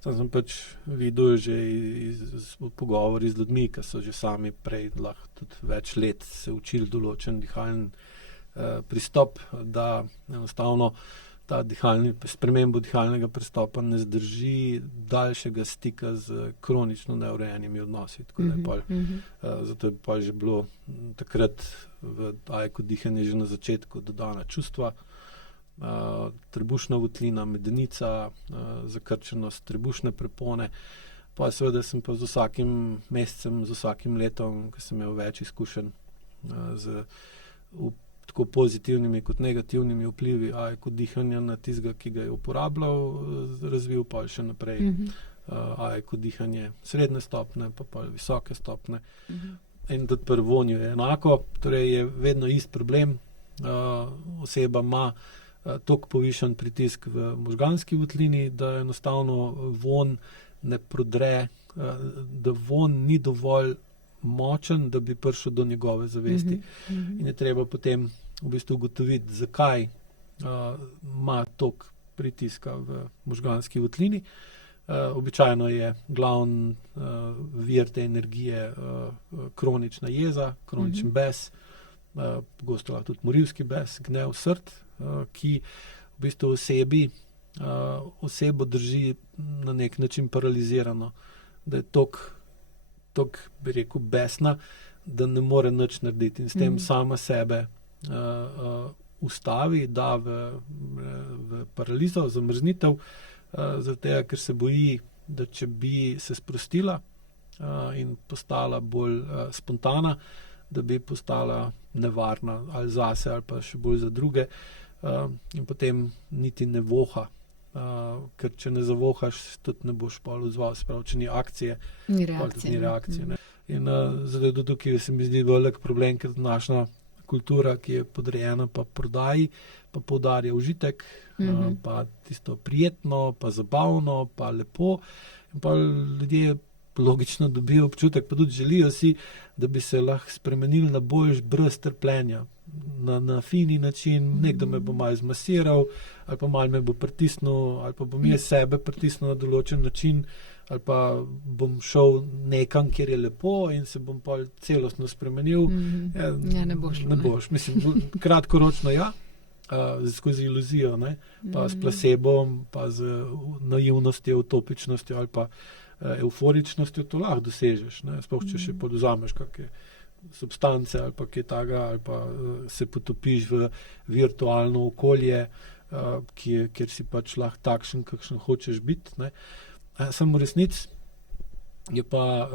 Sem pač videl že iz pogovori z ljudmi, ki so že sami prej lahko tudi več let se učili določen dihalni pristop, da enostavno ta spremembo dihalnega pristopa ne zdrži daljšega stika z kronično neurejenimi odnosi. Zato je pa že bilo takrat v AEK dihanje že na začetku dodana čustva, trebušna votlina, medenica, zakrčenost trebušne prepone. Pa seveda sem pa z vsakim mesecem, z vsakim letom, ko sem imel več izkušenj z tako pozitivnimi kot negativnimi vplivi AEK dihanja na tistega, ki ga je uporabljal, razvil pa še naprej AEK dihanje srednje stopne, pa visoke stopne. In tudi pri vonju je enako, torej je vedno ist problem. Oseba ima toliko povišan pritisk v možganski votlini, da enostavno von ne prodre, da von ni dovolj močen, da bi prišel do njegove zavesti. In je treba potem v bistvu ugotoviti, zakaj ima toliko pritiska v možganski votlini. Običajno je glavni vir te energije kronična jeza, kroničen bes, pogosto lahko tudi morilski bes, gnev, srd, ki v bistvu osebo drži na nek način paralizirano, da je toliko, bi rekel, besna, da ne more nič narediti in s tem sama sebe ustavi, da v paralizo, zamrznitev, zaradi tega, ker se boji, da če bi se sprostila in postala bolj spontana, da bi postala nevarna ali zase ali pa še bolj za druge, in potem niti ne voha. Ker če ne zavohaš, tudi ne boš pol odzval, sprav, če ni akcije, ni reakcije. Ne. In zato do tukaj se mi zdi velik problem, ker današnja kultura, ki je podrejena pa prodaji, pa poudarja užitek, pa tisto prijetno, pa zabavno, pa lepo. In pa ljudje logično dobijo občutek, pa tudi želijo si, da bi se lahko spremenili na boljš brez trpljenja. Na fini način, nekdo me bo malo zmasiral, ali pa malo me bo pritisnil, ali pa bom jaz sebe pritisnil na določen način, ali pa bom šel nekam, kjer je lepo in se bom pa celostno spremenil. Ne boš. Ne boš. Mislim, kratkoročno skozi iluzijo, ne? Pa s placebom, pa z naivnostjo, utopičnostjo ali pa euforičnostjo to lahko dosežeš. Sploh, če še podvzameš kakšne substance ali pa kaj takega, ali pa se potopiš v virtualno okolje, kjer si pač lahko takšen, kakšen hočeš biti. Samo v resnici je pa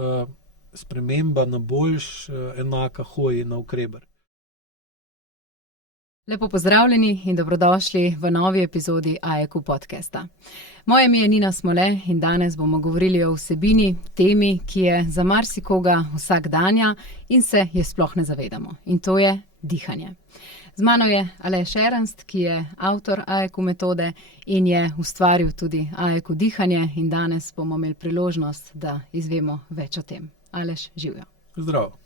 sprememba na boljš enaka hoji na ukreber. Lepo pozdravljeni in dobrodošli v novi epizodi AEK podcasta. Moje ime je Nina Smole in danes bomo govorili o vsebini, temi, ki je za marsikoga vsakdanja in se je sploh ne zavedamo. In to je dihanje. Z mano je Aleš Ernst, ki je avtor AEK metode in je ustvaril tudi AEK dihanje in danes bomo imeli priložnost, da izvemo več o tem. Aleš, živjo. Zdravo.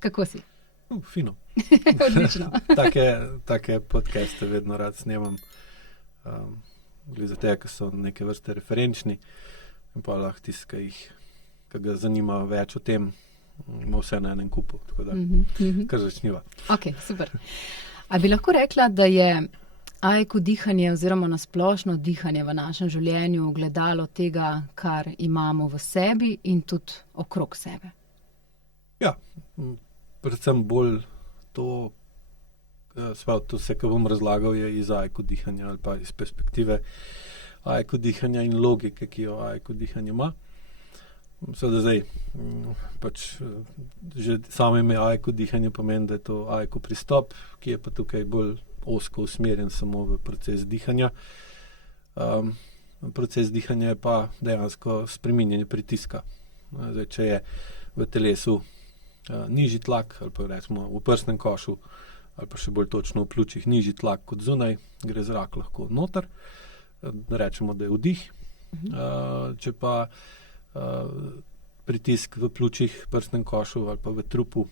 Kako si? Fino. Odlično. Take podcaste vedno rad snemam. Glede tega, ker so neke vrste referenčni in pa lahko tisti, ki ga zanima več o tem, ima vse na enem kupu. Tako da, kar začniva. Ok, super. A bi lahko rekla, da je AEK dihanje oziroma nasplošno dihanje v našem življenju ogledalo tega, kar imamo v sebi in tudi okrog sebe? Ja, predvsem bolj to vse, kar bom razlagal, je iz AEK dihanja ali pa iz perspektive AEK dihanja in logike, ki jo AEK dihanje ima. Seveda zdaj, pač že samo ime AEK dihanje pomeni, da je to AEK pristop, ki je pa tukaj bolj ozko usmerjen samo v proces dihanja. Proces dihanja je pa dejansko spreminjanje pritiska. Zdaj, če je v telesu nižji tlak, ali pa recimo v prsnem košu, ali pa še bolj točno v pljučih nižji tlak kot zunaj, gre zrak lahko noter, rečemo, da je vdih. Če pa pritisk v pljučih, prsnem košu ali pa v trupu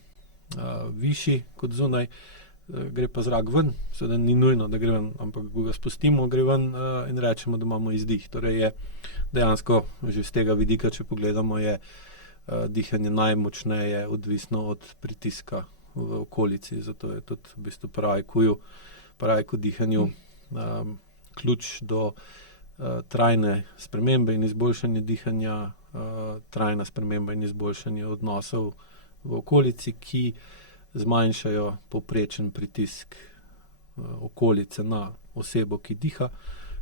višji kot zunaj, gre pa zrak ven, seveda ni nujno, da gre ven, ampak ga spustimo, gre ven in rečemo, da imamo izdih. Torej je dejansko že z tega vidika, če pogledamo, je dihanje najmočneje odvisno od pritiska v okolici, zato je tudi v bistvu pri AIQ dihanju ključ do trajne spremembe in izboljšanje dihanja, trajna sprememba in izboljšanje odnosov v okolici, ki zmanjšajo povprečen pritisk okolice na osebo, ki diha.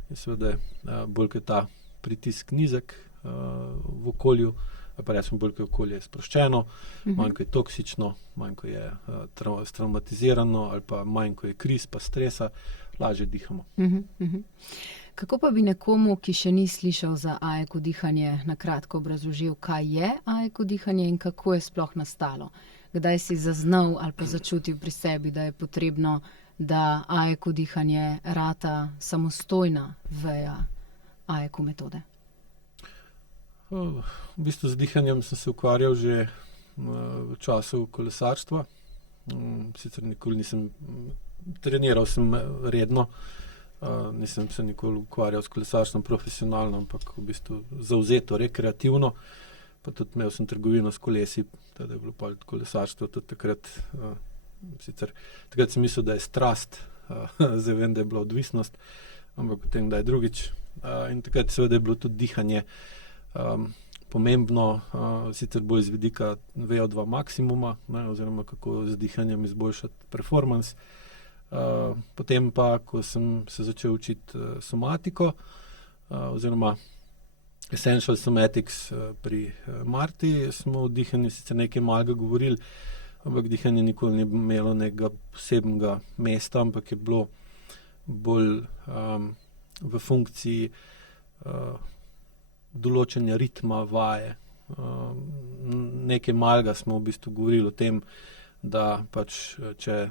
In seveda bolj, ko je ta pritisk nizek v okolju, ali pa rečemo bolj, ko je okolje sproščeno, manj, ko je toksično, manj, ko je traumatizirano, ali pa manj, ko je kriz pa stresa, lažje dihamo. Kako pa bi nekomu, ki še ni slišal za AIQ dihanje, na kratko obrazložil, kaj je AIQ dihanje in kako je sploh nastalo? Kdaj si zaznal ali pa začutil pri sebi, da je potrebno, da AIQ dihanje rata samostojna veja AIQ metode? V bistvu z dihanjem sem se ukvarjal že v času kolesarstva. Sicer nikoli nisem treniral, sem redno, nisem se nikoli ukvarjal s kolesarstvom profesionalno, ampak v bistvu zavzeto, rekreativno. Pa tudi imel sem trgovino s kolesi, teda je bilo pa kolesarstvo tudi takrat. Sicer takrat sem mislil, da je strast, zdaj vem, da je bila odvisnost, ampak potem, da je drugič. In takrat seveda je bilo tudi dihanje pomembno, sicer bolj z vidika VO2 maksimuma, oziroma kako z dihanjem izboljšati performance. Potem pa, ko sem se začel učiti somatiko, oziroma Essential Somatics pri Marti, smo o dihanju sicer nekaj malega govorili, ampak dihanje nikoli ni imelo nekega posebnega mesta, ampak je bilo bolj v funkciji določenja ritma vaje. Nekaj malega smo v bistvu govorili o tem, da pač če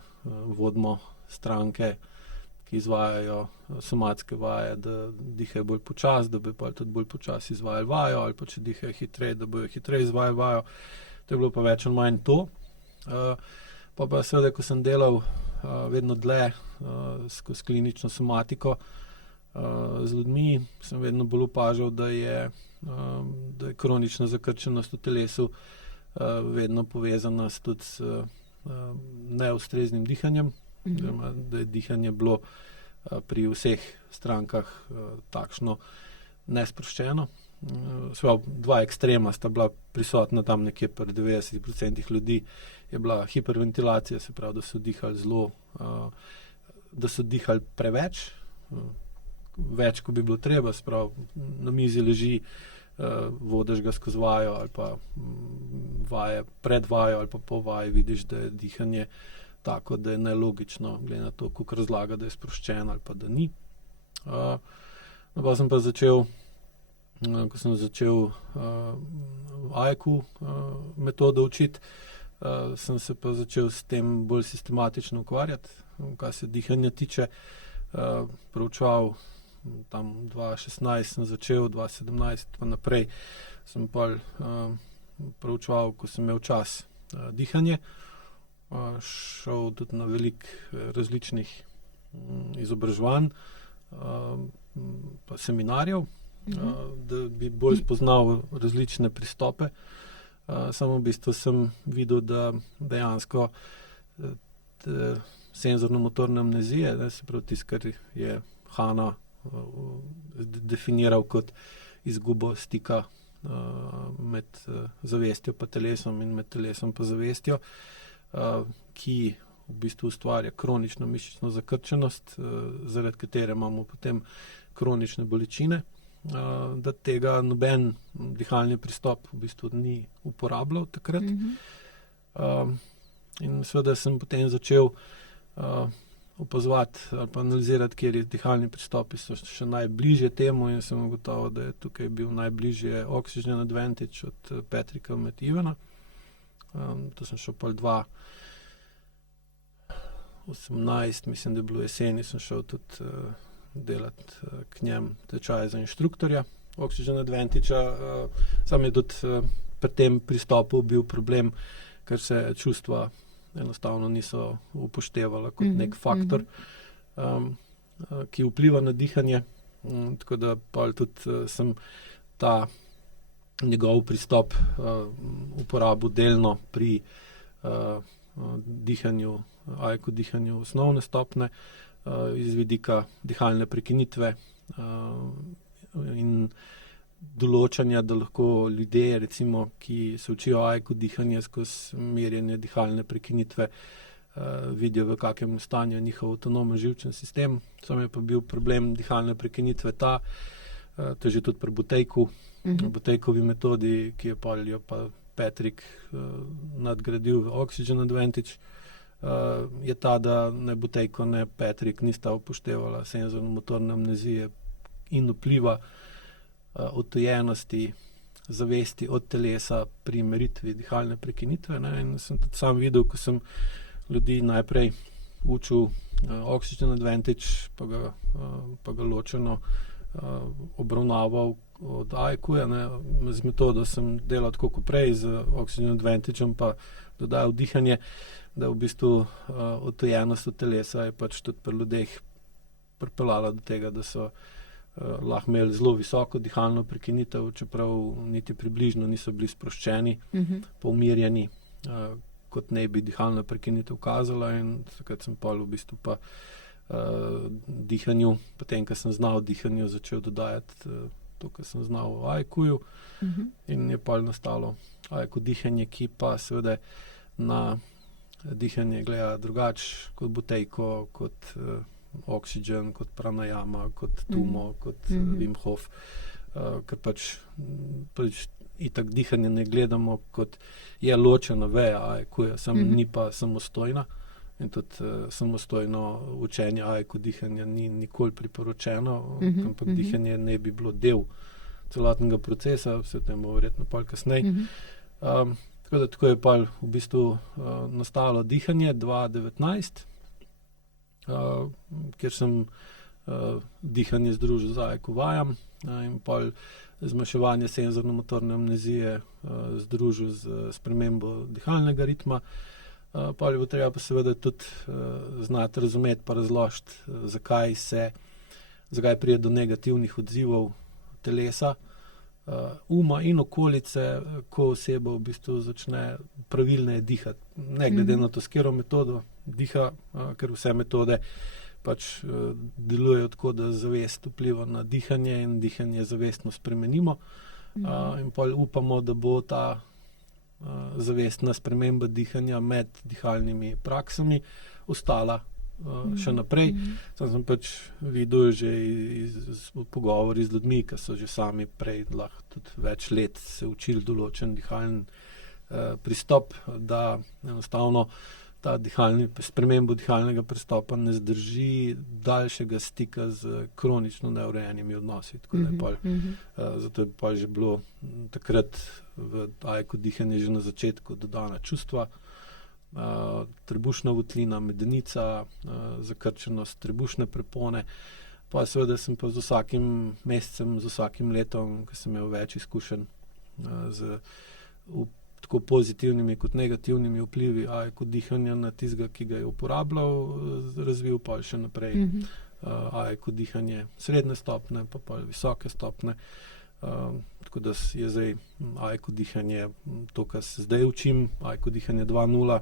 vodimo stranke, ki izvajajo somatske vaje, da dihajo bolj počasi, da bi pa tudi bolj počasi izvajali vajo, ali pa če dihajo hitreje, da bojo hitreje izvajali vajo. To je bilo pa več ali manj to. Pa seveda, ko sem delal vedno dlje skozi klinično somatiko z ljudmi, sem vedno bolj opažal, da je kronična zakrčenost v telesu vedno povezana tudi s neustreznim dihanjem, da je dihanje bilo pri vseh strankah takšno nesproščeno. Dva ekstrema sta bila prisotna tam nekje pri 90% ljudi, je bila hiperventilacija, se pravi, da so dihali preveč, več, ko bi bilo treba, se pravi, na mizi leži, vodiš ga skozi vajo ali pa vaje pred vajo ali pa po vaji, vidiš, da je dihanje tako, da je nelogično, glede na to, koliko razlaga, da je sproščeno ali pa da ni. Pa sem pa začel, ko sem začel AIQ metodo učiti, sem se pa začel s tem bolj sistematično ukvarjati, kar se dihanja tiče. Proučeval tam 2016 sem začel, 2017 pa naprej sem pa proučeval, ko sem imel čas, dihanje. Šel tudi na veliko različnih izobraževanj pa seminarjev, da bi bolj spoznal različne pristope. Samo v bistvu sem videl, da dejansko senzorno-motorne amnezije, se pravi tisto, kar je Hanna definiral kot izgubo stika med zavestjo pa telesom in med telesom pa zavestjo, ki v bistvu ustvarja kronično mišično zakrčenost, zaradi katere imamo potem kronične bolečine, da tega noben dihalni pristop v bistvu ni uporabljal takrat. In seveda sem potem začel opazovati ali pa analizirati, kjer dihalni pristopi so še najbližje temu, in sem ugotovil, da je tukaj bil najbližje Oxygen Advantage od Patricka McEvena. To sem šel pa 2018, mislim, da je bilo jeseni, sem šel tudi delati k njem tečaj za inštruktorja Oxygen Advantage. Sam je tudi pri tem pristopu bil problem, ker se čustva enostavno niso upoštevala kot nek faktor, ki vpliva na dihanje. Tako da pol tudi sem ta njegov pristop uporabil delno pri dihanju, AEQ dihanju osnovne stopne, iz vidika dihalne prekinitve in določanja, da lahko ljudje, recimo, ki se učijo AEQ dihanje skozi merjenje dihalne prekinitve, vidijo, v kakem stanju je njihov avtonomen živčen sistem. Sam je pa bil problem dihalne prekinitve ta, to je že tudi pri Butejku, Butejkovi metodi, ki je pa Patrick nadgradil v Oxygen Advantage, je ta, da ne Butejko, ne Patrick nista upoštevala senzorno-motorne amnezije in vpliva odtujenosti zavesti od telesa pri meritvi dihalne prekinitve. Ne? In sem tudi sam videl, ko sem ljudi najprej učil Oxygen Advantage, pa ga ločeno obravnaval od AEQ-ja. Z metodo sem delal tako kot prej, z Oxygen Advantageom pa dodajal dihanje, da v bistvu odtujenost od telesa je pač tudi pri ljudeh pripeljala do tega, da so lahko imeli zelo visoko dihalno prekinitev, čeprav niti približno niso bili sproščeni, pa umirjeni, kot ne bi dihalna prekinitev kazala. In takrat sem pol v bistvu pa dihanju, potem, ko sem znal dihanju, začel dodajati to, kar sem znal v AEQ-ju, in je pol nastalo AEQ dihanje, ki pa seveda na dihanje gleda drugače kot Butejko, kot Oxygen, kot pranajama, kot Tumo, kot Wim Hof, ker pač itak dihanje ne gledamo kot je ločena veja AEQ-ja, ni pa samostojna. In tudi samostojno učenje AEQ dihanja ni nikoli priporočeno, ampak dihanje ne bi bilo del celotnega procesa, vse tem bo verjetno pol kasneje. Tako je pol v bistvu nastalo dihanje 2019, kjer sem dihanje združil z AEQ vajam in pol zmanjševanje senzorno-motorne amnezije združil z spremembo dihalnega ritma. Pol je bo treba pa seveda tudi znati razumeti pa razložiti, zakaj pride do negativnih odzivov telesa, uma in okolice, ko oseba v bistvu začne pravilneje dihati. Ne glede na to, s katero metodo diha, ker vse metode pač delujejo tako, da zavest vpliva na dihanje in dihanje zavestno spremenimo. In pol upamo, da bo ta zavestna sprememba dihanja med dihalnimi praksami ostala še naprej. Sem pač videl že iz pogovori z ljudmi, ki so že sami prej lahko tudi več let se učili določen dihalni pristop, da enostavno ta spremembo dihalnega pristopa ne zdrži daljšega stika z kronično neurejenimi odnosi. Tako da je pol, zato je pa že bilo takrat v AEQ dihanje že na začetku dodana čustva, trebušna votlina, medenica, zakrčenost trebušne prepone. Pa seveda sem pa z vsakim mesecem, z vsakim letom, ko sem imel več izkušenj z tako pozitivnimi kot negativnimi vplivi AEQ dihanja na tistega, ki ga je uporabljal, razvil pa še naprej AEQ dihanje srednje stopne, pa visoke stopne. Tako da je zdaj AEQ dihanje to, kar se zdaj učim, AEQ dihanje 2.0,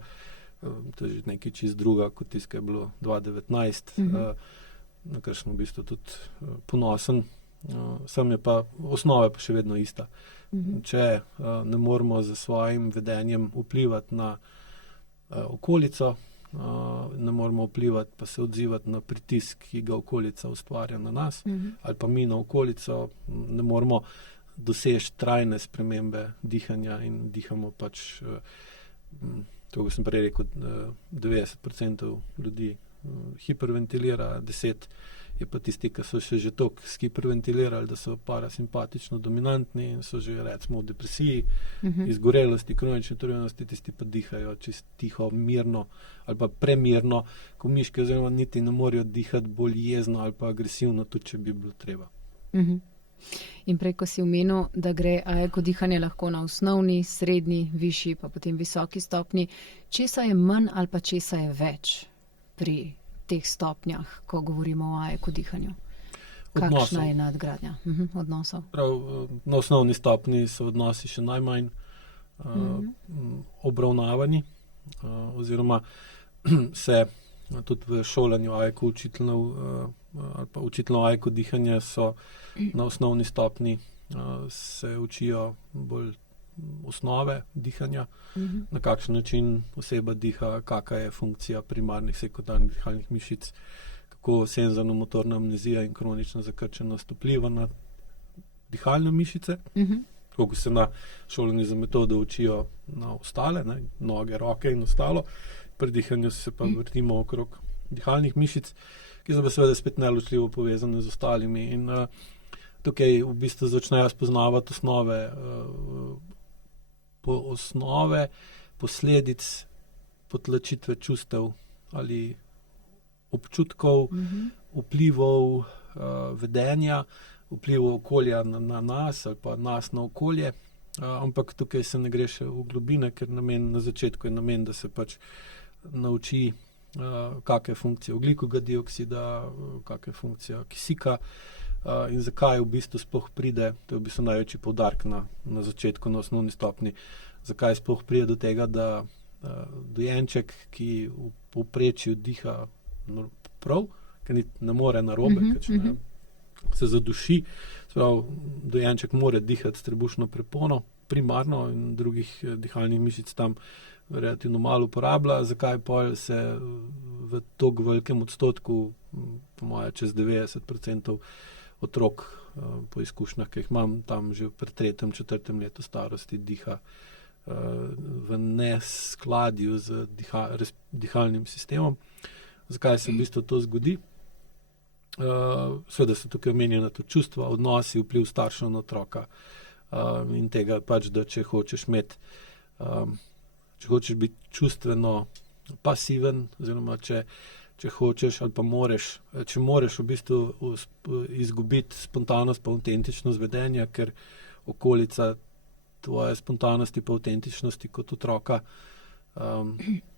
to je že nekaj čist druga kot tisto, kar je bilo 2019, na kar sem v bistvu tudi ponosen. Sam je pa, osnova je pa še vedno ista. Če ne moramo z svojim vedenjem vplivati na okolico, ne moramo vplivati pa se odzivati na pritisk, ki ga okolica ustvarja na nas, ali pa mi na okolico, ne moramo doseči trajne spremembe dihanja in dihamo pač, to, ko sem prej rekel, 90% ljudi hiperventilira, 10% je pa tisti, ki so še že toliko hiperventilirali, da so parasimpatično dominantni in so že recimo v depresiji, izgorelosti, kronične utrujenosti, tisti pa dihajo čisto tiho, mirno ali pa premirno, ko miške oziroma niti ne morejo dihati bolj jezno ali pa agresivno, tudi če bi bilo treba. In prej, ko si omenil, da gre AEQ dihanje lahko na osnovni, srednji, višji, pa potem visoki stopnji, česa je manj ali pa česa je več pri teh stopnjah, ko govorimo o AEQ dihanju? Kakšna je nadgradnja odnosov? Prav, na osnovni stopni so odnosi še najmanj obravnavani, oziroma se tudi v šolanju AEQ učiteljev ali pa učiteljev AEQ dihanja so na osnovni stopni se učijo bolj osnove dihanja, na kakšen način oseba diha, kakšna je funkcija primarnih, sekundarnih dihalnih mišic, kako senzorno-motorna amnezija in kronična zakrčenost vpliva na dihalne mišice, kako se na šolanju za metodo učijo na ostale, ne, noge, roke in ostalo. Pri dihanju se pa vrtimo okrog dihalnih mišic, ki so pa seveda spet neločljivo povezane z ostalimi. In tukaj v bistvu začnejo spoznavati osnove posledic potlačitve čustev ali občutkov, vplivov vedenja, vplivov okolja na nas ali pa nas na okolje, ampak tukaj se ne gre še v globine, ker na začetku je namen, da se pač nauči, kakšna je funkcija ogljikovega dioksida, kakšna je funkcija kisika in zakaj v bistvu sploh pride, to je v bistvu največji poudarek na začetku, na osnovni stopni, zakaj sploh pride do tega, da dojenček, ki v povprečju diha prav, ker ne more narobe, ker če ne se zaduši, sprav, dojenček more dihati s trebušno prepono primarno in drugih dihalnih mišic tam relativno malo uporablja, zakaj pol se v toliko velikem odstotku, po moje čez 90% otrok po izkušnjah, ki jih imam tam že pri 3., 4. letu starosti diha v neskladju z dihalnim sistemom. Zakaj se v bistvu to zgodi? Seveda so tukaj omenjena tudi čustva, odnosi, vpliv staršev na otroka in tega pač, da če hočeš biti čustveno pasiven, oziroma če hočeš ali pa če moreš v bistvu izgubiti spontanost pa avtentičnost vedenja, ker okolica tvoje spontanosti pa avtentičnosti kot otroka,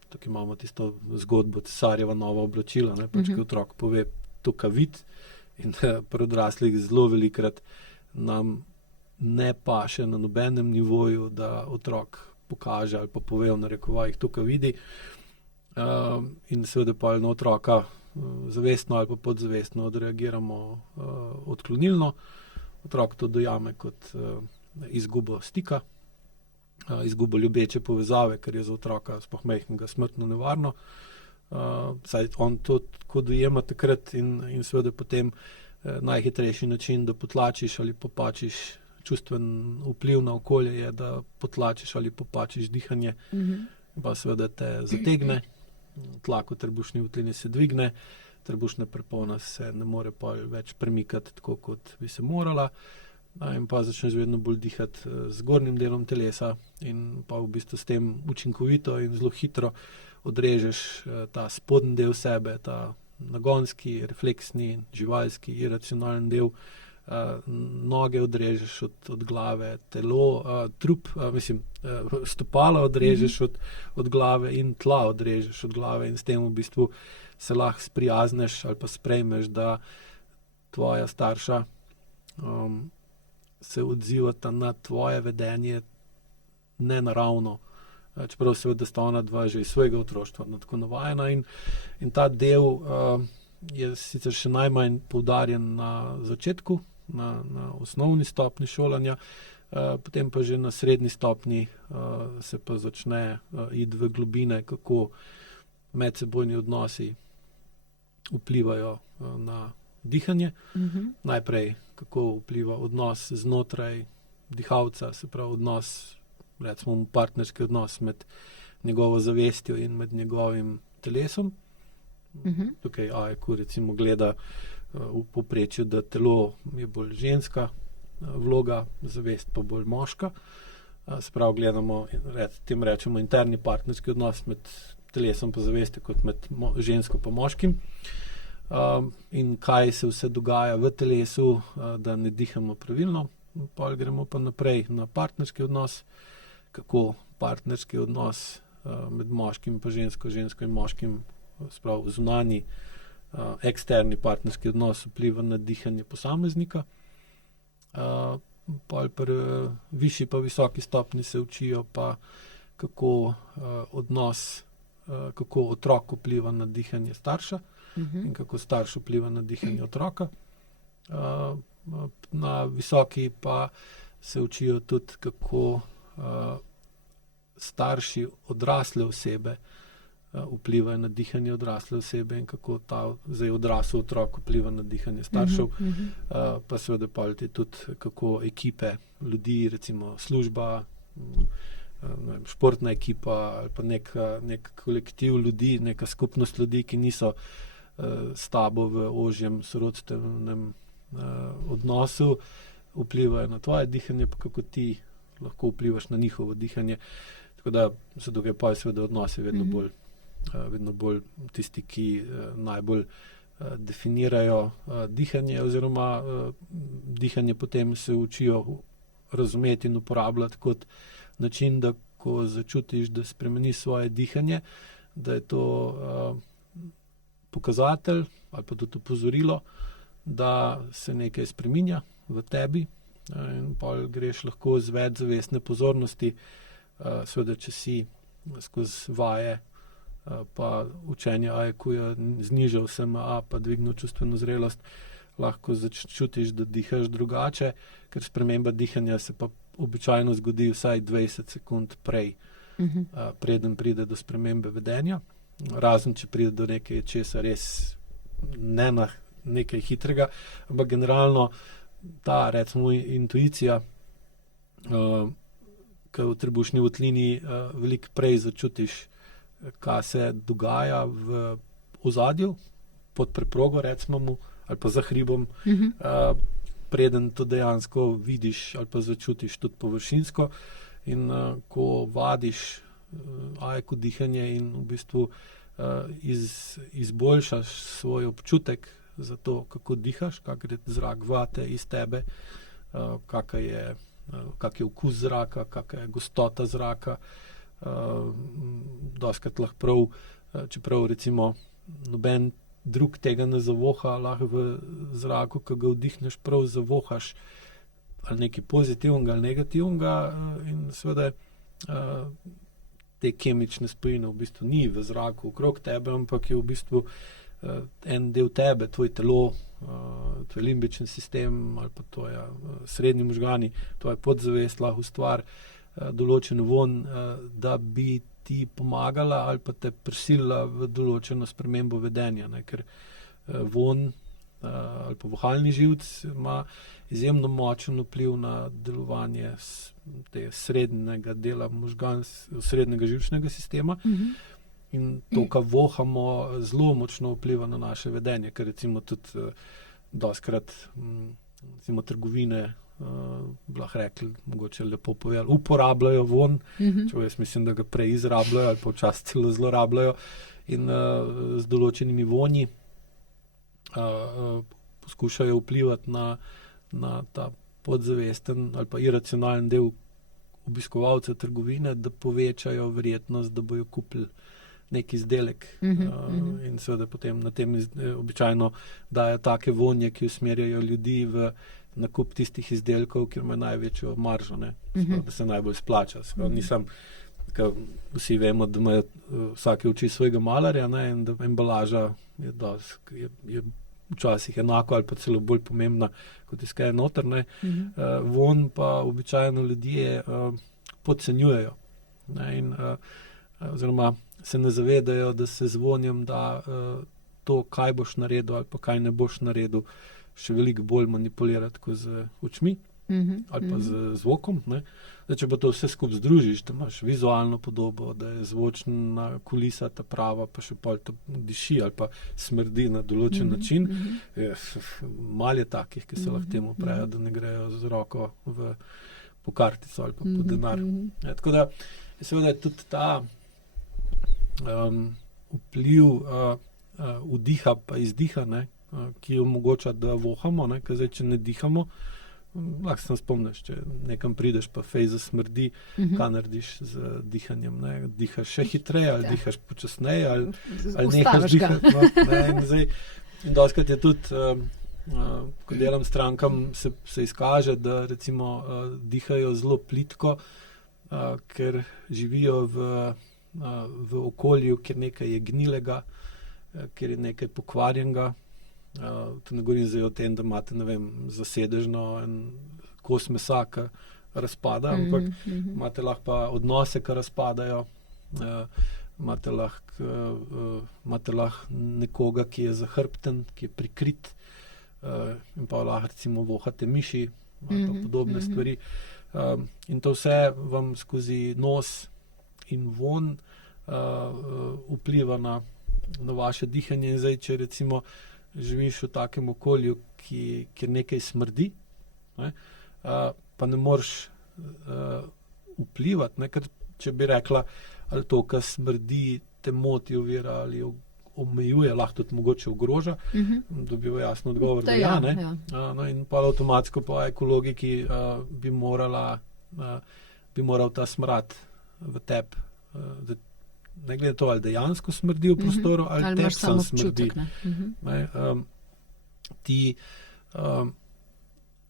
tukaj imamo tisto zgodbo Cesarjeva nova oblačila, ne, pač, ki otrok pove to, kar vidi, in pri odraslih zelo velikrat nam ne paše na nobenem nivoju, da otrok pokaže ali pa pove v narekovajih to, kar vidi, in seveda pa na otroka zavestno ali pa podzavestno odreagiramo odklonilno. Otrok to dojame kot izgubo stika, izgubo ljubeče povezave, ker je za otroka sploh majhnega smrtno nevarno. Saj on to tako dojema takrat in seveda potem najhitrejši način, da potlačiš ali popačiš čustven vpliv na okolje, je, da potlačiš ali popačiš dihanje, pa seveda te zategne, tlak v trebušni votlini se dvigne, trebušna prepona se ne more pa več premikati tako, kot bi se morala, in pa začneš vedno bolj dihati z zgornjim delom telesa in pa v bistvu s tem učinkovito in zelo hitro odrežeš ta spodnji del sebe, ta nagonski, refleksni, živalski, iracionalni del, noge odrežeš od glave, telo, trup, stopala odrežeš od glave in tla odrežeš od glave in s tem v bistvu se lahko sprijazneš ali pa sprejmeš, da tvoja starša se odzivata na tvoje vedenje nenaravno, čeprav seveda sta ona dva že iz svojega otroštva tako navajena in ta del je sicer še najmanj poudarjen na začetku, na osnovni stopni šolanja, potem pa že na srednji stopni se pa začne iti v globine, kako medsebojni odnosi vplivajo na dihanje. Najprej, kako vpliva odnos znotraj dihalca, se pravi odnos, recimo partnerski odnos med njegovo zavestjo in med njegovim telesom. Tukaj AEQ recimo gleda v povprečju, da telo je bolj ženska vloga, zavest pa bolj moška. Se pravi, gledamo, tem rečemo interni partnerski odnos med telesom pa zavestjo kot med žensko pa moškim. In kaj se vse dogaja v telesu, da ne dihamo pravilno. pol gremo pa naprej na partnerski odnos, kako partnerski odnos med moškim in žensko, žensko in moškim, sprav zunanji, eksterni partnerski odnos vpliva na dihanje posameznika. Pol pri višji pa visoki stopni se učijo pa, kako odnos, kako otrok vpliva na dihanje starša in kako starš vpliva na dihanje otroka. Na visoki pa se učijo tudi, kako starši odrasle osebe vplivajo na dihanje odrasle osebe in kako ta zdaj odrasel otrok vpliva na dihanje staršev. Pa seveda polti tudi, kako ekipe ljudi, recimo služba, športna ekipa ali pa nek kolektiv ljudi, neka skupnost ljudi, ki niso s tabo v ožjem sorodstvenem odnosu, vplivajo na tvoje dihanje, pa kako ti lahko vplivaš na njihovo dihanje. Tako da so tukaj pa seveda odnosi vedno bolj tisti, ki najbolj definirajo dihanje, oziroma dihanje potem se učijo razumeti in uporabljati kot način, da ko začutiš, da spremeni svoje dihanje, da je to pokazatelj ali pa tudi opozorilo, da se nekaj spreminja v tebi in pol greš lahko z več zavestne pozornosti. Seveda, če si skozi vaje pa učenje AEQ-ja znižal SMA pa dvignil čustveno zrelost, lahko začutiš, da dihaš drugače, ker sprememba dihanja se pa običajno zgodi vsaj 20 sekund prej, preden pride do spremembe vedenja. Razen, če pride do nekaj česa res nekaj hitrega, ampak generalno ta, recimo, intuicija, ki v trebušni votlini veliko prej začutiš, kaj se dogaja v ozadju, pod preprogo, recimo mu, ali pa za hribom, preden to dejansko vidiš ali pa začutiš tudi površinsko. In ko vadiš AEQ dihanje in v bistvu izboljšaš svoj občutek za to, kako dihaš, kak gre zrak vate iz tebe, kak je okus zraka, kaka je gostota zraka, dostikrat lahko prav, čeprav recimo noben drug tega ne zavoha, lahko v zraku, ki ga vdihneš, prav zavohaš ali nekaj pozitivnega ali negativnega, in seveda te kemične spojine v bistvu ni v zraku okrog tebe, ampak je v bistvu en del tebe, tvoj telo, tvoj limbični sistem ali pa tvoja srednji možgani, tvoja podzavest lahko ustvari določen von, da bi ti pomagala ali pa te prisilila v določeno spremembo vedenja, ne? Ker von ali pa vohalni živc ima izjemno močen vpliv na delovanje tega srednjega dela srednjega živčnega sistema. In to, kar vohamo, zelo močno vpliva na naše vedenje, ker recimo tudi dostikrat recimo trgovine, lahko rekli, mogoče lepo povedali, uporabljajo von, čeprav jaz mislim, da ga prej izrabljajo ali pa včasih celo zlorabljajo, in z določenimi vonji poskušajo vplivati na ta podzavesten ali pa iracionalen del obiskovalcev trgovine, da povečajo verjetnost, da bojo kupili nek izdelek. In seveda potem na tem običajno dajo take vonje, ki usmerjajo ljudi v nakup tistih izdelkov, kjer ima največjo maržo, ne? Da se najbolj splača. Vsi vemo, da imajo vsake oči svojega malarja, ne? In da embalaža je včasih enako ali pa celo bolj pomembna kot tisto, kar je noter, ne? Vonj pa običajno ljudje podcenjujejo, ne? In oziroma se ne zavedajo, da se z vonjem da to, kaj boš naredil ali pa kaj ne boš naredil, še veliko bolj manipulirati kot z očmi ali pa z zvokom, ne. Zdaj, če pa to vse skupaj združiš, da imaš vizualno podobo, da je zvočna kulisa ta prava, pa še pol to diši ali pa smrdi na določen način, malo je takih, ki se lahko temu pravijo, da ne grejo z roko po kartico ali pa po denar. Tako da seveda je tudi ta vpliv vdiha pa izdiha, ne, ki omogoča, da vohamo, ne, ker zdaj, če ne dihamo, Lahko se spomniš, če nekam prideš, pa fejza smrdi, kaj narediš z dihanjem. Ne? Dihaš še hitreje, ali dihaš počasneje, ali nehaš dihati. No, in doskrat je tudi, ko delam strankam, se izkaže, da recimo dihajo zelo plitko, ker živijo v okolju, kjer nekaj je gnilega, kjer je nekaj pokvarjenega. To ne govorim zdaj o tem, da imate, ne vem, zasedežno en kos mesa, ki razpada, ampak imate lahko pa odnose, ki razpadajo, imate lahko nekoga, ki je zahrbten, ki je prikrit, in pa lahko recimo vohate miši, pa podobne stvari. In to vse vam skozi nos in von vpliva na vaše dihanje. In zdaj, če recimo živiš v takem okolju, kjer nekaj smrdi, ne, pa ne moreš vplivati, ne, ker če bi rekla, ali to, kar smrdi, te moti, ovira ali omejuje, lahko tudi mogoče ogroža, dobiva jasno odgovor, da ja. No, in pa avtomatsko po ekologiki bi moral ta smrad v tebi, ne glede to, ali dejansko smrdi v prostoru, ali tebi sam smrdi. Ti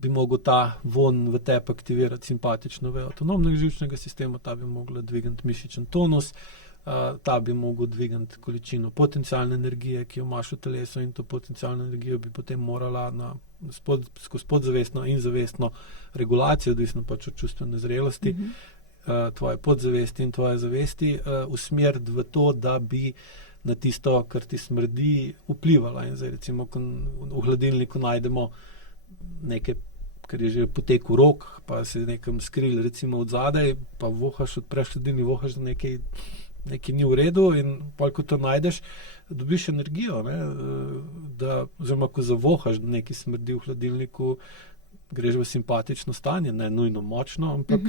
bi mogel ta von v tebi aktivirati simpatično vejo avtonomnega živčnega sistema, ta bi mogla dvigati mišičen tonus, ta bi mogel dvigati količino potencialne energije, ki jo imaš v telesu, in to potencialno energijo bi potem morala skozi podzavestno in zavestno regulacijo, odvisno pač od čustvene zrelosti, tvoje podzavesti in tvoje zavesti, usmeriti v to, da bi na tisto, kar ti smrdi, vplivala. In zdaj recimo, v hladilniku najdemo nekaj, kar je že potekel rok, pa se nekam skril recimo od zadaj, pa vohaš, odpreš hladilnik, vohaš, da nekaj ni v redu, in pol, ko to najdeš, dobiš energijo, ne? Oziroma, ko zavohaš, da nekaj smrdi v hladilniku, greš v simpatično stanje, ne nujno močno, ampak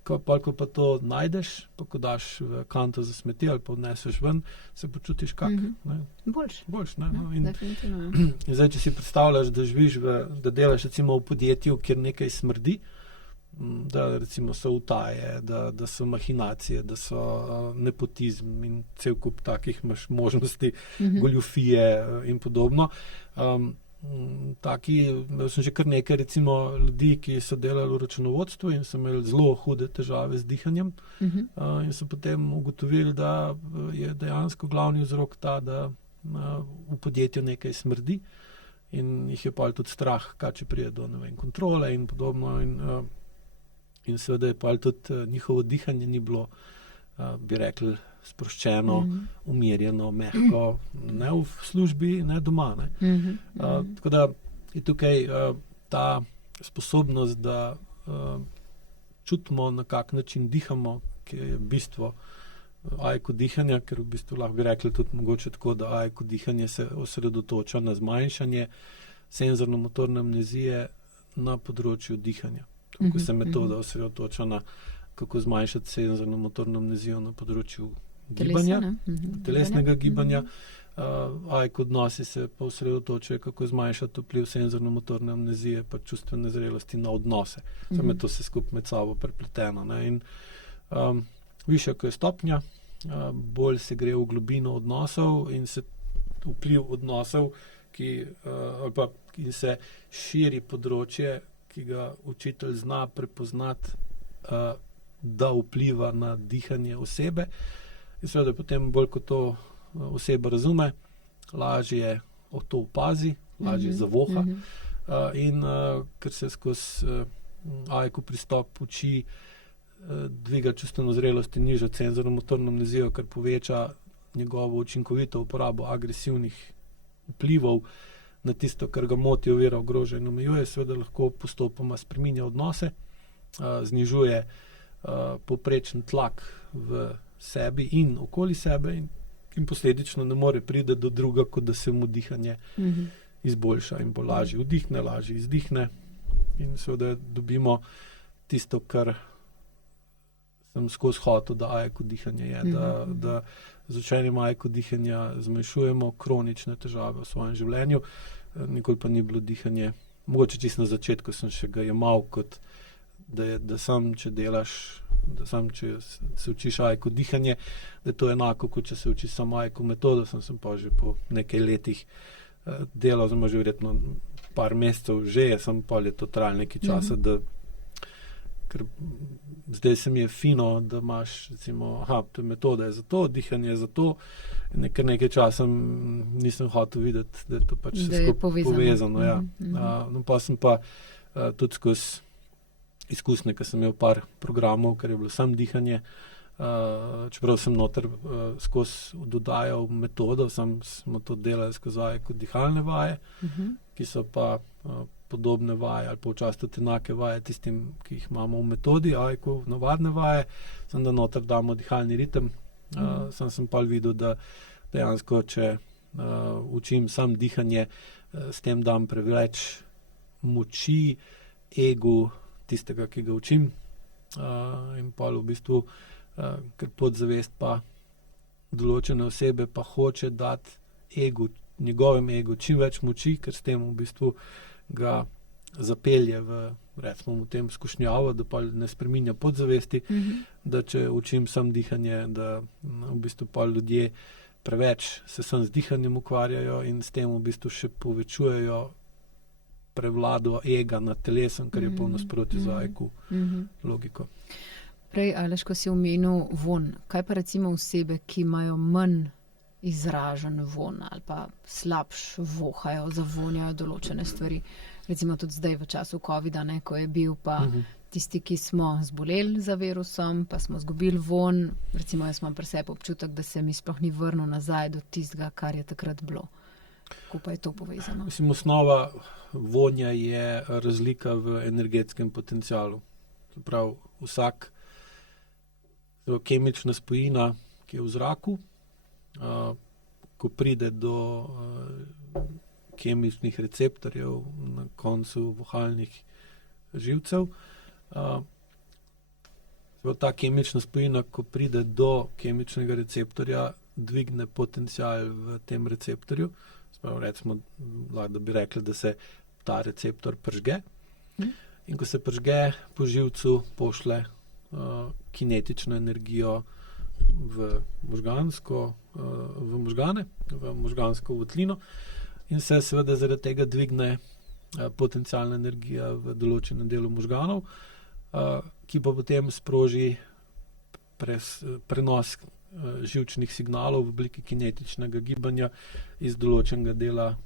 ko pa to najdeš, pa ko daš v kanto za smeti ali pa odneseš ven, se počutiš kak. Boljš, ne? No, in zdaj, če si predstavljaš, da živiš, da delaš recimo v podjetju, kjer nekaj smrdi, da recimo so utaje, da so mahinacije, da so nepotizm in cel kup takih imaš možnosti, goljufije in podobno. Sem že kar nekaj recimo ljudi, ki so delali v računovodstvu in so imeli zelo hude težave z dihanjem, in so potem ugotovili, da je dejansko glavni vzrok ta, da v podjetju nekaj smrdi, in jih je pa tudi strah, kaj če pride do, ne vem, kontrole in podobno, in seveda je pa tudi njihovo dihanje ni bilo, bi rekli, sproščeno, umirjeno, mehko, ne v službi, ne doma. Ne. Tako da je tukaj ta sposobnost, da čutimo, na kak način dihamo, ki je bistvo AEQ dihanja, ker v bistvu lahko bi rekli tudi mogoče tako, da AEQ dihanje se osredotoča na zmanjšanje senzorno-motorne amnezije na področju dihanja. Tako se metoda osredotoča na kako zmanjšati senzorno-motorno amnezijo na področju gibanja, telesnega gibanja. AEQ odnosi se pa osredotočajo, kako zmanjšati vpliv senzorno-motorne amnezije pa čustvene zrelosti na odnose. Samo je to vse skupaj med sabo prepleteno. Ne? In višja, ko je stopnja, bolj se gre v globino odnosov in se vpliv odnosov, ki se širi področje, ki ga učitelj zna prepoznati, da vpliva na dihanje osebe. In seveda potem bolj, ko to oseba razume, lažje to opazi, lažje zavoha. In ker se skozi AEQ pristop uči dviga čustveno zrelost in niža senzorno-motorno amnezijo, kar poveča njegovo učinkovito uporabo agresivnih vplivov na tisto, kar ga moti, ovira, ogroža in omejuje, seveda lahko postopoma spreminja odnose, znižuje povprečen tlak v sebi in okoli sebe in posledično ne more priti do druga, kot da se mu dihanje izboljša in bo lažje vdihne, lažje izdihne, in seveda dobimo tisto, kar sem skozi hotel, da AEQ dihanje je, da z učenjem AEQ dihanja zmanjšujemo kronične težave v svojem življenju, nikoli pa ni bilo dihanje mogoče čisto na začetku sem še ga jemal kot, da sam, če delaš, da sam, če se učiš AIKU dihanje, da je to enako, kot če se učiš samo AIKU metodo, sem pa že po nekaj letih delal, oziroma že verjetno par mesecev že, sem pa je to trajalo nekaj časa, ker zdaj se mi je fino, da imaš recimo, to je metoda je za to, dihanje je za to, in nekaj časa nisem hotel videti, da je to pač vse skupaj povezano. Ja. No, pa sem pa tudi skozi izkušnje, ker sem imel par programov, ker je bilo samo dihanje, čeprav sem noter skozi dodajal metodo, smo to delali skozi AIKU dihalne vaje, ki so pa podobne vaje ali pa včasih tudi enake vaje tistim, ki jih imamo v metodi AIKU, navadne vaje, samo da noter damo dihalni ritem. Sem pa videl, da dejansko, če učim sam dihanje, s tem dam preveč moči egu tistega, ki ga učim, in pa v bistvu, ker podzavest pa določene osebe pa hoče dati njegovem egu čim več moči, ker s tem v bistvu ga zapelje v tem skušnjavo, da pa ne spreminja podzavesti, da če učim sam dihanje, da v bistvu pa ljudje preveč se sam z dihanjem ukvarjajo in s tem v bistvu še povečujejo prevlado ega nad telesom, kar je pa v nasprotju z AIKU logiko. Prej, Aleš, ko si omenil von, kaj pa recimo osebe, ki imajo manj izražen von ali pa slabš vohajo, zavonjajo določene stvari. Recimo tudi zdaj v času covida, ko je bil pa tisti, ki smo zboleli za virusom, pa smo izgubili von. Recimo jaz imam pri sebi občutek, da se mi sploh ni vrnil nazaj do tistega, kar je takrat bilo. Kako pa je to povezano? Mislim, osnova vonja je razlika v energetskem potencialu. Prav vsak kemična spojina, ki je v zraku, ko pride do kemičnih receptorjev na koncu vohalnih živcev, ta kemična spojina, ko pride do kemičnega receptorja, dvigne potencial v tem receptorju. Recimo, da bi rekli, da se ta receptor pržge. In ko se pržge, po živcu pošle kinetično energijo v možgane, v možgansko votlino in se seveda zaradi tega dvigne potencialna energija v določenem delu možganov, ki pa potem sproži prenos živčnih signalov v obliki kinetičnega gibanja iz določenega dela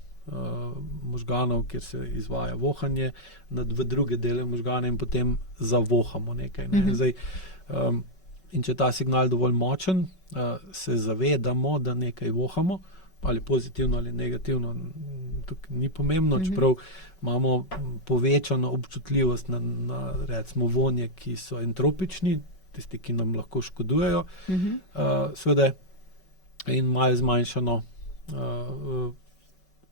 možganov, kjer se izvaja vohanje, v druge dele možgana in potem zavohamo nekaj. Zdaj, in če je ta signal dovolj močen, se zavedamo, da nekaj vohamo, ali pozitivno ali negativno, tukaj ni pomembno, čeprav imamo povečano občutljivost na recimo vonje, ki so entropični, tisti, ki nam lahko škodujejo, seveda in malo zmanjšano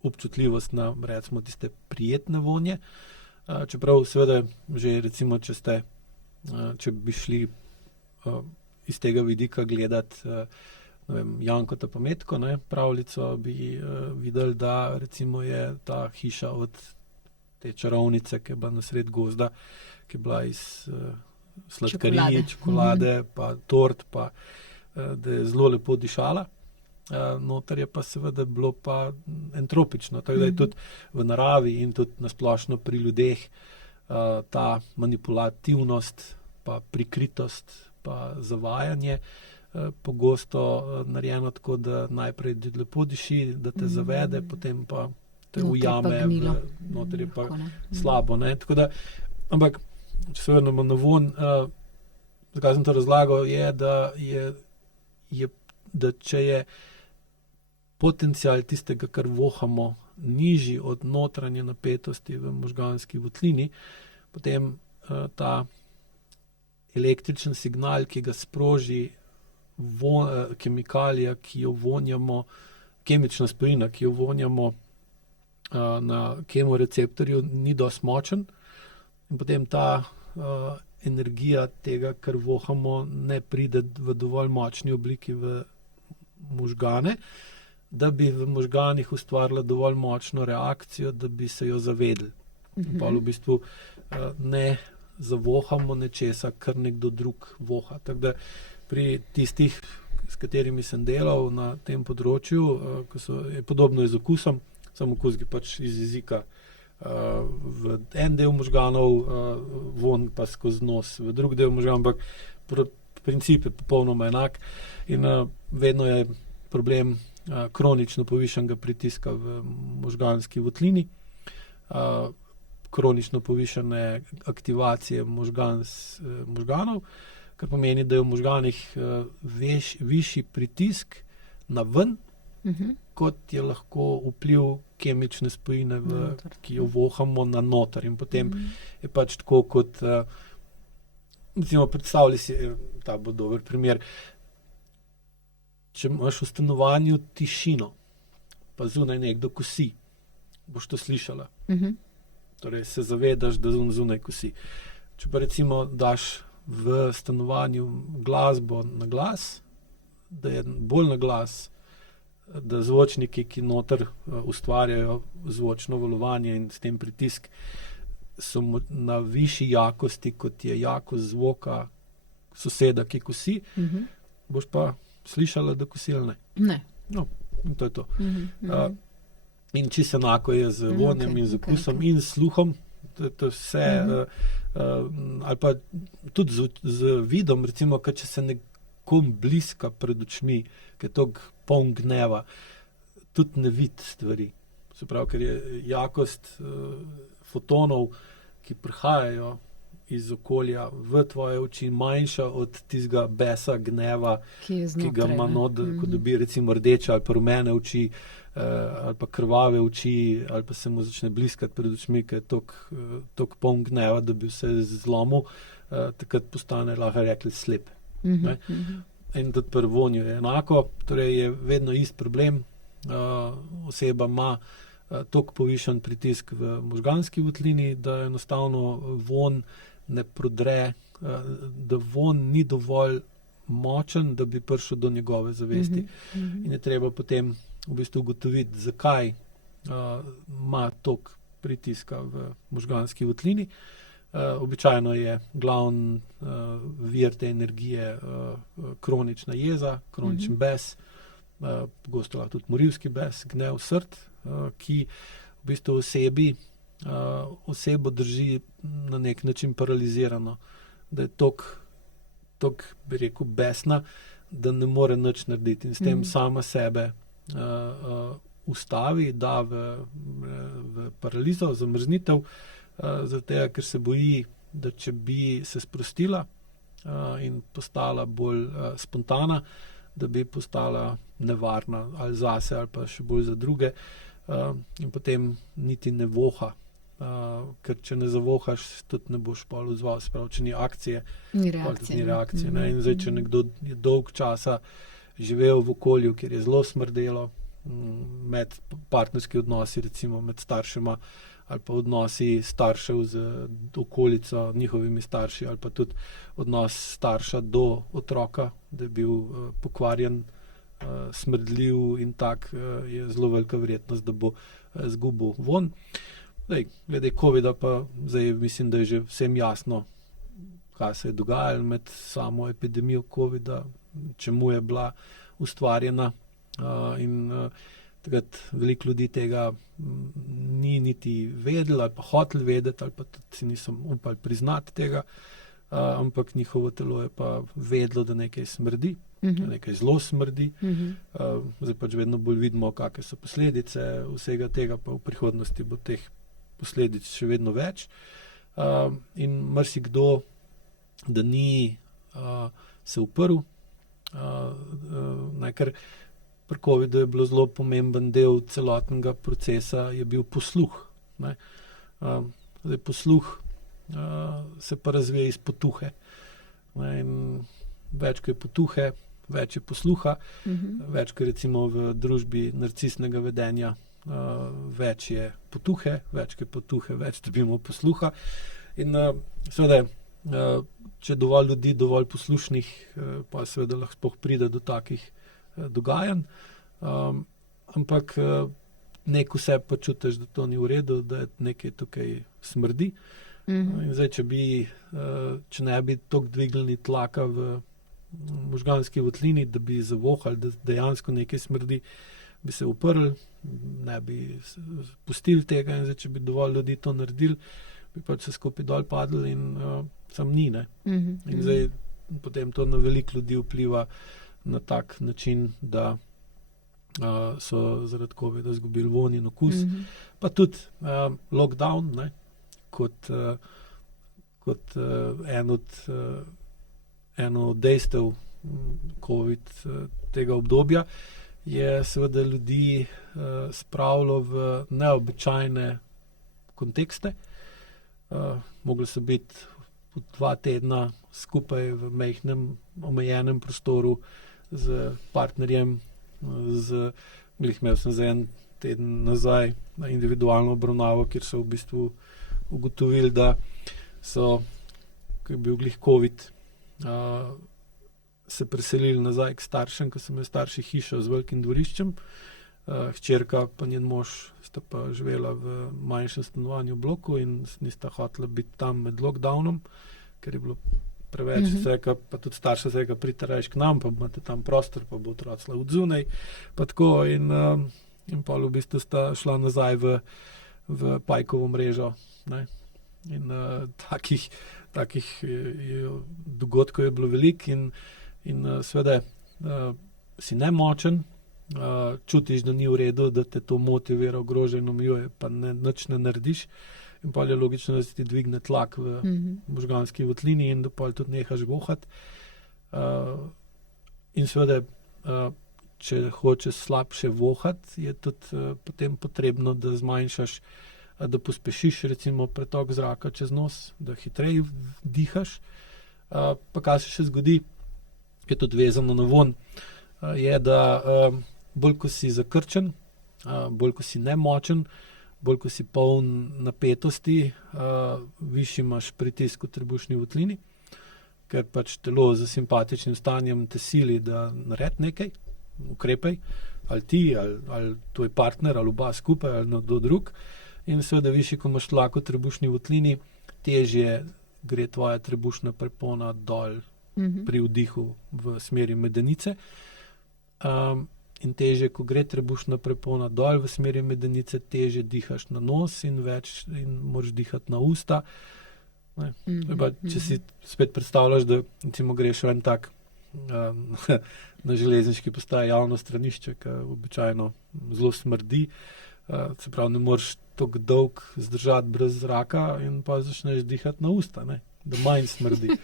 občutljivost na recimo tiste prijetne vonje, čeprav seveda že recimo, če bi šli iz tega vidika gledati Jankota pa Metko, pravljico, bi videli, da recimo je ta hiša od te čarovnice, ki je bila na sred gozda, ki je bila iz sladkarije, čokolade, pa tort, pa da je zelo lepo dišala. Noter je pa seveda bilo pa entropično, tako da je tudi v naravi in tudi nasplošno pri ljudeh ta manipulativnost, pa prikritost, pa zavajanje pogosto narejeno tako, da najprej lepo diši, da te zavede, potem pa te ujame, noter je pa slabo. Tako da, ampak, če se vrnemo na von, zakaj sem to razlagal, je, da če je potencial tistega, kar vohamo, nižji od notranje napetosti v možganski votlini, potem ta električen signal, ki ga sproži kemikalija, ki jo vonjamo, kemična spojina, ki jo vonjamo na kemoreceptorju, ni dosti močen in potem ta energija tega, kar vohamo, ne pride v dovolj močni obliki v možgane, da bi v možganih ustvarila dovolj močno reakcijo, da bi se jo zavedli. Pa v bistvu ne zavohamo nečesa, kar nekdo drug voha. Tako da pri tistih, s katerimi sem delal na tem področju, je podobno z okusom, samo okus je pač iz jezika v en del možganov, von pa skozi nos v drug del možganov, ampak princip je popolnoma enak in vedno je problem kronično povišanega pritiska v možganski votlini, kronično povišane aktivacije možganov, kar pomeni, da je v možganih višji pritisk na ven, kot je lahko vpliv kemične spojine, ki jo vohamo na noter. In potem je pač tako kot, recimo predstavljaj si, ta bo dober primer, če imaš v stanovanju tišino, pa zunaj nekdo kosi, boš to slišala. Torej se zavedaš, da zunaj kosi. Če pa recimo daš v stanovanju glasbo na glas, da je bolj na glas, da zvočniki, ki noter ustvarjajo zvočno valovanje in s tem pritisk, so na višji jakosti, kot je jakost zvoka soseda, ki kosi, boš pa slišala, da kosi ali ne. Ne. No, in to je to. In čisto enako je z vonjem in z okusom in s sluhom, to je vse, ali pa tudi z vidom, recimo, kad če se nekom bliska pred očmi, ki je toliko poln gneva, tudi ne vidi stvari. Se pravi, ker je jakost fotonov, ki prihajajo iz okolja v tvoje oči, manjša od tistega besa, gneva, ki ga ima ko dobi recimo rdeče ali pa rumene oči, ali pa krvave oči, ali pa se mu začne bliskati pred očmi, ker je toliko poln gneva, da bi vse zlomil, takrat postane, lahko rekli, slep. In tudi pri vonju je enako, torej je vedno isti problem. Oseba ima toliko povišan pritisk v možganski votlini, da enostavno von ne prodre, da von ni dovolj močen, da bi prišel do njegove zavesti. In je treba potem v bistvu ugotoviti, zakaj ima toliko pritiska v možganski votlini. Običajno je glavni vir te energije kronična jeza, kroničen bes, pogosto tudi morilski bes, gnev, srd, ki v bistvu osebo drži na nek način paralizirano, da je toliko, bi rekel, besna, da ne more nič narediti in s tem sama sebe ustavi, da v paralizo, zamrznitev, zaradi tega, ker se boji, da če bi se sprostila in postala bolj spontana, da bi postala nevarna ali zase ali pa še bolj za druge, in potem niti ne voha, ker če ne zavohaš, tudi ne boš pol odzval, se pravi, če ni akcije, ni reakcije. In zdaj, če nekdo je dolg časa živel v okolju, kjer je zelo smrdelo, med partnerski odnosi, recimo med staršema, ali pa odnosi staršev z okolico, njihovimi starši, ali pa tudi odnos starša do otroka, da je bil pokvarjen, smrdljiv in tak, je zelo velika verjetnost, da bo izgubil von. Zdaj, glede covida pa zdaj mislim, da je že vsem jasno, kaj se je dogajalo med samo epidemijo covida, čemu je bila ustvarjena, in takrat veliko ljudi tega ni niti vedelo ali pa hotelo vedeti, ali pa tudi si niso upali priznati tega, ampak njihovo telo je pa vedelo, da nekaj smrdi, da nekaj zelo smrdi. Zdaj pač vedno bolj vidimo, kakšne so posledice vsega tega, pa v prihodnosti bo teh posledic še vedno več. In marsikdo, da ni se uprl, ker pri covidu je bilo zelo pomemben del celotnega procesa, je bil posluh. Zdaj posluh se pa razvije iz potuhe. In več, ko je potuhe, več je posluha, več, ko recimo v družbi narcisnega vedenja, več je potuhe, več, ko je potuhe, več dobimo posluha. In seveda, če je dovolj ljudi, dovolj poslušnih, pa seveda lahko pride do takih dogajanj, ampak nek vse počutiš, da to ni v redu, da nekaj tukaj smrdi. In zdaj, če ne bi toliko dvignili tlaka v možganski votlini, da bi zavohali, da dejansko nekaj smrdi, bi se uprli, ne bi pustili tega in zdaj, če bi dovolj ljudi to naredili, bi pač se skupaj dol padli in sam ni, ne. In zdaj potem to na veliko ljudi vpliva na tak način, da so zaradi COVID-a izgubili vonj in okus. Pa tudi lockdown, ne, kot eno od dejstev COVID tega obdobja, je seveda ljudi spravilo v neobičajne kontekste. Mogli so biti 2 tedna skupaj v majhnem, omejenem prostoru z partnerjem, imel sem za 1 teden nazaj na individualno obravnavo, kjer so v bistvu ugotovili, da so, ko je bil glih COVID, se preselili nazaj k staršem, ko so imeli starši hišo z velikim dvoriščem. Hčerka pa njen mož sta pa živela v manjšem stanovanju v bloku in nista hotela biti tam med lockdownom, ker je bilo preveč, pa tudi starša se reka, pridite rajš k nam, pa imate tam prostor, pa bo otroci od zunaj, pa tako in pol v bistvu sta šla nazaj v pajkovo mrežo, ne. In takih dogodkov je bilo veliko in seveda si nemočen, čutiš, da ni v redu, da te to motivira, ogroža in omejuje, pa nič ne narediš. In pol je logično, da se ti dvigne tlak v možganski votlini in da pol tudi nehaš vohati. In seveda, če hočeš slabše vohati, je tudi potem potrebno, da zmanjšaš, da pospešiš recimo pretok zraka čez nos, da hitreje dihaš. Pa kaj se še zgodi, je tudi vezano na vonj, je, da bolj ko si zakrčen, bolj ko si nemočen, bolj ko si poln napetosti, višji imaš pritisk v trebušni votlini, ker pač telo z simpatičnim stanjem te sili, da naredi nekaj, ukrepaj, ali ti, ali tvoj partner, ali oba skupaj, ali kdo drug. In seveda višji, ko imaš tlak v trebušni votlini, težje gre tvoja trebušna prepona dol pri vdihu v smeri medenice. In težje, ko gre trebušna prepona dol v smeri medenice, težje dihaš na nos in moraš dihati na usta. Če si spet predstavljaš, da recimo greš v en tak na železniški postaji javno stranišče, ki običajno zelo smrdi, se pravi, ne moreš toliko dolg zdržati brez zraka in pa začneš dihati na usta, ne, da manj smrdi.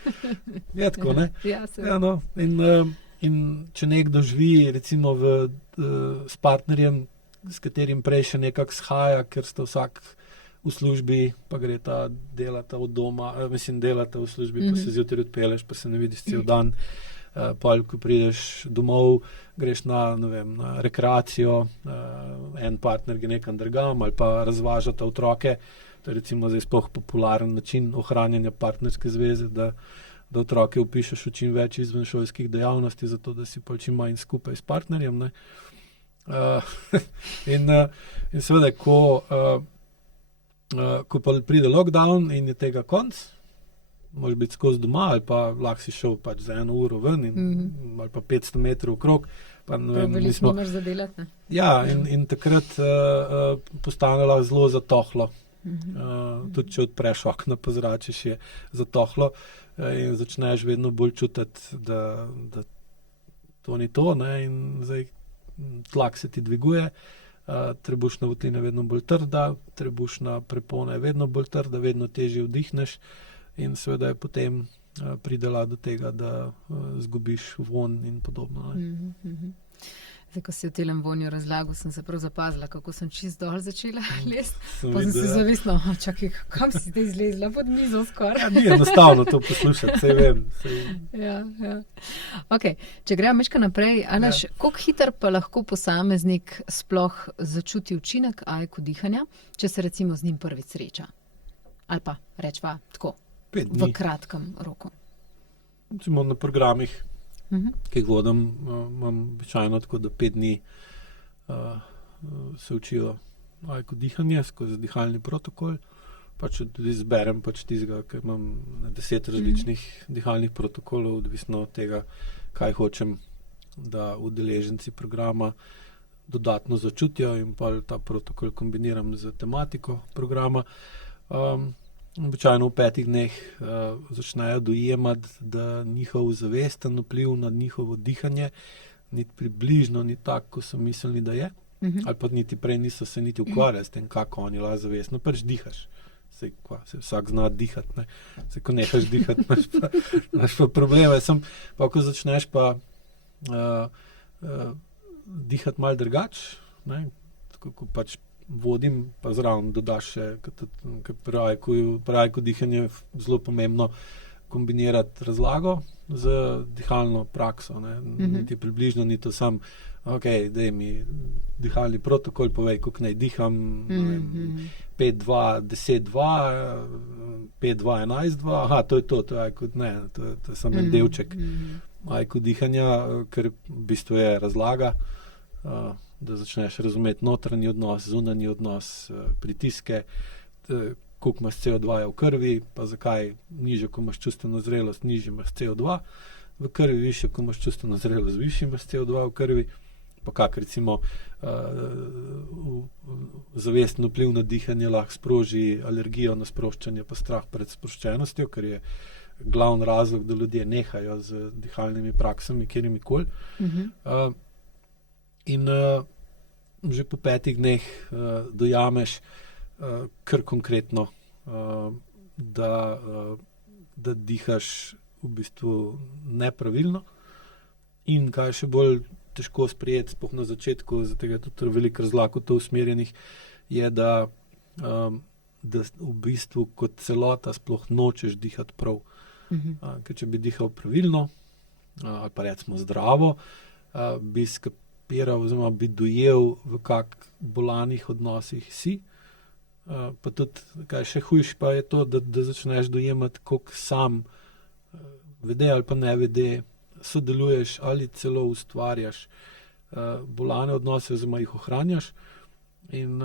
Je tako, ne? Ja, no, in če nekdo živi recimo s partnerjem, s katerim prej še nekako shaja, ker sta vsak v službi, pa greta delata od doma, delata v službi, pa se zjutraj odpeleš, pa se ne vidiš cel dan. Pol, ko prideš domov, greš na rekreacijo, en partner gre nekam drugam ali pa razvažata otroke. To je recimo zdaj sploh popularen način ohranjanja partnerske zveze, da otroke vpišeš v čim več izvenšolskih dejavnosti, zato da si pol čim manj skupaj s partnerjem, ne. In seveda, ko pa pride lockdown in je tega konc, moraš biti skozi doma ali pa lahko si šel pač za 1 uro ven ali pa 500 metrov okrog. Veliko nimaš za delati, ne? Ja, in takrat postane zelo zatohlo. Tudi če odpreš okno, pa zračiš, je zatohlo in začneš vedno bolj čutiti, da to ni to, ne, in zdaj tlak se ti dviguje, trebušna votlina je vedno bolj trda, trebušna prepona je vedno bolj trda, vedno težje vdihneš in seveda je potem pridela do tega, da zgubiš vonj in podobno, ne. Zdaj, ko si v telem vonju razlagal, sem se prav zapazila, kako sem čist dol začela lesti. Pa sem si zavestila, čakaj, kam si zdaj zlezla pod mizo skoraj. Ja, ni enostavno to poslušati, saj vem. Ja. Ok, če gremo mečka naprej, Aleš, koliko hiter pa lahko posameznik sploh začuti učinek AEQ dihanja, če se recimo z njim prvič sreča? Ali pa rečva tako, v kratkem roku. Recimo na programih, ki jih vodim, imam običajno tako, da 5 dni se učijo AEQ dihanje skozi dihalni protokol. Pač tudi izberem tistega, ker imam 10 različnih dihalnih protokolov, odvisno od tega, kaj hočem, da udeleženci programa dodatno začutijo, in pa ta protokol kombiniram z tematiko programa. Običajno v 5 dneh začnejo dojemati, da njihov zavesten vpliv na njihovo dihanje ni približno ni tak, kot so mislili, da je. Ali pa niti prej niso se niti ukvarjali s tem, kako oni lahko zavestno pač dihaš. Se vsak zna dihati, ne. Se ko nehaš dihati, imaš pa probleme. Pa ko začneš pa dihati malo drugače, ne, tako ko pač vodim, pa zraven dodaš še, ker pri AEQ dihanje je zelo pomembno kombinirati razlago z dihalno prakso, ne. Niti približno ni to sam, daj mi dihalni protokol, povej, koliko naj diham, 5-2, 10-2, 5-2, 11-2, to je to je AEQ, ne, to je samo en delček AEQ dihanja, ker v bistvu je razlaga, da začneš razumeti notranji odnos, zunanji odnos, pritiske, koliko imaš CO2 v krvi, pa zakaj nižje, ko imaš čustveno zrelost, nižje imaš CO2 v krvi, višje, ko imaš čustveno zrelost, višje imaš CO2 v krvi, pa kak recimo zavesten vpliv na dihanje lahko sproži alergijo na sproščanje, pa strah pred sproščenostjo, ker je glavni razlog, da ljudje nehajo z dihalnimi praksami, kjerimikoli. In že po 5 dneh dojameš kar konkretno, da dihaš v bistvu nepravilno, in kaj še bolj težko sprejeti, sploh na začetku, zato je tudi veliko razlag v to usmerjenih, je, da v bistvu kot celota sploh nočeš dihati prav. Ker če bi dihal pravilno, ali pa recimo zdravo, bi skapiral oziroma bi dojel, v kak bolanih odnosih si. Pa tudi, kaj še hujš pa je to, da začneš dojemati, koliko sam vede ali pa ne vede, sodeluješ ali celo ustvarjaš bolane odnose oziroma jih ohranjaš. In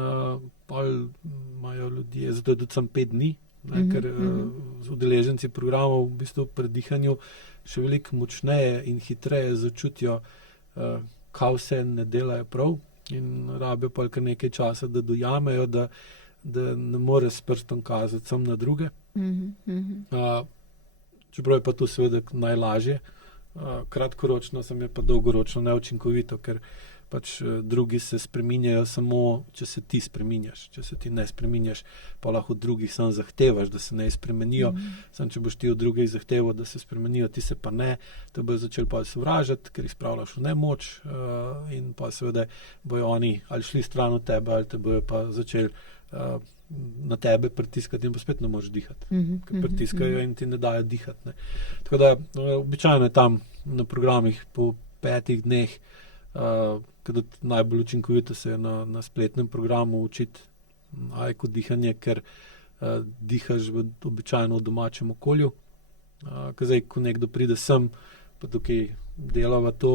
pol imajo ljudje, zato je tudi samo 5 dni, ne, ker udeleženci programov v bistvu pri dihanju še veliko močneje in hitreje začutijo, kaj vse ne delajo prav, in rabijo pa kar nekaj časa, da dojamejo, da ne more s prstom kazati samo na druge. Čeprav je pa to seveda najlažje. Kratkoročno je pa dolgoročno neučinkovito, ker pač drugi se spreminjajo samo, če se ti spreminjaš. Če se ti ne spreminjaš, pa lahko od drugih samo zahtevaš, da se ne spremenijo. Samo če boš ti od drugih zahteval, da se spremenijo, ti se pa ne, te bojo začeli pa sovražiti, ker jih spravljaš v nemoč, in pa seveda bojo oni ali šli stran od tebe, ali te bojo pa začeli na tebe pritiskati, in pa spet ne moreš dihati. Ker pritiskajo in ti ne dajo dihati, ne. Tako da običajno je tam na programih po 5 dneh, ker najbolj učinkovito se je na spletnem programu učiti AEQ dihanje, ker dihaš običajno v domačem okolju. Ker zdaj, ko nekdo pride sem, pa tukaj delava to,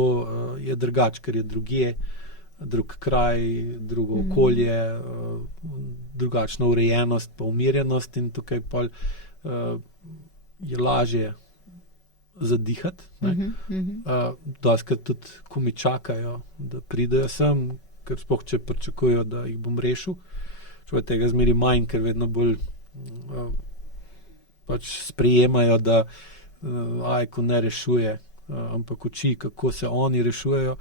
je drugače, ker je drugje, drug kraj, drugo okolje, drugačna urejenost pa umirjenost, in tukaj pol je lažje zadihati. Dostikrat tudi, ko mi čakajo, da pridejo sem, ker sploh če pričakujejo, da jih bom rešil, čeprav tega zmeri manj, ker vedno bolj pač sprejemajo, da AEQ ne rešuje, ampak uči, kako se oni rešujejo.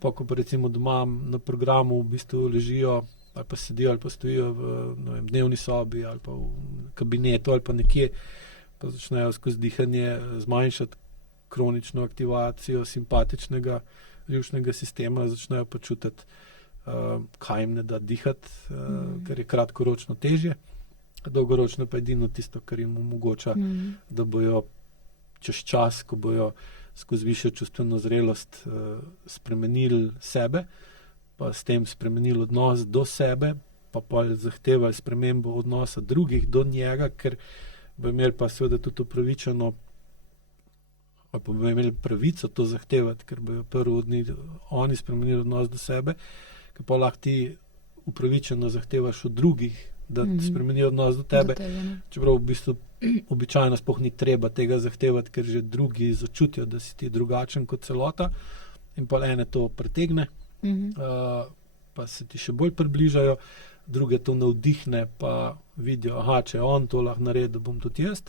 Pa ko pa recimo doma na programu v bistvu ležijo, ali pa sedijo, ali pa stojijo v dnevni sobi, ali pa v kabinetu, ali pa nekje, pa začnejo skozi dihanje zmanjšati kronično aktivacijo simpatičnega živčnega sistema, začnejo pa čutiti, kaj jim ne da dihati, ker je kratkoročno težje, dolgoročno pa edino tisto, kar jim omogoča, da bojo čez čas, ko bojo skozi višjo čustveno zrelost spremenili sebe, pa s tem spremenili odnos do sebe, pa zahtevali spremembo odnosa drugih do njega, ker bo imeli pa seveda tudi upravičeno, ali pa bo imeli pravico to zahtevati, ker bojo prvo od njih oni spremenili odnos do sebe, ker pa lahko ti upravičeno zahtevaš od drugih, da spremenijo odnos do tebe, čeprav v bistvu običajno sploh ni treba tega zahtevati, ker že drugi začutijo, da si ti drugačen kot celota in pa ene to pretegne, pa se ti še bolj približajo, druge to navdihne, pa vidijo, če on to lahko naredi, da bom tudi jaz.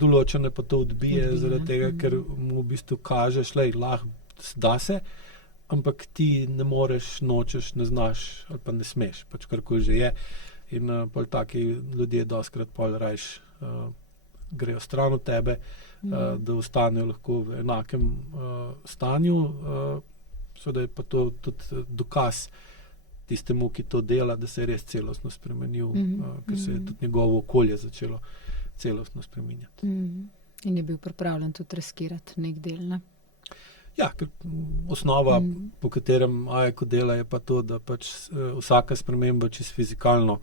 Določene pa to odbije zaradi tega, ker mu v bistvu kažeš, lahko da se, ampak ti ne moreš, nočeš, ne znaš ali pa ne smeš, pač karkoli že je. In pol taki ljudje dostikrat pol rajš grejo stran od tebe, da ostanejo lahko v enakem stanju. Seveda je pa to tudi dokaz tistemu, ki to dela, da se je res celostno spremenil, ker se je tudi njegovo okolje začelo celostno spreminjati. In je bil pripravljen tudi riskirati nek del, ne? Ja, ker osnova, po katerem AEKO dela, je pa to, da pač vsaka sprememba čisto fizikalno,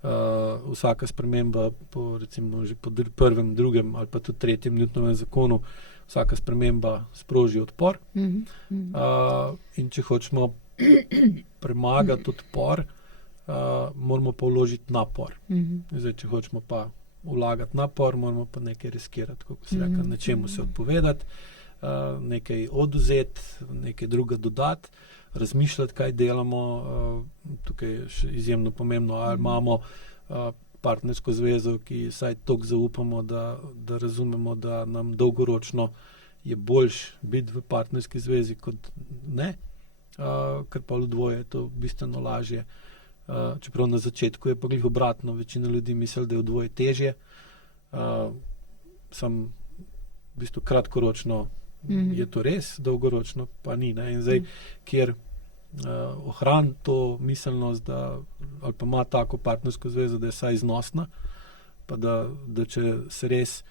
vsaka sprememba po recimo že po prvem, drugem ali pa tudi tretjem Newtonovem zakonu, vsaka sprememba sproži odpor. In če hočemo premagati odpor, moramo pa vložiti napor. Zdaj, če hočemo pa vlagati napor, moramo pa nekaj riskirati, kot se reče, nečemu se odpovedati, nekaj odvzeti, nekaj druga dodati, razmišljati, kaj delamo. Tukaj je še izjemno pomembno, ali imamo partnersko zvezo, ki vsaj toliko zaupamo, da razumemo, da nam dolgoročno je boljše biti v partnerski zvezi kot ne, ker pa v dvoje je to bistveno lažje. Čeprav na začetku je pa glih obratno, večina ljudi misli, da je v dvoje težje. Sam v bistvu kratkoročno je to res, dolgoročno pa ni. Ne? In zdaj, kjer ohrani to miselnost, ali pa ima tako partnersko zvezo, da je vsaj iznosna, pa da če se res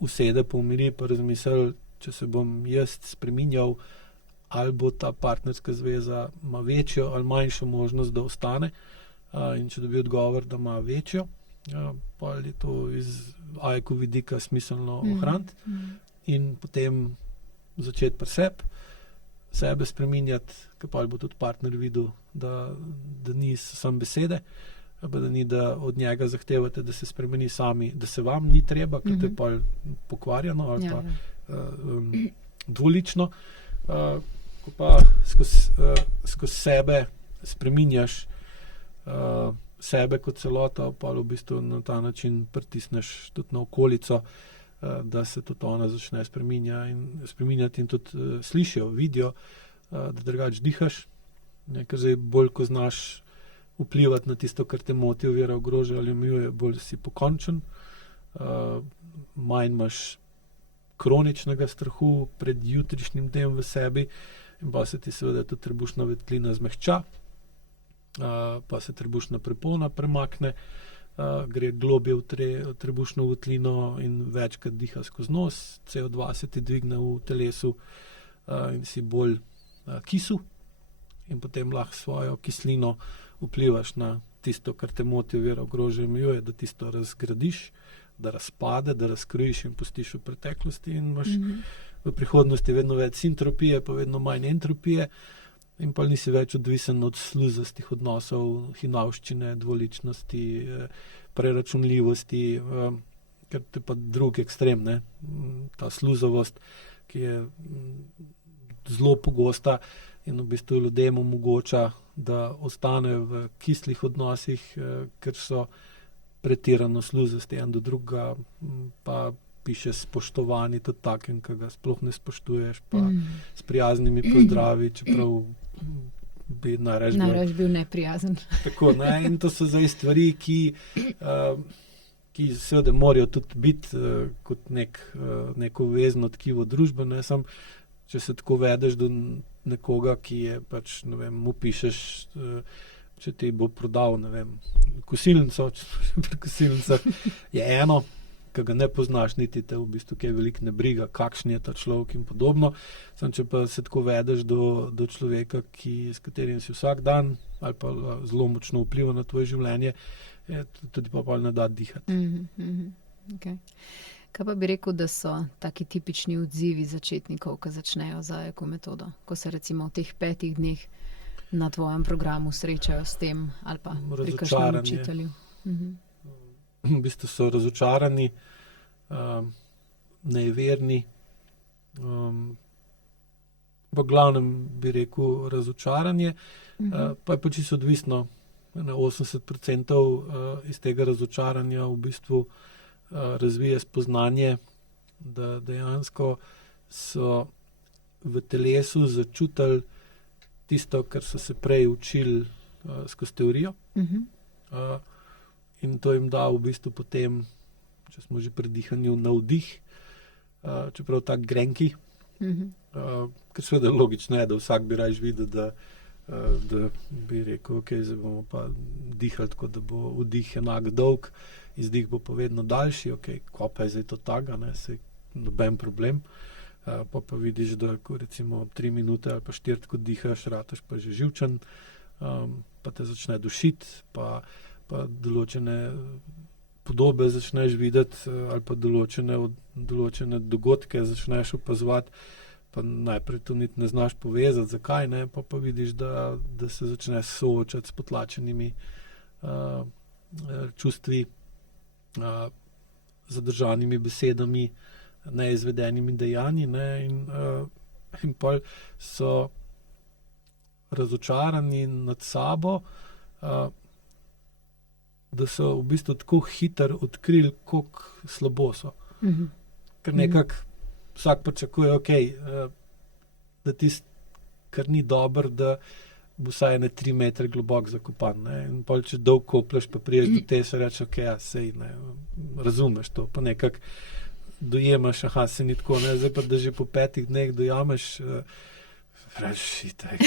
usede, pomiri, pa razmisli, če se bom jaz spreminjal, ali bo ta partnerska zveza ima večjo ali manjšo možnost, da ostane. In če dobi odgovor, da ima večjo, pa je to iz AEKO vidika smiselno ohraniti in potem začeti pri sebe spreminjati, ker pa bo tudi partner videl, da ni samo besede, pa da ni, da od njega zahtevate, da se spremeni sami, da se vam ni treba, ker to je pa pokvarjeno ali pa dvolično. Ko pa skozi sebe spreminjaš sebe kot celota, pa v bistvu na ta način pritisneš tudi na okolico, da se tudi ona začne spreminjati in tudi slišijo, vidijo, da drugače dihaš. Ker zdaj bolj, ko znaš vplivati na tisto, kar te moti, ovira, ogroža ali omejuje, bolj si pokončen, manj imaš kroničnega strahu pred jutrišnjim dnem v sebi in pa se ti seveda tudi trebušna vetlina zmehča, pa se trebušna prepona premakne, gre globje v trebušno votlino in večkrat diha skozi nos, CO2 se ti dvigne v telesu in si bolj kisu in potem lahko svojo kislino vplivaš na tisto, kar te moti, ovira, ogroža, omejuje, da tisto razgradiš, da razpade, da razkrojiš in pustiš v preteklosti in imaš v prihodnosti vedno več sintropije, pa vedno manj entropije in pa nisi več odvisen od sluzastih odnosov, hinavščine, dvoličnosti, preračunljivosti, ker to je pa drug ekstrem, ne? Ta sluzavost, ki je zelo pogosta in v bistvu ljudem omogoča, da ostanejo v kislih odnosih, ker so pretirano sluzasti en do drugega, pa piše spoštovani tudi takem, ki ga sploh ne spoštuješ, pa s prijaznimi pozdravi, čeprav bi najraje bil neprijazen. Tako, ne? In to so zdaj stvari, ki seveda morajo tudi biti kot neko vezno tkivo družbe, ne samo, če se tako vedeš do nekoga, ki je pač, ne vem, mu pišeš, če ti bo prodal, ne vem, kosilnico, pri kosilnicah je eno, ki ga ne poznaš, niti te v bistvu kaj veliko ne briga, kakšen je ta človek in podobno. Samo če pa se tako vedeš do človeka, s katerim si vsak dan ali pa zelo močno vpliva na tvoje življenje, tudi pa ne da dihati. Okay. Kaj pa bi rekel, da so taki tipični odzivi začetnikov, ko začnejo z AEKO metodo? Ko se recimo v teh 5 dneh na tvojem programu srečajo s tem ali pa pri kakšnem učitelju? V bistvu so razočarani, nejeverni. V glavnem bi rekel razočaranje, pa je pa čisto odvisno. 80% iz tega razočaranja v bistvu razvije spoznanje, da dejansko so v telesu začutili tisto, kar so se prej učili skozi teorijo. In to jim da v bistvu potem, če smo že pri dihanju, navdih, čeprav tak grenki, ker seveda logično je, da vsak bi rajš videl, da bi rekel, ok, zdaj bomo pa dihali tako, da bo vdih enak dolg, izdih bo pa vedno daljši, ok, ko pa je zdaj to taga, ne, sej noben problem. Pa vidiš, da ko recimo 3 minute ali pa 4, ko dihaš, rataš pa že živčen, pa te začne dušiti, pa določene podobe začneš videti ali pa določene dogodke začneš opazovati, pa najprej to niti ne znaš povezati, zakaj ne, pa vidiš, da se začneš soočati s potlačenimi čustvi, zadržanimi besedami, neizvedenimi dejanji, ne, in pol so razočarani nad sabo, da so v bistvu tako hitro odkrili, koliko slabo so. Ker nekako vsak pričakuje, ok, da tisto, kar ni dobro, da bo vsaj 3 metre globok zakopan. Ne? In pol, če dolg kopleš, pa priješ do te, se reče, ok, ja, sej, ne, razumeš to, pa nekako dojemaš, aha, se ni tako, ne, zdaj pa, da že po 5 dneh dojameš, reči, tako.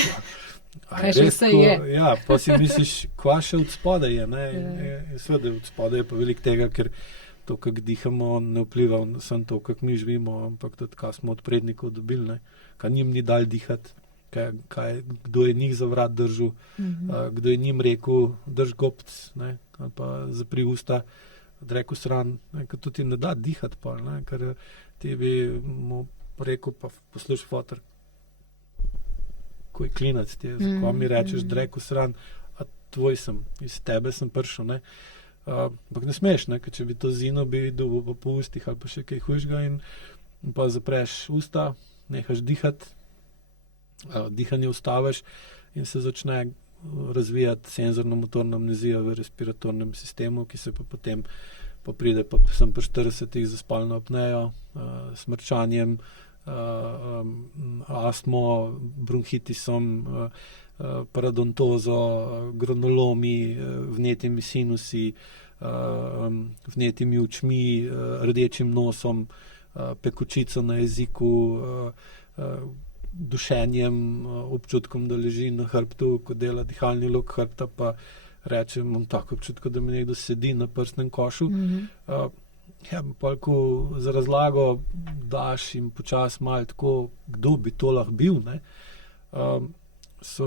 Kaj že vse je? Ja, pa si misliš, kva še od spodaj je, ne, in seveda od spodaj je pa veliko tega, ker to, kak dihamo, ne vpliva samo to, kak mi živimo, ampak tudi, kaj smo od prednikov dobili, ne, kaj njim ni dal dihati, kdo je njih za vrat držal, kdo je njim rekel, drž gobc, ne, ali pa zapri usta, rekel sran, ker to ti ne da dihati pol, ne, ker ti bi mu rekel, pa poslušaj fotor, ko je klinac, ko mi rečeš, rekel sran, a tvoj sem, iz tebe sem prišel, ne. Ampak ne smeš, ne, ker če bi to zino, bi dobil po ustih ali pa še kaj hujšega in pa zapreš usta, nehaš dihati, dihanje ustaviš in se začne razvijati senzorno-motorna amnezija v respiratornem sistemu, ki se pa potem pride pa sem pri 40 za spalno apnejo, smrčanjem, astmo, bronhitisom, paradontozo, gronolomi, vnetimi sinusi, vnetimi očmi, rdečim nosom, pekočico na jeziku, dušenjem, občutkom, da leži na hrbtu, ko dela dihalni lok hrbta, pa reče, imam tako občutko, da mi nekdo sedi na prsnem košu. Ja, pa ko za razlago daš in počas malo tako, kdo bi to lahko bil, ne, so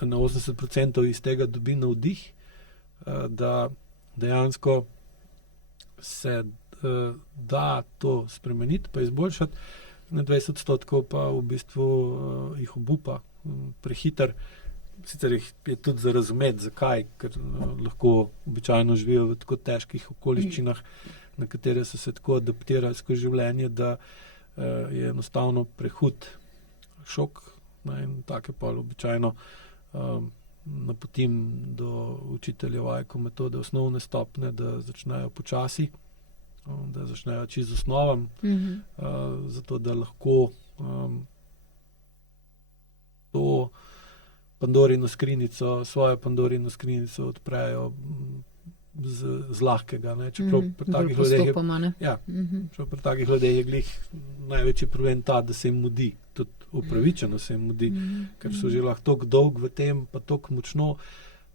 na 80% iz tega dobi navdih, da dejansko se da to spremeniti, pa izboljšati, na 20% pa v bistvu jih obupa prehiter. Sicer jih je tudi za razumeti, zakaj, ker lahko običajno živijo v tako težkih okoliščinah, na katere so se tako adaptirali skozi življenje, da je enostavno prehud šok, ne, in take pa običajno napotim do učiteljev AEKO metode osnovne stopnje, da začnejo počasi, da začnejo čisto z osnovam, zato da lahko to Pandorino skrinjico, svojo Pandorino skrinjico odprejo z lahkega, ne, čeprav pri takih ljudeh pri takih ljudeh je glih največji problem ta, da se jim mudi, tudi upravičeno se jim mudi, ker so že lahko toliko dolg v tem, pa toliko močno,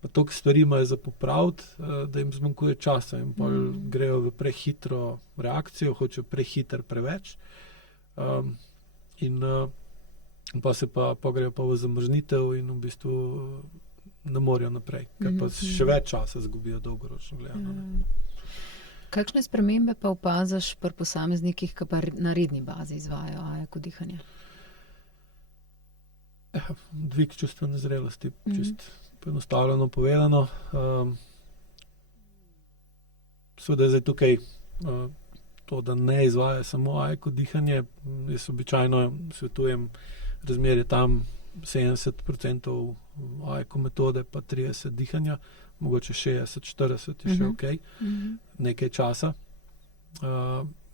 pa toliko stvari imajo za popraviti, da jim zmanjkuje časa in pol grejo v prehitro reakcijo, hočejo prehiter preveč, in pa se pa grejo pa v zamrznitev in v bistvu ne morejo naprej, ker pa še več časa zgubijo dolgoročno gledano. Kakšne spremembe pa opaziš pri posameznikih, ki pa na redni bazi izvajajo AEKO dihanje? Dvig čustvene zrelosti, čist poenostavljeno povedano. Seveda je zdaj tukaj to, da ne izvaja samo AEQ dihanje. Jaz običajno svetujem razmerje tam 70% AEQ metode, pa 30 dihanja, mogoče 60-40 je še okej, nekaj časa.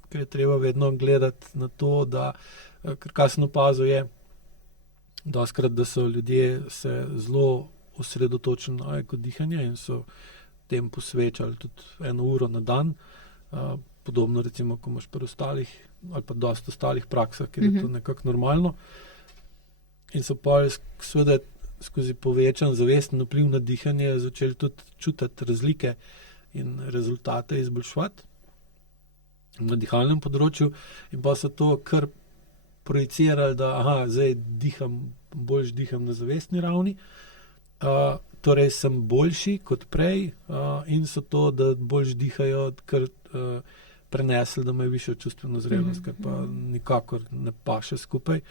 Ker je treba vedno gledati na to, da, ker kaj sem opazil je, dostikrat, da so ljudje se zelo osredotočili na AEQ dihanje in so tem posvečali tudi 1 uro na dan. Podobno recimo, ko imaš pri ostalih ali pa dosti ostalih praksah, ker je to nekako normalno. In so pa seveda skozi povečan zavesten vpliv na dihanje začeli tudi čutiti razlike in rezultate izboljševati na dihalnem področju, in pa so to kar projicirali, da zdaj boljš diham na zavestni ravni, torej sem boljši kot prej, in so to, da boljš dihajo, kar prenesli, da imajo višjo čustveno zrelost, kar pa nikakor ne paše skupaj,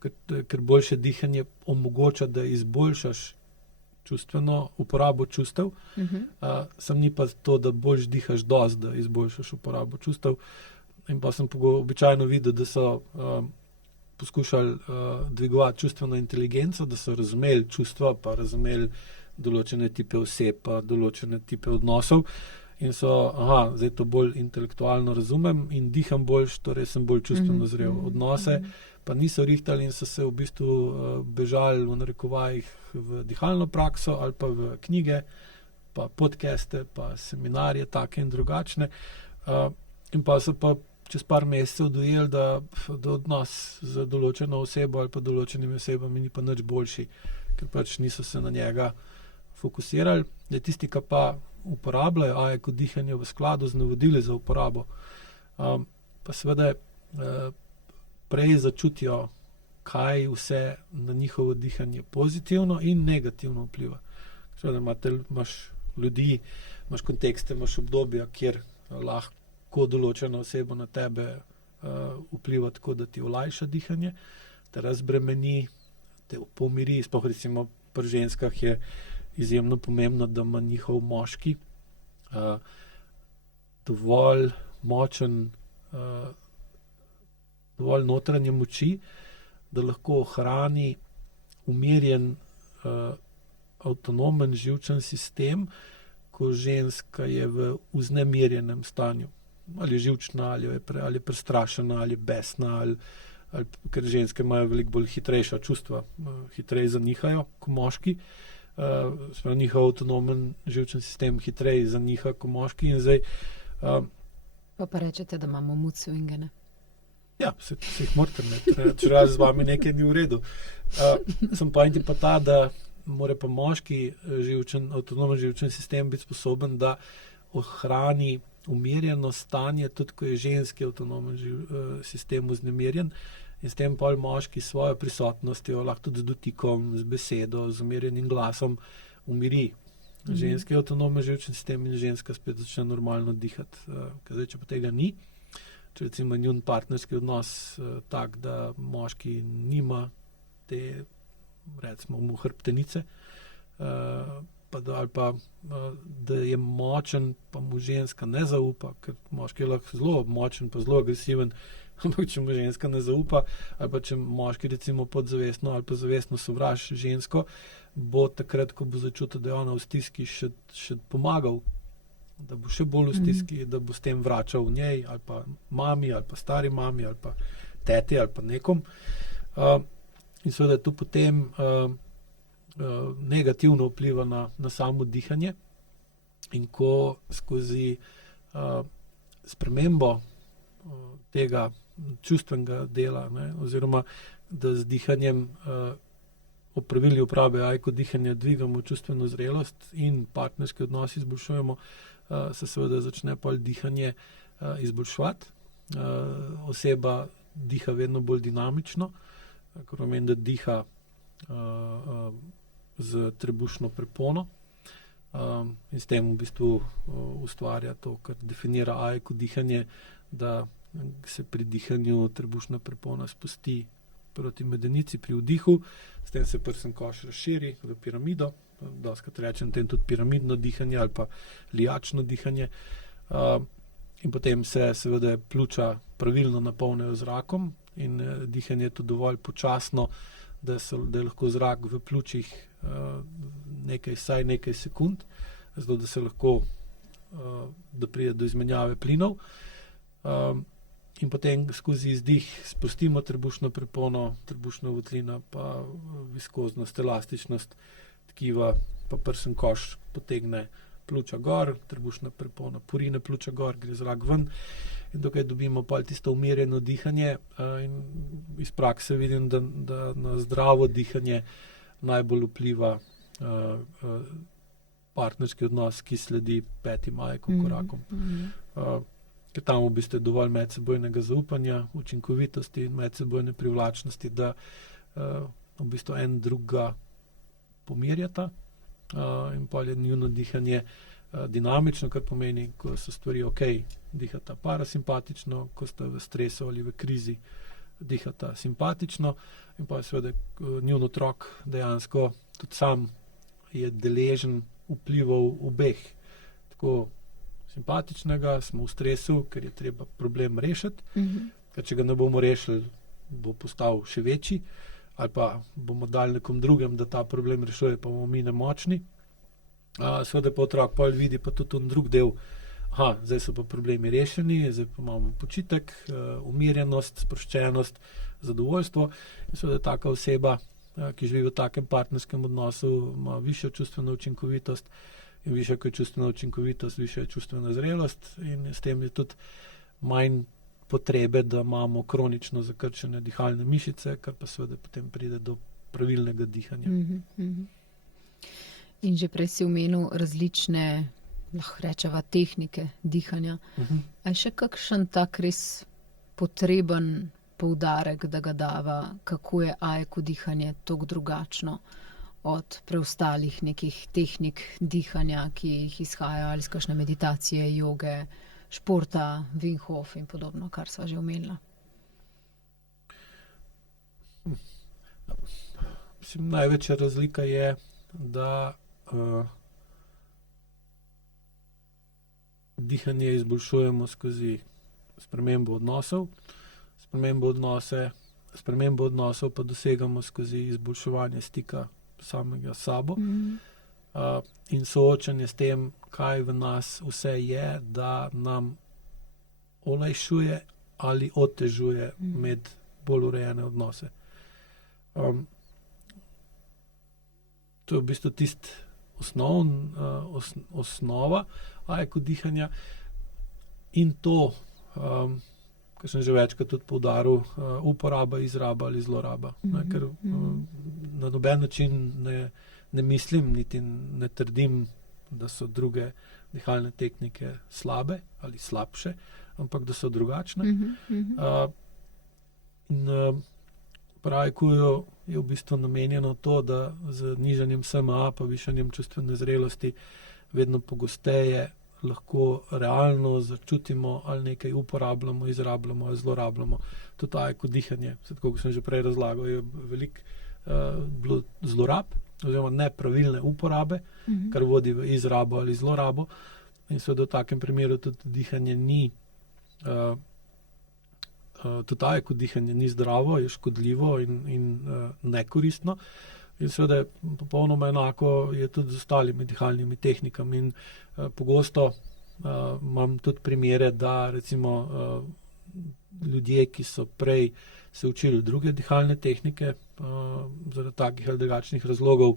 ker boljše dihanje omogoča, da izboljšaš čustveno uporabo čustev, sam ni pa to, da boljš dihaš dosti, da izboljšaš uporabo čustev. In pa sem običajno videl, da so poskušali dvigovati čustveno inteligenco, da so razumeli čustva, pa razumeli določene tipe oseb, pa določene tipe odnosov, in so, zdaj to bolj intelektualno razumem in diham boljš, torej sem bolj čustveno zrel. Odnose pa niso rihtali in so se v bistvu bežali v narekovajih v dihalno prakso ali pa v knjige, pa podcaste, pa seminarje take in drugačne. In pa so pa čez par mesecev dojeli, da odnos z določeno osebo ali pa določenimi osebami ni pa nič boljši, ker pač niso se na njega fokusirali. Da tisti, ki pa uporabljajo AEQ dihanje v skladu z navodili za uporabo, pa seveda prej začutijo, kaj vse na njihovo dihanje pozitivno in negativno vpliva. Seveda imaš ljudi, imaš kontekste, imaš obdobja, kjer lahko določena oseba na tebe vpliva tako, da ti olajša dihanje, te razbremeni, te pomiri. Sploh recimo pri ženskah je izjemno pomembno, da ima njihov moški dovolj močen, dovolj notranje moči, da lahko ohrani umirjen, avtonomen živčen sistem, ko ženska je v vznemirjenem stanju. Ali živčna, ali prestrašena, ali besna, ali ker ženske imajo veliko bolj hitrejša čustva, hitreje zanihajo kot moški. Njihov avtonomen živčen sistem hitreje zaniha kot moški in zdaj... Pa rečete, da imamo mood swinge, ne? Ja, se jih morate, ne. Če raz z vami nekaj ni v redu. Sem point pa ta, da mora pa moški avtonomen živčen sistem biti sposoben, da ohrani umirjeno stanje, tudi ko je ženski avtonomen sistem vznemirjen, in s tem pol moški svojo prisotnostjo, lahko tudi z dotikom, z besedo, z umirjenim glasom umiri ženski avtonomen živčen sistem in ženska spet začne normalno dihati. Zdaj, če pa tega ni, če recimo njun partnerski odnos tak, da moški nima te, recimo mu hrbtenice, ali pa da je močen, pa mu ženska ne zaupa, ker moški je lahko zelo močen, pa zelo agresiven, ampak če mu ženska ne zaupa, ali pa če moški recimo podzavestno ali pa zavestno sovraži žensko, bo takrat, ko bo začutil, da je ona v stiski, še pomagal, da bo še bolj v stiski, da bo s tem vračal njej, ali pa mami, ali pa stari mami, ali pa teti, ali pa nekom. In seveda to potem negativno vpliva na samo dihanje, in ko skozi spremembo tega čustvenega dela, ne, oziroma da z dihanjem ob pravilni uporabi AEQ dihanja dvigamo čustveno zrelost in partnerski odnos izboljšujemo, se seveda začne pol dihanje izboljševati. Oseba diha vedno bolj dinamično, kar pomeni, da diha z trebušno prepono, in s tem v bistvu ustvarja to, kar definira AEQ dihanje, da se pri dihanju trebušna prepona spusti proti medenici pri vdihu, s tem se prsen koš razširi v piramido, dostakrat rečem tem tudi piramidno dihanje ali pa lijačno dihanje. In potem se seveda pljuča pravilno napolnijo zrakom in dihanje je tudi dovolj počasno, da je lahko zrak v pljučih vsaj nekaj sekund, zato da se lahko da pride do izmenjave plinov. In potem skozi izdih spustimo trebušno prepono, trebušna votlina, pa viskoznost, elastičnost tkiva, pa prsen koš potegne pljuča gor, trebušna prepona porine pljuča gor, gre zrak ven in tukaj dobimo pa tisto umirjeno dihanje in iz prakse vidim, da na zdravo dihanje najbolj vpliva partnerski odnos, ki sledi 5. AEQ korakom. Ker tam v bistvu je dovolj medsebojnega zaupanja, učinkovitosti in medsebojne privlačnosti, da v bistvu en drugega pomirjata in potem je njuno dihanje dinamično, kar pomeni, ko so stvari ok, dihata parasimpatično, ko sta v stresu ali v krizi, dihata simpatično in pa seveda njun otrok dejansko tudi sam je deležen vplivov obeh. Tako simpatičnega, smo v stresu, ker je treba problem rešiti, ker če ga ne bomo rešili, bo postal še večji, ali pa bomo dali nekom drugem, da ta problem rešuje, pa bomo mi nemočni. Seveda pa otrok pol vidi pa tudi drug del, zdaj so pa problemi rešeni, zdaj pa imamo počitek, umirjenost, sproščenost, zadovoljstvo in seveda taka oseba, ki živi v takem partnerskem odnosu, ima višjo čustveno učinkovitost in višja kot je čustvena učinkovitost, višja je čustvena zrelost in s tem je tudi manj potrebe, da imamo kronično zakrčene dihalne mišice, kar pa seveda potem pride do pravilnega dihanja. In že prej si omenil različne, lahko rečeva, tehnike dihanja. A je še kakšen tak res potreben poudarek, da ga dava, kako je AEQ dihanje toliko drugačno od preostalih nekih tehnik dihanja, ki jih izhajajo ali iz kakšne meditacije, joge, športa, Wim Hof in podobno, kar sva že omenila? Mislim, največja razlika je, da dihanje izboljšujemo skozi spremembo odnosov, spremembo odnosov pa dosegamo skozi izboljševanje stika samega s sabo in soočanje s tem, kaj v nas vse je, da nam olajšuje ali otežuje med bolj urejene odnose. To je v bistvu tisti osnova AEQ dihanja in to, kar sem že večkrat tudi poudaril, uporaba, izraba ali zloraba. Ker na noben način ne mislim, niti ne trdim, da so druge dihalne tehnike slabe ali slabše, ampak da so drugačne. In pri AEQ-ju je v bistvu namenjeno to, da z nižanjem SMA pa višanjem čustvene zrelosti vedno pogosteje lahko realno začutimo ali nekaj uporabljamo, izrabljamo ali zlorabljamo. Tudi AEQ dihanje, tako kot sem že prej razlagal, je veliko bilo zlorab oziroma nepravilne uporabe, kar vodi v izrabo ali zlorabo. In seveda v takem primeru tudi dihanje ni tudi AEQ dihanje ni zdravo, je škodljivo in nekoristno. In seveda je popolnoma enako je tudi z ostalimi dihalnimi tehnikami. In pogosto imam tudi primere, da recimo ljudje, ki so prej se učili druge dihalne tehnike, zaradi takih ali drugačnih razlogov,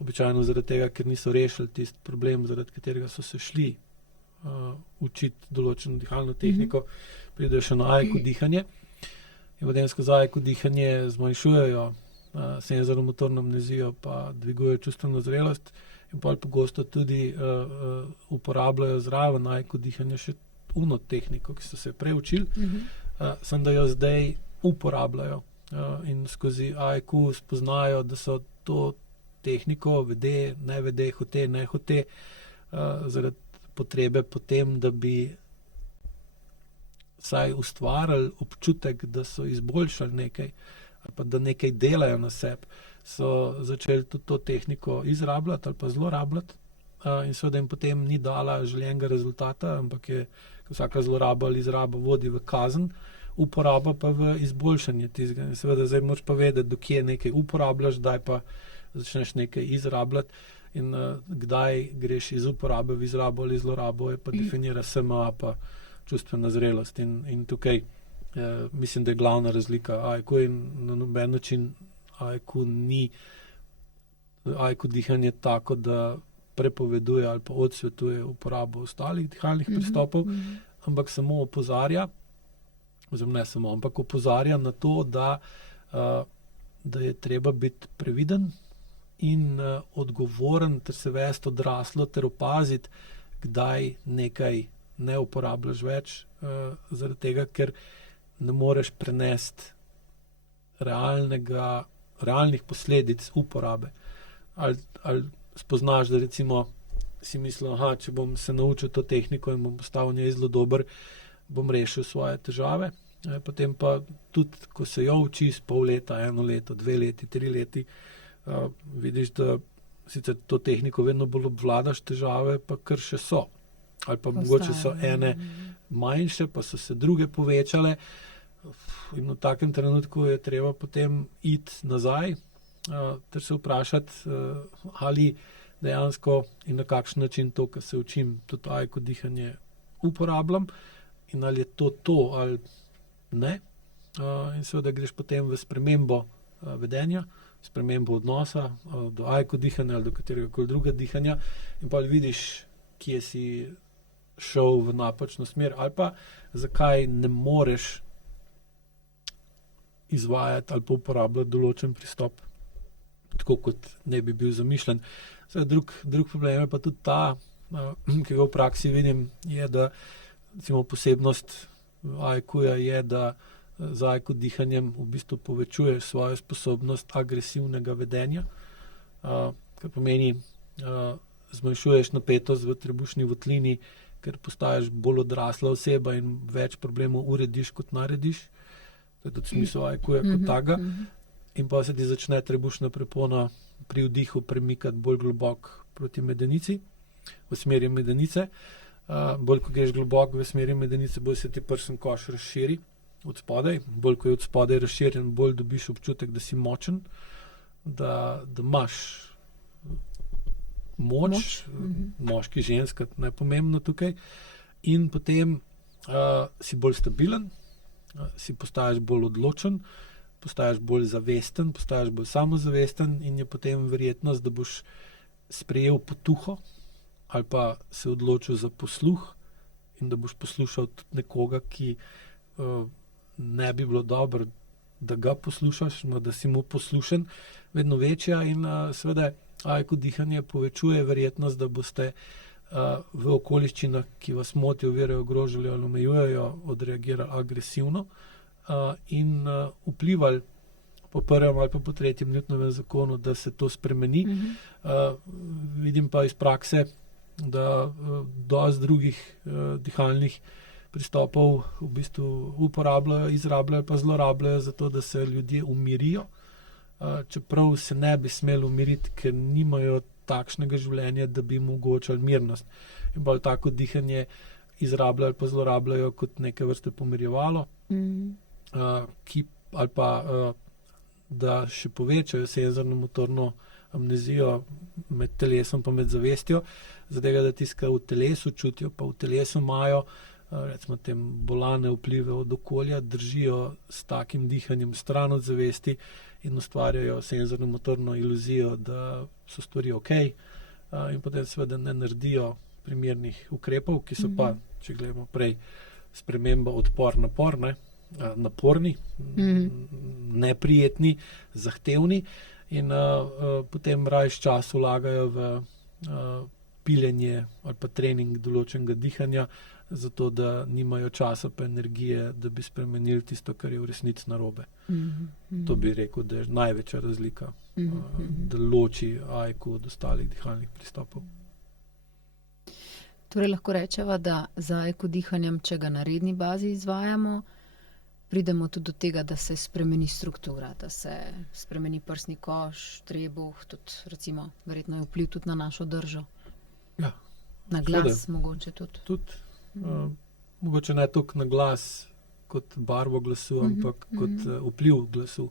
običajno zaradi tega, ker niso rešili tisti problem, zaradi katerega so se šli učiti določeno dihalno tehniko, pridejo še na AEQ dihanje in potem skozi AEQ dihanje zmanjšujejo senzorno-motorno amnezijo pa dvigujejo čustveno zrelost in pol pogosto tudi uporabljajo zraven AEQ dihanja še uno tehniko, ki so se prej učili, samo da jo zdaj uporabljajo in skozi AEQ spoznajo, da so to tehniko vede, ne vede, hote, ne hote, zaradi potrebe potem, da bi vsaj ustvarili občutek, da so izboljšali nekaj pa da nekaj delajo na sebi, so začeli tudi to tehniko izrabljati ali pa zlorabljati. In seveda jim potem ni dala željenega rezultata, ampak je vsaka zloraba ali izraba vodi v kazen, uporaba pa v izboljšanje tistega. In seveda zdaj moraš pa vedeti, dokje nekaj uporabljaš, kdaj pa začneš nekaj izrabljati in kdaj greš iz uporabe v izrabo ali zlorabo, je pa definira SMA pa čustvena zrelost. In tukaj mislim, da je glavna razlika. AIQ je na noben način, AIQ ni, AIQ dihanje tako, da prepoveduje ali pa odsvetuje uporabo ostalih dihalnih pristopov, ampak samo opozarja, oziroma ne samo, ampak opozarja na to, da je treba biti previden in odgovoren ter se vesti odraslo ter opaziti, kdaj nekaj ne uporabljaš več, zaradi tega, ker ne moreš prenesti realnih posledic uporabe. Ali spoznaš, da recimo si mislil, če bom se naučil to tehniko in bom postal v njej zelo dober, bom rešil svoje težave. Potem pa tudi, ko se jo učiš pol leta, 1 leto, 2 leti, 3 leti, vidiš, da sicer to tehniko vedno bolj obvladaš, težave pa kar še so. Ali pa mogoče so ene manjše, pa so se druge povečale. In v takem trenutku je treba potem iti nazaj ter se vprašati, ali dejansko in na kakšen način to, kar se učim, tudi AIQ dihanje uporabljam in ali je to ali ne. In seveda greš potem v spremembo vedenja, spremembo odnosa do AIQ dihanja ali do katerega koli druga dihanja in pa vidiš, kje si šel v napačno smer ali pa zakaj ne moreš izvajati ali pa uporabljati določen pristop tako, kot ne bi bil zamišljen. Drug problem je pa tudi ta, ki ga v praksi vidim, je, da recimo posebnost AIQ-ja je, da z AIQ dihanjem v bistvu povečuješ svojo sposobnost agresivnega vedenja, kar pomeni, zmanjšuješ napetost v trebušni votlini, ker postaješ bolj odrasla oseba in več problemov urediš, kot narediš. To je tudi smisel AIQ-ja kot takega. In pa se ti začne trebušna prepona pri vdihu premikati bolj globoko proti medenici, v smeri medenice. Bolj, ko greš globoko v smeri medenice, bolj se ti prsni koš razširi od spodaj. Bolj, ko je od spodaj razširjen, bolj dobiš občutek, da si močen, da imaš moč. Moški, ženska, najpomembno tukaj. In potem si bolj stabilen, si postaješ bolj odločen, postaješ bolj zavesten, postaješ bolj samozavesten in je potem verjetnost, da boš sprejel potuho ali pa se odločil za posluh in da boš poslušal tudi nekoga, ki ne bi bilo dobro, da ga poslušaš, da si mu poslušen, vedno večja in seveda AIQ dihanje povečuje verjetnost, da boste v okoliščinah, ki vas motijo, ovirajo, ogrožajo ali omejujejo, odreagirali agresivno in vplivali po prvem ali pa po tretjem Newtonovem zakonu, da se to spremeni. Vidim pa iz prakse, da dosti drugih dihalnih pristopov v bistvu uporabljajo, izrabljajo pa zlorabljajo zato, da se ljudje umirijo, čeprav se ne bi smeli umiriti, ker nimajo takšnega življenja, da bi jim omogočali mirnost. In bolj tako dihanje izrabljajo pa zlorabljajo kot neke vrste pomirjevalo, ali pa da še povečajo senzorno-motorno amnezijo med telesom pa med zavestjo, zato da tiska v telesu čutijo, pa v telesu imajo recimo tem bolane vplive od okolja, držijo s takim dihanjem stran od zavesti in ustvarjajo senzorno-motorno iluzijo, da so stvari ok, in potem seveda ne naredijo primernih ukrepov, ki so pa, če gledamo prej, sprememba odpor-napor, naporni, neprijetni, zahtevni in potem rajš čas vlagajo v piljenje ali pa trening določenega dihanja, zato da nimajo časa pa energije, da bi spremenili tisto, kar je v resnici narobe. To bi rekel, da je največja razlika, da loči AIQ od ostalih dihalnih pristopov. Torej lahko rečeva, da z AIQ dihanjem, če ga na redni bazi izvajamo, pridemo tudi do tega, da se spremeni struktura, da se spremeni prsni koš, trebuh, tudi recimo, verjetno je vpliv tudi na našo držo. Ja. Na glas mogoče tudi. Mogoče ne toliko na glas kot barvo glasu, ampak kot vpliv glasu.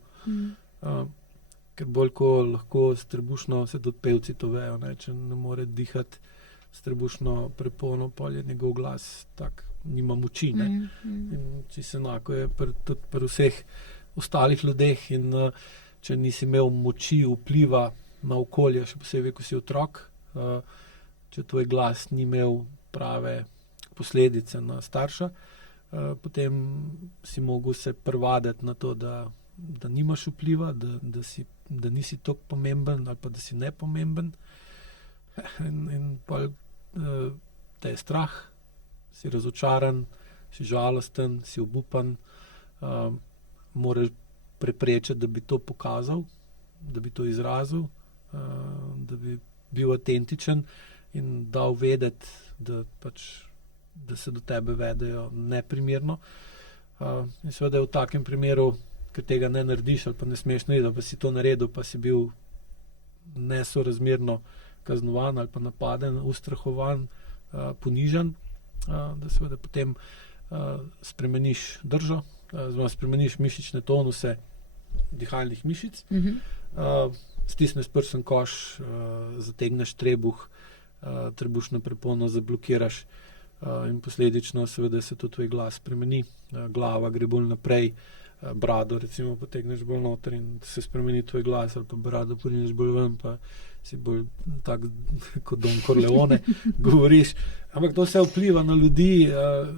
Ker bolj ko lahko s trebušno, se tudi pevci to vejo, ne, če ne more dihati s trebušno prepono, pol je njegov glas tak, nima moči. Ne. In čisto enako je tudi pri vseh ostalih ljudeh in če nisi imel moči vpliva na okolje, še posebej, ko si otrok, če tvoj glas ni imel prave posledice na starša, potem si mogel se privaditi na to, da nimaš vpliva, da nisi toliko pomemben ali pa da si nepomemben. In pa te je strah, si razočaran, si žalosten, si obupan, moraš preprečiti, da bi to pokazal, da bi to izrazil, da bi bil avtentičen in dal vedeti, da se do tebe vedejo neprimerno. In seveda v takem primeru, ker tega ne narediš ali pa ne smeš narediti, pa si to naredil, pa si bil nesorazmerno kaznovan ali pa napaden, ustrahovan, ponižan, da seveda potem spremeniš držo, spremeniš mišične tonuse dihalnih mišic, stisneš prsten koš, zategneš trebuh, trebušno prepono zablokiraš in posledično seveda se tudi tvoj glas spremeni, glava gre bolj naprej, brado recimo potegneš bolj noter in se spremeni tvoj glas, ali pa brado porineš bolj ven, pa si bolj tak kot Don Corleone govoriš. Ampak to vse vpliva na ljudi,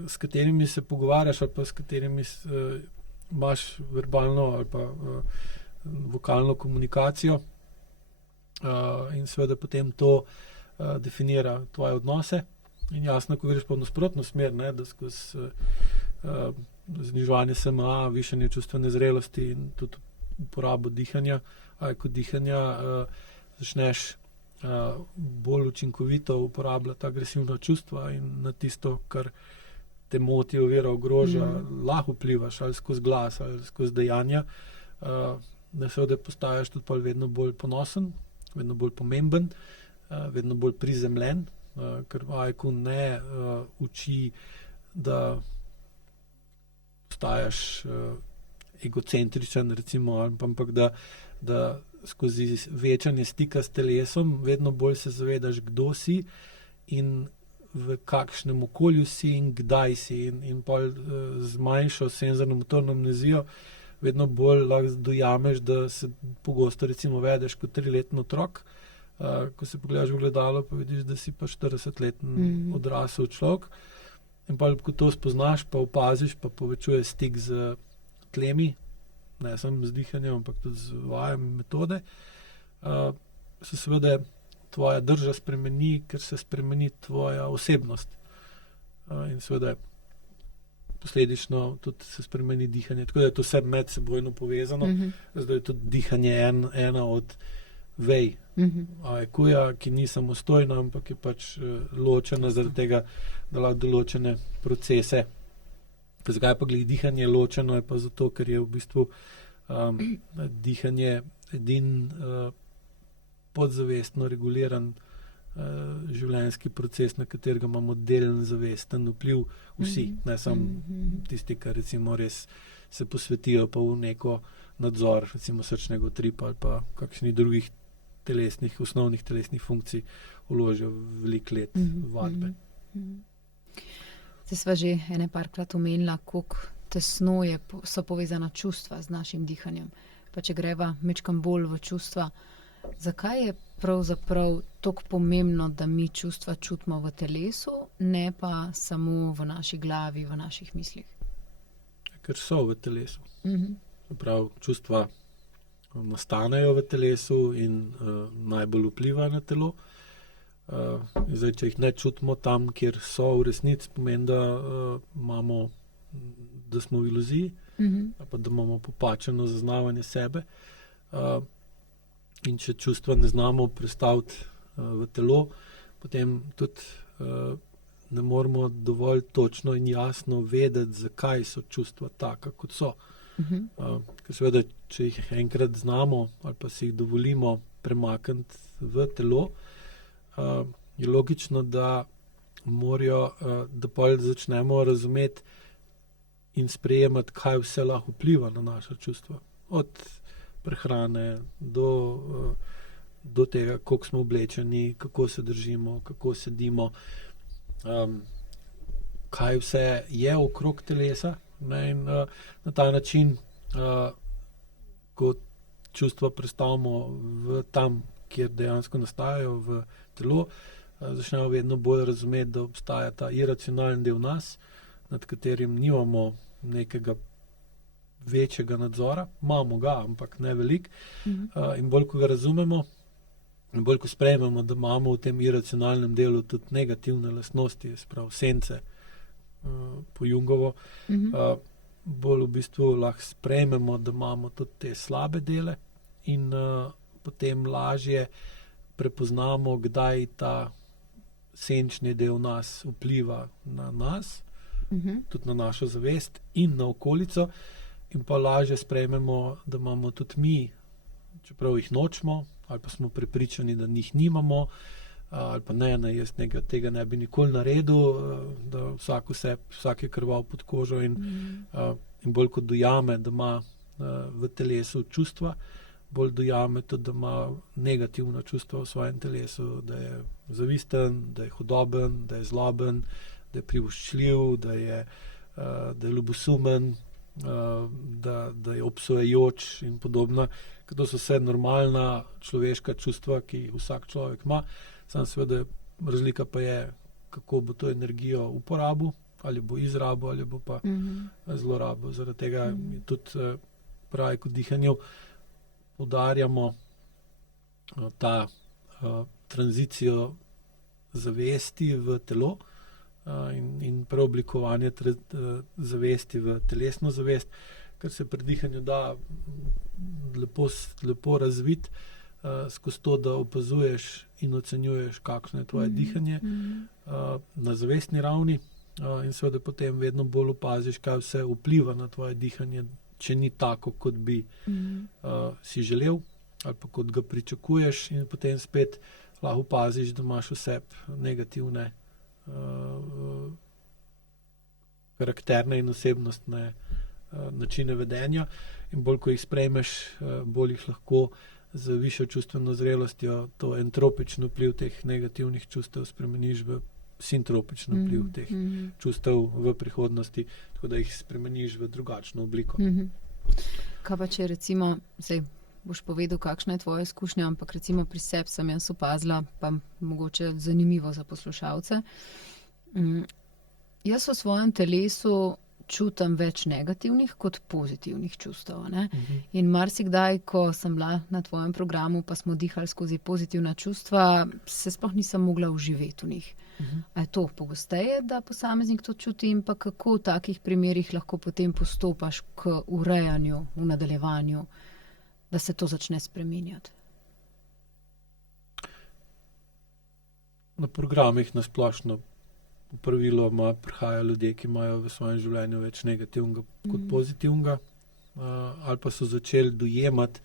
s katerimi se pogovarjaš ali pa s katerimi imaš verbalno ali pa vokalno komunikacijo, in seveda potem to definira tvoje odnose. In jasno, ko greš pa v nasprotno smer, ne, da skozi zniževanje SMA, višanje čustvene zrelosti in tudi uporabo dihanja, kot dihanja, začneš bolj učinkovito uporabljati agresivna čustva in na tisto, kar te moti, ovira, ogroža, lahko vplivaš ali skozi glas ali skozi dejanja, da seveda postaješ tudi vedno bolj ponosen, vedno bolj pomemben, vedno bolj prizemljen, ker AEQ ne uči, da postajaš egocentričen, recimo, ampak da skozi večanje stika s telesom vedno bolj se zavedaš, kdo si in v kakšnem okolju si in kdaj si. In pol z manjšo senzorno-motorno amnezijo vedno bolj lahko dojameš, da se pogosto recimo vedeš kot 3-letni otrok, ko se pogledaš v gledalo, pa vidiš, da si pa 40-letni odrasel človek. In pa, ko to spoznaš, pa opaziš, pa povečuje stik z tlemi, ne samo z dihanjem, ampak tudi z vajami metode, se seveda tvoja drža spremeni, ker se spremeni tvoja osebnost. In seveda posledično tudi se spremeni dihanje. Tako da je to vse medsebojno povezano. Zdaj je tudi dihanje ena od vej AEQ-ja, ki ni samostojna, ampak je pač ločena zaradi tega, da lahko določene procese. Zakaj pa glede dihanje ločeno, je pa zato, ker je v bistvu dihanje podzavestno reguliran življenjski proces, na katerega imamo delen zavesten vpliv vsi, ne samo tisti, ki recimo res se posvetijo pa v neko nadzor, recimo srčnega utripa ali pa kakšnih drugih osnovnih telesnih funkcij vložijo veliko let vadbe. Zdaj sva že parkrat omenila, koliko tesno so povezana čustva z našim dihanjem. Pa če greva majčkeno bolj v čustva, zakaj je pravzaprav toliko pomembno, da mi čustva čutimo v telesu, ne pa samo v naši glavi, v naših mislih? Ker so v telesu. Prav, čustva nastanejo v telesu in najbolj vplivajo na telo. Zdaj, če jih ne čutimo tam, kjer so v resnici, pomeni, da smo v iluziji, pa da imamo popačeno zaznavanje sebe. In če čustva ne znamo prestaviti v telo, potem tudi ne moramo dovolj točno in jasno vedeti, zakaj so čustva taka, kot so. Ker seveda, če jih enkrat znamo ali pa si jih dovolimo premakniti v telo, je logično, da da pa začnemo razumeti in sprejemati, kaj vse lahko vpliva na naša čustva. Od prehrane do tega, koliko smo oblečeni, kako se držimo, kako sedimo, kaj vse je okrog telesa. Ne, in na ta način, ko čustva prestavimo v tam, kjer dejansko nastajajo v telo, začnemo vedno bolj razumeti, da obstaja ta iracionalni del nas, nad katerim nimamo nekega večjega nadzora. Imamo ga, ampak ne veliko. In bolj, ko ga razumemo, in bolj, ko sprejmemo, da imamo v tem iracionalnem delu tudi negativne lastnosti, sprav sence, po Jungovo, bolj v bistvu lahko sprejmemo, da imamo tudi te slabe dele in potem lažje prepoznamo, kdaj ta senčni del nas vpliva na nas, tudi na našo zavest in na okolico, in pa lažje sprejmemo, da imamo tudi mi, čeprav jih nočemo, ali pa smo prepričani, da njih nimamo, ali pa ne, jaz tega ne bi nikoli naredil, da vsak je krval pod kožo in bolj kot dojame, da ima v telesu čustva, bolj dojame tudi, da ima negativna čustva v svojem telesu, da je zavisten, da je hudoben, da je zloben, da je privoščljiv, da je ljubosumen, da je obsojajoč in podobno. Ker to so vse normalna človeška čustva, ki jih vsak človek ima. Samo seveda razlika pa je, kako bo to energijo uporabil, ali bo izrabil, ali bo pa zlorabil. Zaradi tega tudi pravi, kot dihanju poudarjamo ta tranzicijo zavesti v telo in preoblikovanje zavesti v telesno zavest, kar se pri dihanju da lepo razviti skozi to, da opazuješ in ocenjuješ, kakšno je tvoje dihanje na zavestni ravni in seveda potem vedno bolj opaziš, kaj vse vpliva na tvoje dihanje, če ni tako, kot bi si želel ali pa kot ga pričakuješ, in potem spet lahko opaziš, da imaš v sebi negativne karakterne in osebnostne načine vedenja, in bolj, ko jih sprejmeš, bolj jih lahko z višjo čustveno zrelostjo to entropični vpliv teh negativnih čustev spremeniš v sintropični vpliv teh čustev v prihodnosti, tako da jih spremeniš v drugačno obliko. Kaj pa če recimo, zdaj boš povedal, kakšna je tvoja izkušnja, ampak recimo pri sebi sem jaz opazila, pa mogoče zanimivo za poslušalce. Jaz v svojem telesu čutim več negativnih kot pozitivnih čustev. In marsikdaj, ko sem bila na tvojem programu, pa smo dihali skozi pozitivna čustva, se sploh nisem mogla uživeti v njih. A je to pogosteje, da posameznik to čuti, in pa kako v takih primerih lahko potem postopaš k urejanju v nadaljevanju, da se to začne spreminjati? Na programih na splošno praviloma prihajajo ljudje, ki imajo v svojem življenju več negativnega kot pozitivnega, ali pa so začeli dojemati,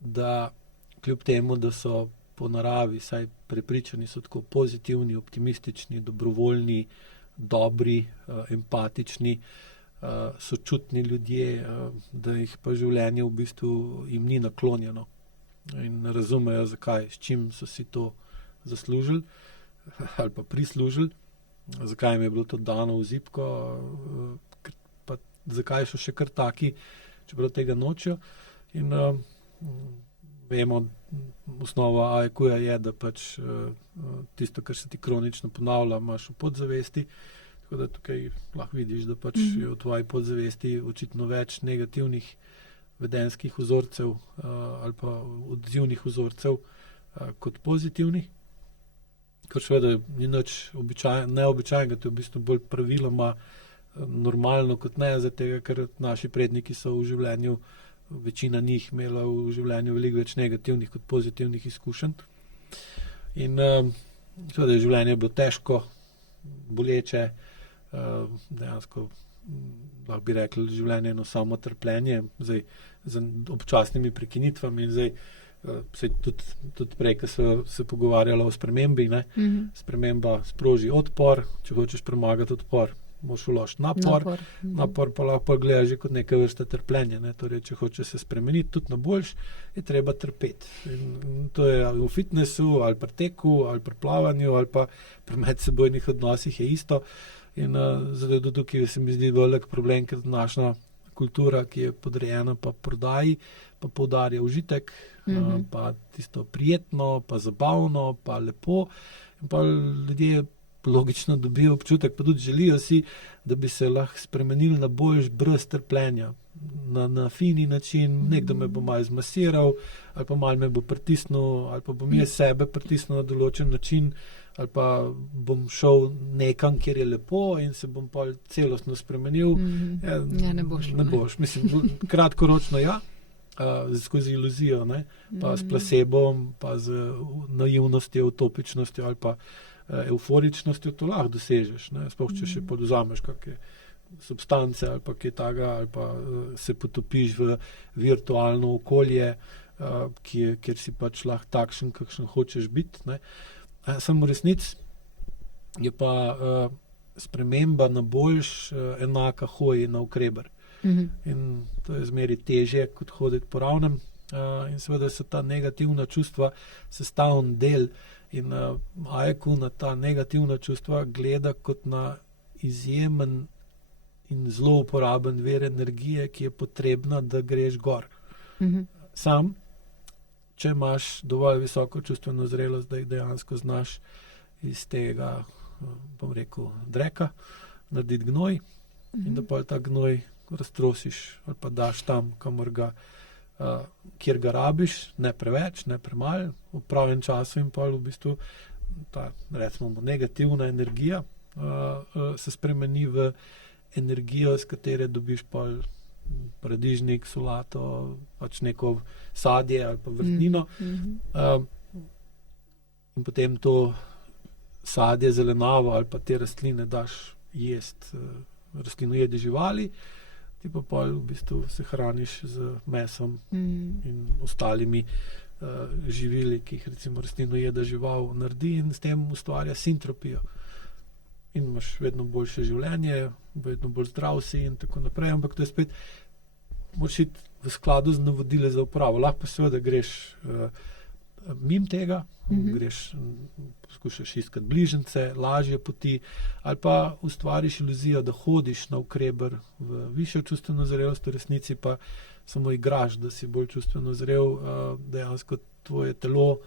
da kljub temu, da so po naravi, saj prepričani so tako pozitivni, optimistični, dobrovoljni, dobri, empatični, sočutni ljudje, da jih pa življenje v bistvu jim ni naklonjeno in ne razumejo, zakaj, s čim so si to zaslužili ali pa prislužili, zakaj jim je bilo to dano v zibko, pa zakaj so še kar taki, čeprav tega nočejo. In vemo, osnova AEQ-ja je, da pač tisto, kar se ti kronično ponavlja, imaš v podzavesti, tako da tukaj lahko vidiš, da pač je v tvoji podzavesti očitno več negativnih vedenjskih vzorcev ali pa odzivnih vzorcev kot pozitivnih. Kar seveda ni nič neobičajnega, to je v bistvu bolj praviloma normalno kot ne, zato ker naši predniki so v življenju, večina njih imela v življenju veliko več negativnih kot pozitivnih izkušenj. In seveda življenje je bilo težko, boleče, dejansko, lahko bi rekli, življenje eno samo trpljenje, zdaj z občasnimi prekinitvami in zdaj tudi prej, ko so se pogovarjala o spremembi, ne? Sprememba sproži odpor, če hočeš premagati odpor, moraš vložiti napor pa lahko gledaš že kot neke vrste trpljenje, ne? Torej, če hočeš se spremeniti tudi na boljš, je treba trpeti. In to je v fitnessu, ali pri teku, ali pri plavanju, ali pa pri medsebojnih odnosih je isto. In zato tukaj se mi zdi velik problem, ker današnja kultura, ki je podrejena pa prodaji, pa poudarja užitek, pa tisto prijetno, pa zabavno, pa lepo. In pa ljudje logično dobijo občutek, pa tudi želijo si, da bi se lahko spremenili na boljš brez trpljenja. Na fini način, nekdo me bo malo zmasiral, ali pa malo me bo pritisnil, ali pa bom jaz sebe pritisnil na določen način, ali pa bom šel nekam, kjer je lepo in se bom pa celostno spremenil. Ne boš. Ne boš. Mislim, kratkoročno skozi iluzijo, ne? Pa s placebom, pa z naivnostjo, utopičnostjo ali pa euforičnostjo to lahko dosežeš. Sploh, če še podvzameš kakšne substance ali pa kaj takega, ali pa se potopiš v virtualno okolje, kjer si pač lahko takšen, kakšen hočeš biti, ne. Samo v resnici je pa sprememba na boljš enaka hoji na ukreber. In to je zmeri težje, kot hoditi po ravnem. In seveda so ta negativna čustva sestavni del in AEQ na ta negativna čustva gleda kot na izjemen in zelo uporaben vir energije, ki je potrebna, da greš gor. Sam, če imaš dovolj visoko čustveno zrelost, da jih dejansko znaš iz tega, bom rekel, dreka narediti gnoj in da pa ta gnoj raztrosiš ali pa daš tam, kamor ga, kjer ga rabiš, ne preveč, ne premalo, v pravem času in pol v bistvu ta, recimo, negativna energija se spremeni v energijo, s katere dobiš pol paradižnik, solato, pač neko sadje ali pa vrtnino. In potem to sadje, zelenavo ali pa te rastline daš jest rastlinojedi živali, ti pa pol v bistvu se hraniš z mesom in ostalimi živili, ki jih recimo rastlinojeda žival naredi in s tem ustvarja sintropijo. In imaš vedno boljše življenje, vedno bolj zdrav si in tako naprej, ampak to je spet, moraš iti v skladu z navodili za uporabo. Lahko pa seveda greš mimo tega, poskušaš iskati bližnjice, lažje poti, ali pa ustvariš iluzijo, da hodiš na ukreber v višjo čustveno zrelost, v resnici pa samo igraš, da si bolj čustveno zrel, dejansko tvoje telo,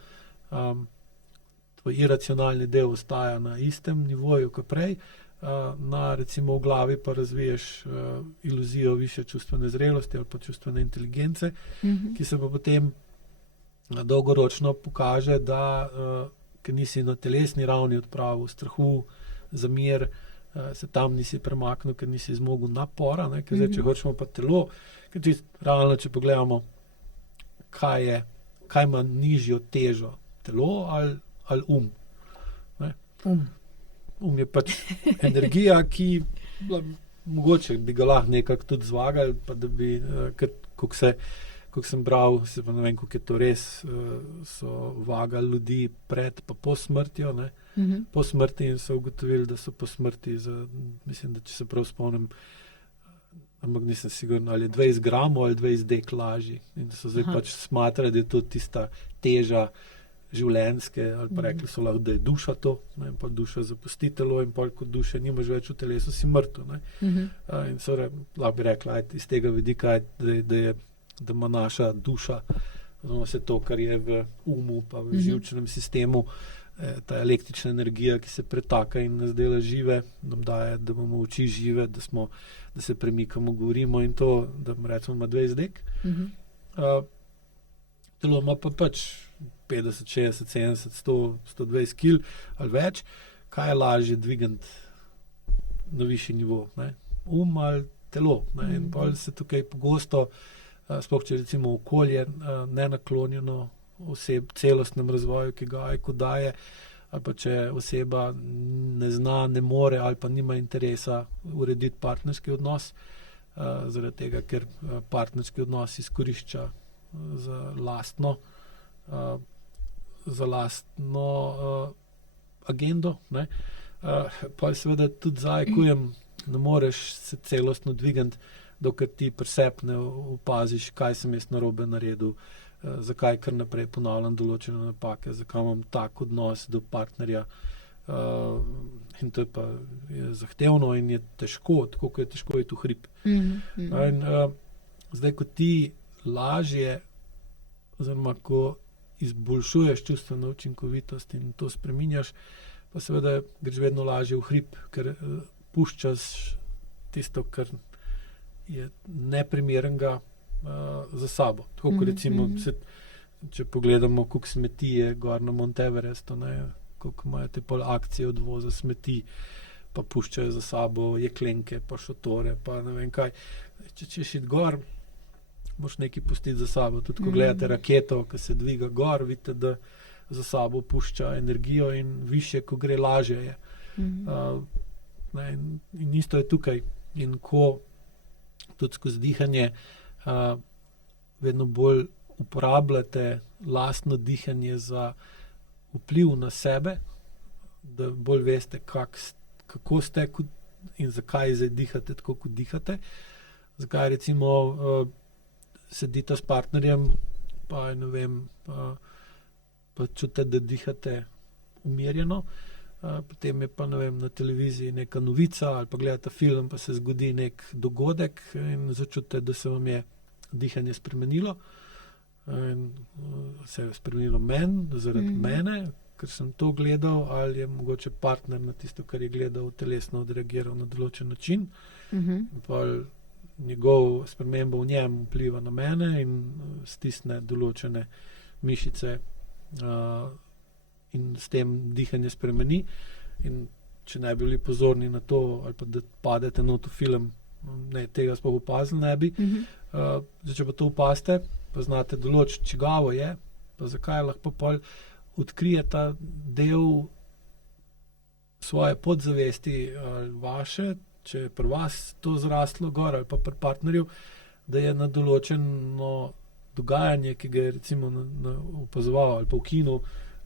tvoj iracionalni del ostaja na istem nivoju kot prej, recimo v glavi pa razviješ iluzijo višje čustvene zrelosti ali pa čustvene inteligence, ki se pa potem dolgoročno pokaže, da ker nisi na telesni ravni odpravil strahu, zamir, se tam nisi premaknil, ker nisi zmogel napora, ne? Ker zdaj, če hočemo pa telo, ker realno, če pogledamo, kaj ima nižjo težo, telo ali ne? Je pač energija, ki mogoče bi ga lahko nekako tudi zvagali, pa da bi, kako sem bral, se pa ne vem, kako je to res, so vagali ljudi pred pa po smrtjo, ne? Po smrti in so ugotovili, da so po smrti, mislim, da če se prav spomnim, ampak nisem siguren, ali je 20 gramov ali 20 dek lažji. In so zdaj pač smatrali, da je to tista teža življenjske, ali pa rekli so lahko, da je duša to, ne, in pa duša zapusti telo in pa kot duše nimaš več v telesu, si mrtev, ne. In so lahko bi rekla, iz tega vidika, da ima naša duša, vse to, kar je v umu pa v živčnem sistemu, ta električna energija, ki se pretaka in nas dela žive, nam daje, da bomo oči žive, da se premikamo, govorimo in to, da recimo ima 20 dek. Telo ima pa pač 50, 60, 70, 100, 120 kil ali več, kaj je lažje dvigati na višji nivo, ne? Ali telo, ne? In pa se tukaj pogosto, sploh če recimo okolje nenaklonjeno celostnem razvoju, ki ga AEQ daje, ali pa če oseba ne zna, ne more ali pa nima interesa urediti partnerski odnos, zaradi tega, ker partnerski odnos izkorišča za lastno agendo, ne. Pa seveda tudi za IQ-jem ne moreš se celostno dvigati, dokler ti pri sebi ne opaziš, kaj sem jaz narobe naredil, zakaj kar naprej ponavljam določene napake, zakaj imam tak odnos do partnerja. In to je zahtevno in je težko, tako kot je težko iti v hrib. In zdaj, ko ti lažje, oziroma ko izboljšuješ čustveno učinkovitost in to spreminjaš, pa seveda greš vedno lažje v hrib, ker puščaš tisto, kar je neprimernega za sabo. Tako kot recimo, če pogledamo, koliko smeti je gor na Monteverestu, koliko imajo te pol akcije odvoza smeti, pa puščajo za sabo jeklenke, pa šotore, pa ne vem kaj. Če šit gor, moraš nekaj pustiti za sabo. Tudi ko gledate raketo, ki se dviga gor, vidite, da za sabo pušča energijo in višje, ko gre, lažje je. In isto je tukaj. In ko tudi skozi dihanje vedno bolj uporabljate lastno dihanje za vpliv na sebe, da bolj veste, kako ste in zakaj zdaj dihate tako, kot dihate. Zakaj recimo sedite s partnerjem, pa ne vem, pa čutite, da dihate umirjeno, potem je pa, ne vem, na televiziji neka novica ali pa gledate film, pa se zgodi nek dogodek in začutite, da se vam je dihanje spremenilo. In se je spremenilo zaradi mene, ker sem to gledal, ali je mogoče partner na tisto, kar je gledal, telesno odreagiral na določen način. Pa njegov sprememba v njem vpliva na mene in stisne določene mišice in s tem dihanje spremeni. In če ne bi bili pozorni na to, ali pa da padete not v film, tega sploh opazili ne bi. Zdaj, če pa to opazite, pa znate določiti, čigavo je, pa zakaj lahko pol odkrije ta del svoje podzavesti ali vaše, če je pri vas to zraslo gor ali pa pri partnerju, da je na določeno dogajanje, ki ga je recimo opazoval ali pa v kinu,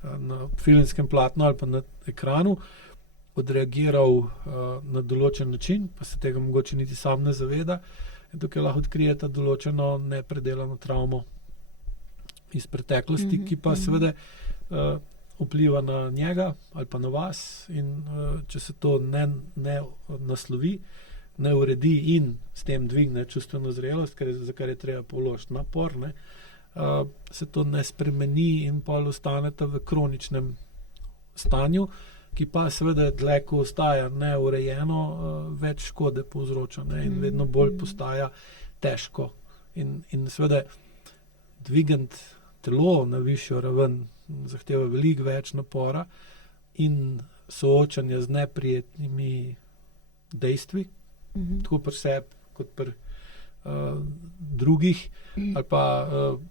na filmskem platnu ali pa na ekranu, odreagiral na določen način, pa se tega mogoče niti sam ne zaveda. In tukaj lahko odkrijete določeno nepredelano travmo iz preteklosti, ki pa seveda vpliva na njega ali pa na vas. In če se to ne naslovi, ne uredi in s tem dvigne čustveno zrelost, za kar je treba položiti napor, se to ne spremeni in pol ostanete v kroničnem stanju, ki pa seveda dlje, ko ostaja neurejeno, več škode povzroča in vedno bolj postaja težko. In seveda dvigant telo na višjo raven zahteva veliko več napora in soočanja z neprijetnimi dejstvi, tako pri sebi kot pri drugih, ali pa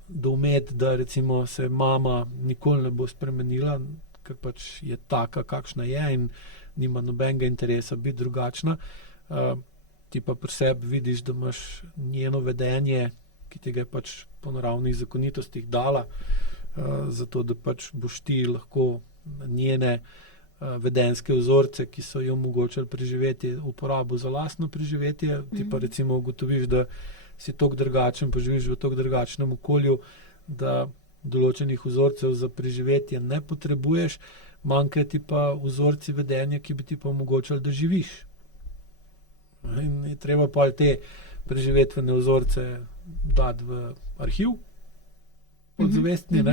doumeti, da recimo se mama nikoli ne bo spremenila, ker pač je taka, kakšna je in nima nobenega interesa biti drugačna. Ti pa pri sebi vidiš, da imaš njeno vedenje, ki ti ga je pač po naravnih zakonitostih dala, zato da pač boš ti lahko njene vedenjske vzorce, ki so jo omogočali preživeti, uporabil za lastno preživetje. Ti pa recimo ugotoviš, da si toliko drugačen, pa živiš v toliko drugačnem okolju, da določenih vzorcev za preživetje ne potrebuješ, manjkajo ti pa vzorci vedenja, ki bi ti pa omogočali, da živiš. In je treba pa te preživetvene vzorce dati v arhiv, podzavestni,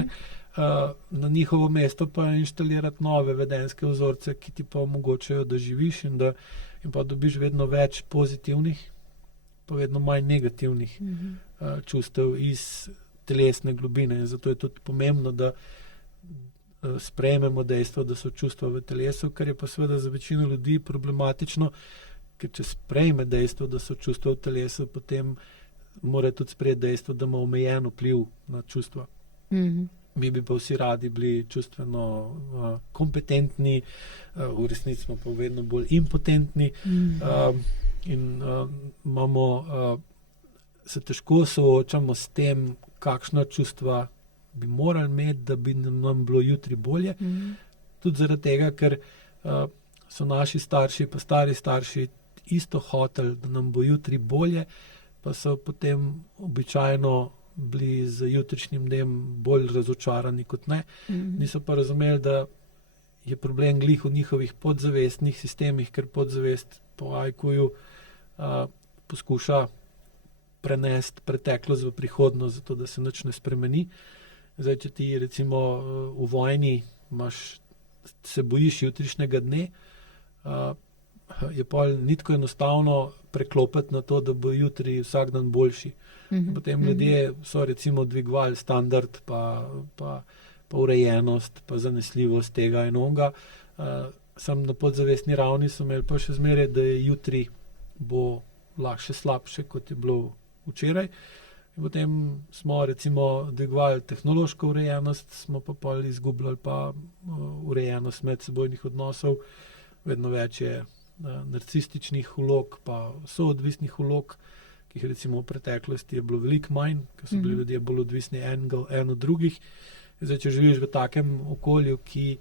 na njihovo mesto pa inštalirati nove vedenjske vzorce, ki ti pa omogočajo, da živiš in pa dobiš vedno več pozitivnih, pa vedno manj negativnih čustev iz telesne globine. In zato je tudi pomembno, da sprejmemo dejstvo, da so čustva v telesu, kar je pa seveda za večino ljudi problematično, ker če sprejme dejstvo, da so čustva v telesu, potem mora tudi sprejeti dejstvo, da ima omejen vpliv na čustva. mi bi pa vsi radi bili čustveno kompetentni, v resnici smo pa vedno bolj impotentni in se težko soočamo s tem, kakšna čustva bi morali imeti, da bi nam bilo jutri bolje. Tudi zaradi tega, ker so naši starši pa stari starši isto hoteli, da nam bo jutri bolje, pa so potem običajno bili z jutrišnjim dnem bolj razočarani kot ne. Niso pa razumeli, da je problem glih v njihovih podzavestnih sistemih, ker podzavest po IQ-ju poskuša prenesti preteklost v prihodnost, zato da se nič ne spremeni. Zdaj, če ti recimo v vojni se bojiš jutrišnjega dne, je pol ni tako enostavno preklopiti na to, da bo jutri vsak dan boljši. Potem ljudje so recimo dvigovali standard pa urejenost, pa zanesljivost tega in onega. Sam na podzavestni ravni so imeli pa še zmeraj, da je jutri bo lahko še slabše, kot je bilo včeraj. In potem smo recimo dvigovali tehnološko urejenost, smo pa pol izgubljali pa urejenost medsebojnih odnosov. Vedno več je narcističnih vlog, pa soodvisnih vlog, ki jih recimo v preteklosti je bilo veliko manj, ker so bili ljudje bolj odvisni en od drugih. Zdaj, če živiš v takem okolju, ki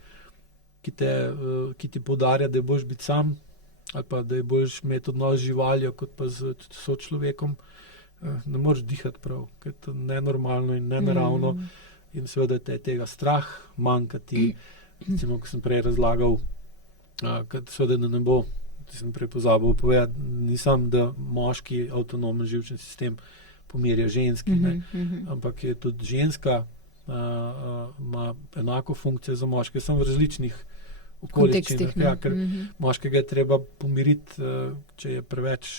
ti poudarja, da je boljš biti sam, ali pa da je boljš imeti odnos z živaljo, kot pa z sočlovekom, ne moreš dihati prav, ker je to nenormalno in nenaravno in seveda te je tega strah, manjka ti, recimo, ko sem prej razlagal, seveda da ne bo, sem prej pozabil povedati, nisem, da moški avtonomen živčni sistem pomirja ženski, ampak je tudi ženska, ima enako funkcijo za moške, samo v različnih okoliščinah. Ja, ker moškega je treba pomiriti, če je preveč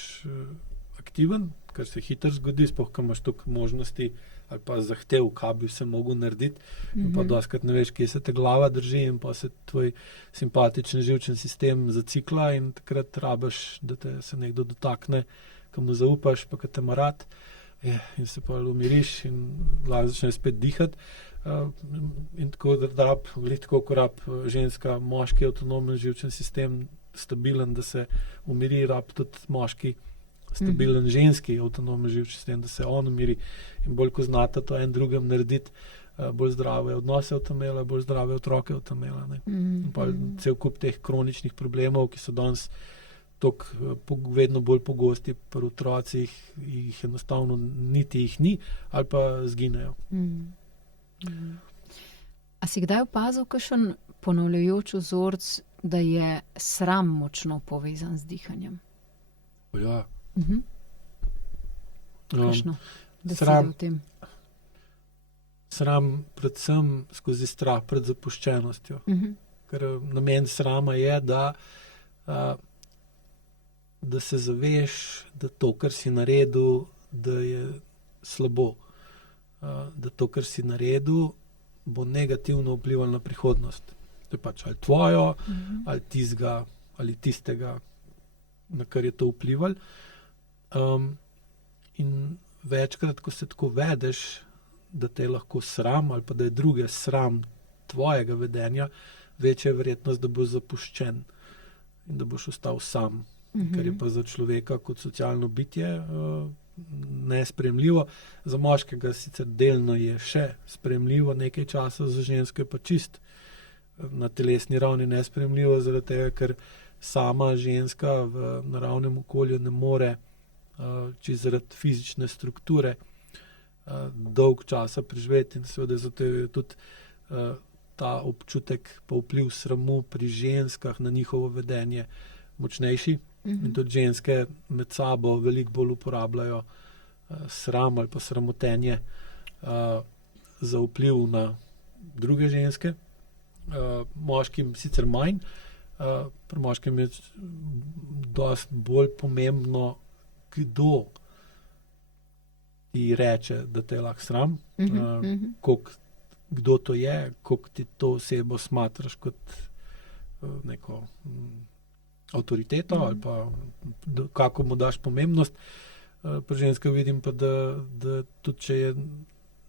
aktiven, kar se hitro zgodi, sploh, ko imaš toliko možnosti ali pa zahtev, kaj bi se mogel narediti, pa dostikrat ne veš, kje se te glava drži in pa se tvoj simpatičen živčen sistem zacikla in takrat rabiš, da te se nekdo dotakne, ko mu zaupaš, pa ko te ima rad, in se pa umiriš in lahko začneš spet dihati. In tako, tako ko rab ženska, moški avtonomen živčen sistem stabilen, da se umiri, rab tudi moški stabilen ženski avtonomen živčni sistem, da se on umiri. In bolj ko znata to en drugem narediti, bolj zdrave odnose bosta imela, bolj zdrave otroke bosta imela. Cel kup teh kroničnih problemov, ki so danes vedno bolj pogosti pri otrocih, jih enostavno niti jih ni, ali pa zginejo. A si kdaj opazil kakšen ponavljajoč vzorec, da je sram močno povezan z dihanjem? Ja. Kakšno besede o tem? Sram predvsem skozi strah pred zapuščenostjo. Ker namen srama je, da se zaveš, da to, kar si naredil, da je slabo. Da to, kar si naredil, bo negativno vplivalo na prihodnost. To je pač ali tvojo, ali tistega, ali tistega, na kar je to vplivalo. In večkrat, ko se tako vedeš, da te je lahko sram, ali pa da je druge sram tvojega vedenja, večja je verjetnost, da boš zapuščen in da boš ostal sam. Kar je pa za človeka kot socialno bitje nesprejemljivo. Za moškega sicer delno je še sprejemljivo nekaj časa, za žensko je pa čist na telesni ravni nesprejemljivo, zaradi tega, ker sama ženska v naravnem okolju ne more, čisto zaradi fizične strukture, dolg časa preživeti in seveda zato je tudi ta občutek pa vpliv sramu pri ženskah na njihovo vedenje močnejši. In tudi ženske med sabo veliko bolj uporabljajo sram ali pa sramotenje za vpliv na druge ženske. Moškim sicer manj, pri moškem je dosti bolj pomembno, kdo ti reče, da te je lahko sram, kdo to je, koliko ti to osebo smatraš kot neko avtoriteto ali pa kako mu daš pomembnost. Pri ženskah vidim pa, da tudi če je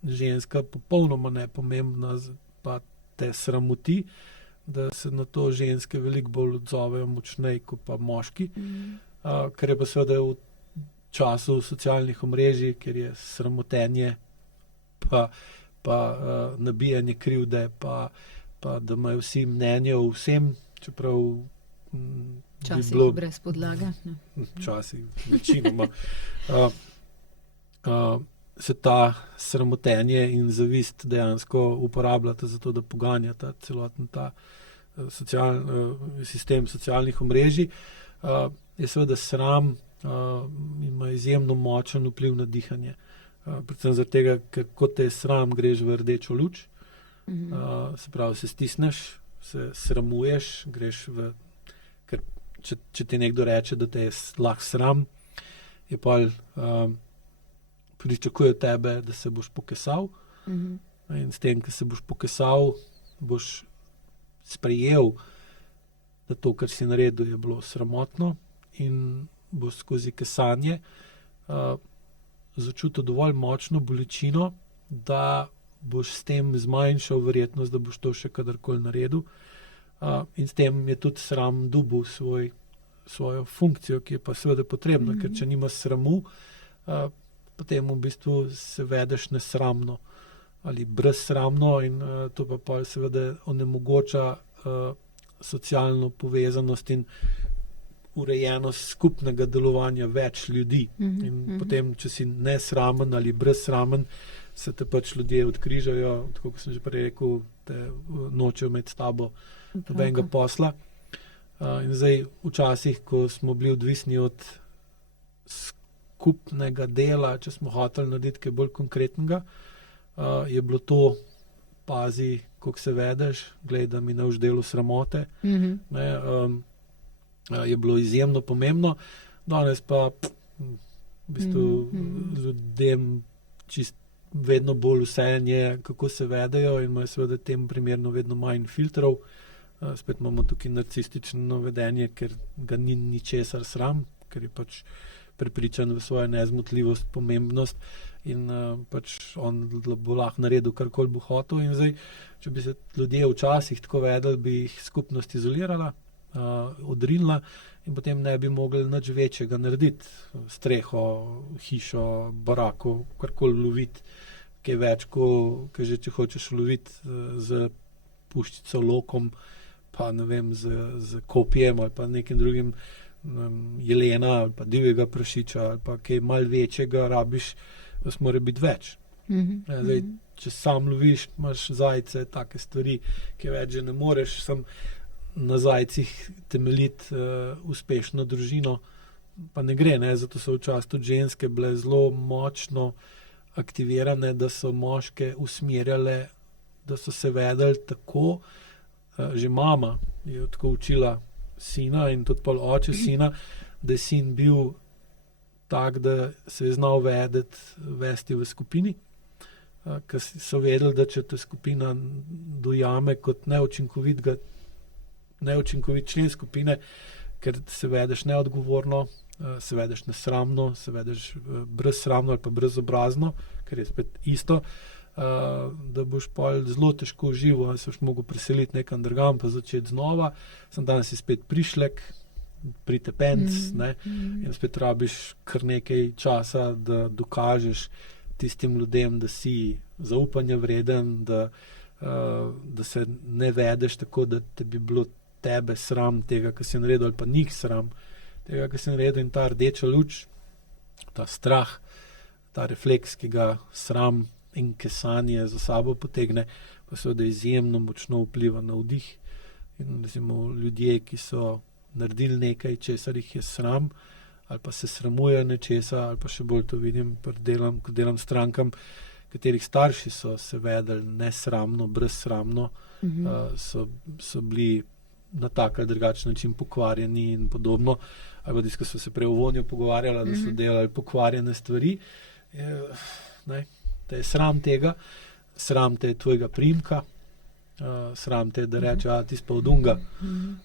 ženska popolnoma nepomembna, pa te sramoti, da se na to ženske veliko bolj odzovejo močnej kot pa moški, kar je pa seveda v času socialnih omrežij, ker je sramotenje pa nabijanje krivde, pa da imajo vsi mnenje o vsem, čeprav Včasih brez podlage. Včasih, večinoma. Se ta sramotenje in zavist dejansko uporabljata za to, da poganjata celoten ta sistem socialnih omrežij. Je seveda sram ima izjemno močen vpliv na dihanje. Predvsem zaradi tega, ker ko te je sram, greš v rdečo luč, se pravi, se stisneš, se sramuješ, greš v... Ker če ti nekdo reče, da te je lahko sram, je pa pričakuje tebe, da se boš pokesal. In s tem, ko se boš pokesal, boš sprejel, da to, kar si naredil, je bilo sramotno in boš skozi kesanje začutil dovolj močno bolečino, da boš s tem zmanjšal verjetnost, da boš to še kadarkoli naredil. In s tem je tudi sram dobil svojo funkcijo, ki je pa seveda potrebna, ker če nimaš sramu, potem v bistvu se vedeš nesramno ali brezsramno in to pa seveda onemogoča socialno povezanost in urejenost skupnega delovanja več ljudi. In potem, če si nesramen ali brezsramen, se te pač ljudje odkrižajo, tako kot sem že prej rekel, te nočejo imeti s tabo nobenega posla. In zdaj, včasih, ko smo bili odvisni od skupnega dela, če smo hoteli narediti kaj bolj konkretnega, je bilo to, pazi, kako se vedeš, glej, da mi ne boš delal sramote. Je bilo izjemno pomembno. Danes pa v bistvu ljudem čist vedno bolj vseeno je, kako se vedejo in imajo seveda tem primerno vedno manj filtrov. Spet imamo tukaj narcistično vedenje, ker ga ni ničesar sram, ker je pač prepričan v svojo nezmotljivost, pomembnost in pač on bo lahko naredil karkoli bo hotel. In zdaj, če bi se ljudje včasih tako vedeli, bi jih skupnost izolirala, odrinila in potem ne bi mogli nič večjega narediti. Streho, hišo, barako, karkoli loviti, kaj več, kaj že če hočeš loviti z puščico, lokom, pa ne vem, z kopjem ali pa nekim drugim jelena ali pa divjega prašiča ali pa kaj malo večjega rabiš, vas mora biti več. Zdaj, če sam loviš, imaš zajce, take stvari, ki več že ne moreš, sam na zajcih temeljiti uspešno družino, pa ne gre, ne? Zato so včasih tudi ženske bile zelo močno aktivirane, da so moške usmerjale, da so se vedeli tako, že mama je tako učila sina in tudi pol oče sina, da je sin bil tak, da se je znal vesti v skupini, ker so vedeli, da če te skupina dojame kot neučinkovit člen skupine, ker se vedeš neodgovorno, se vedeš nesramno, se vedeš brezsramno ali pa brezobrazno, ker je spet isto, da boš pol zelo težko užival, se boš mogel preseliti nekam drugam, pa začeti znova, sem danes je spet prišlek, pritepenc, in spet rabiš kar nekaj časa, da dokažeš tistim ljudem, da si zaupanja vreden, da se ne vedeš tako, da te bi bilo tebe sram tega, kar si naredil, ali pa njih sram tega, kar si naredil, in ta rdeča luč, ta strah, ta refleks, ki ga sram in kesanje za sabo potegne, pa seveda izjemno močno vpliva na vdih. In recimo ljudje, ki so naredili nekaj, česar jih je sram, ali pa se sramujejo nečesa, ali pa še bolj to vidim, ko delam strankam, katerih starši so se vedeli nesramno, brezsramno, so bili na tak ali drugačen način pokvarjeni in podobno, ali pa tisto, ko so se prej o vonju pogovarjali, da so delali pokvarjene stvari. Te je sram tega, sram te je tvojega priimka, sram te je, da reče, ti si pa od unga.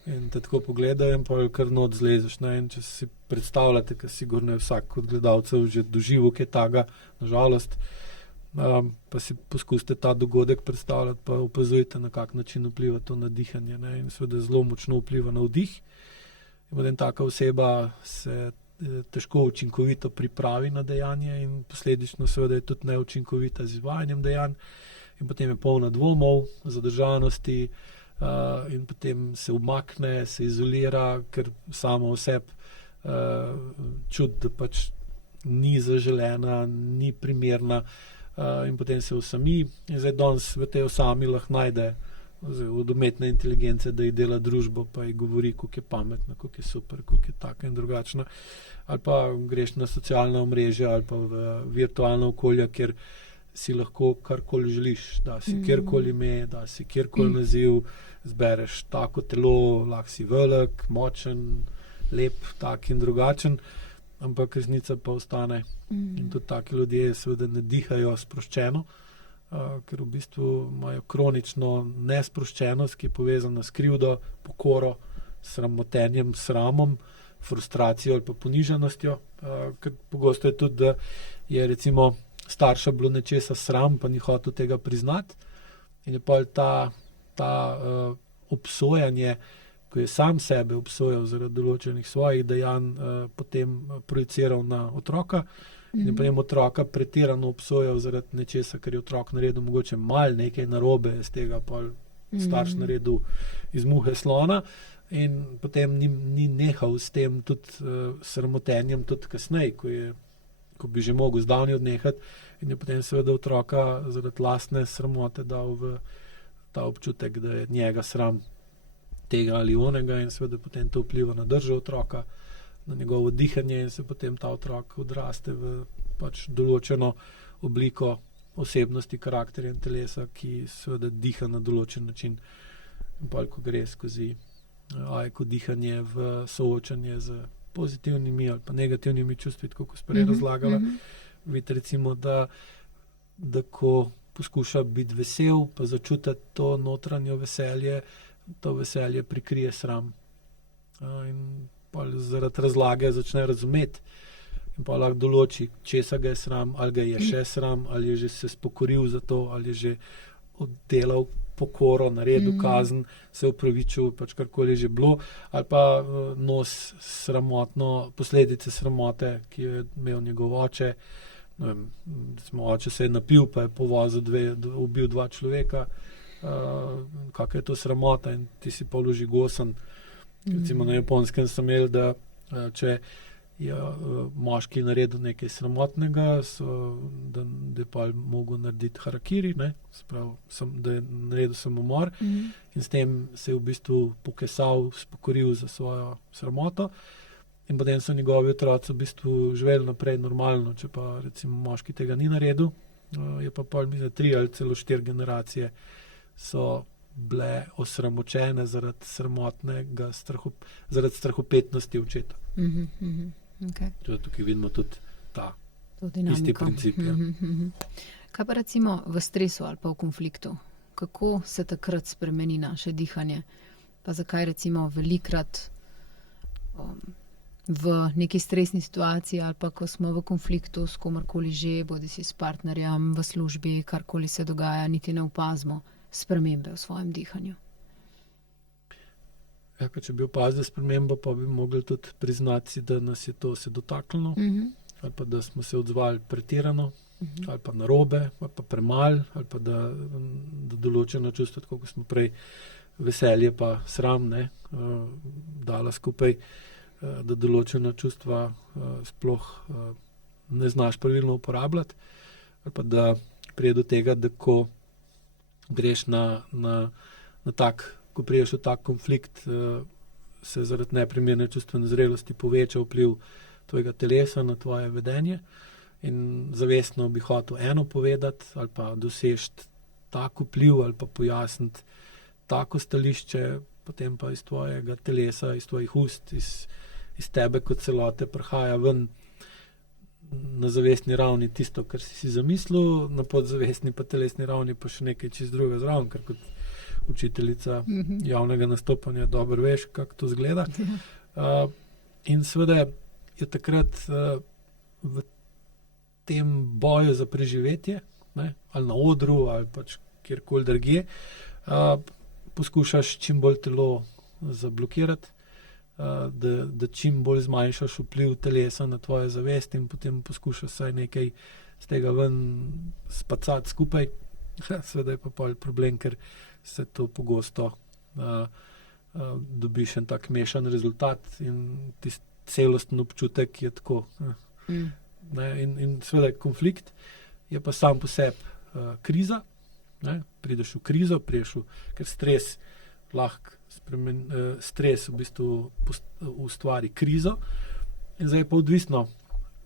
In te tako pogledajo in pa kar not zlezeš. In če si predstavljate, ker sigurno je vsak od gledalcev že doživel kaj taga, nažalost, pa si poskusite ta dogodek predstavljati, pa opazujete, na kak način vpliva to na dihanje, ne? In seveda zelo močno vpliva na vdih. In potem taka oseba se težko učinkovito pripravi na dejanje in posledično seveda je tudi neučinkovita z izvajanjem dejanj in potem je polna dvomov, zadržanosti in potem se umakne, se izolira, ker samo oseb čuti, da pač ni zaželena, ni primerna in potem se osami. In zdaj danes v tej osami lahko najde od umetne inteligence, da ji dela družbo, pa ji govori, koliko je pametna, koliko je super, koliko je taka in drugačna. Ali pa greš na socialna omrežja ali pa v virtualna okolja, kjer si lahko karkoli želiš, da si kjerkoli ime, da si kjerkoli naziv, zbereš tako telo, lahko si velik, močen, lep, tak in drugačen, ampak resnica pa ostane. In tudi taki ljudje seveda ne dihajo sproščeno, ker v bistvu imajo kronično nesproščenost, ki je povezana s krivdo, pokoro, sramotenjem, sramom, frustracijo ali pa ponižanostjo, ker pogosto je tudi, da je recimo starša bilo nečesa sram, pa ni hotel tega priznati in je pa ta obsojanje, ko je sam sebe obsojal zaradi določenih svojih dejanj, potem projiciral na otroka in potem otroka pretirano obsojal zaradi nečesa, ker je otrok naredil mogoče malo nekaj narobe, z tega pa starš naredil iz muhe slona in potem ni nehal s tem tudi sramotenjem tudi kasneje, ko bi že mogel zdavnaj odnehati in je potem seveda otroka zaradi lastne sramote dal v ta občutek, da je njega sram tega ali onega in seveda potem to vpliva na držo otroka, na njegovo dihanje in se potem ta otrok odraste v pač določeno obliko osebnosti, karakterja in telesa, ki seveda diha na določen način. In pa ko gre skozi AEQ dihanje v soočanje z pozitivnimi ali pa negativnimi čustvi, tako kot prej razlagala, vidite recimo, da ko poskuša biti vesel, pa začutiti to notranjo veselje, to veselje prikrije sram. In pa zaradi razlage začne razumeti in pa lahko določi, česa ga je sram, ali ga je še sram, ali je že se spokoril za to, ali je že oddelal pokoro, naredil kazen, se opravičil, pač karkoli je že bilo, ali pa nos sramotno, posledice sramote, ki jo je imel njegov oče. Oče se je napil, pa je povozil ubil 2 človeka, kakšna je to sramota in ti si pa vložigosen. Recimo na Japonskem sem imel, da če je moški naredil nekaj sramotnega, da je pa mogel narediti harakiri, da je naredil samomor in s tem se je v bistvu pokesal, spokoril za svojo sramoto. In potem so njegovi otroci v bistvu živeli naprej normalno, če pa recimo moški tega ni naredil, je pa 3 ali celo 4 generacije so bile osramočene zaradi sramotnega zaradi strahopetnosti očeta. Okay. Tukaj vidimo tudi ta isti princip. Kaj pa recimo v stresu ali pa v konfliktu? Kako se takrat spremeni naše dihanje? Pa zakaj recimo velikrat v neki stresni situaciji ali pa ko smo v konfliktu s komarkoli že, bodisi s partnerjem, v službi, karkoli se dogaja, niti ne opazimo spremembe v svojem dihanju. Ja, če bi opazili spremembo, pa bi mogli tudi priznati, da nas je to se dotaknilo, ali pa da smo se odzvali pretirano, ali pa narobe, ali pa premalo, ali pa da določeno čustvo, tako kot smo prej veselje pa sram, dala skupaj, da določena čustva sploh ne znaš pravilno uporabljati, ali pa da prije do tega, da ko greš na tak, ko priješ v tak konflikt, se zaradi neprimerne čustvene zrelosti poveča vpliv tvojega telesa na tvoje vedenje in zavestno bi hotel eno povedati ali pa doseči tak vpliv ali pa pojasniti tako stališče, potem pa iz tvojega telesa, iz tvojih ust, iz tebe kot celote prihaja ven na zavestni ravni tisto, kar si zamislil, na podzavestni pa telesni ravni pa še nekaj čist drugega zraven, ker kot učiteljica javnega nastopanja dobro veš, kako to izgleda. In seveda je takrat v tem boju za preživetje, ne, ali na odru, ali pač kjerkoli drugje, poskušaš čim bolj telo zablokirati, da čim bolj zmanjšaš vpliv telesa na tvojo zavest in potem poskušaš vsaj nekaj z tega ven spacati skupaj. Seveda je pa pol problem, ker se to pogosto dobiš en tak mešan rezultat in tisti celosten občutek je tako. Ne, in seveda konflikt je pa sam po sebi kriza. Ne, prideš v krizo, ker stres lahko stres v bistvu ustvari krizo in zdaj je pa odvisno,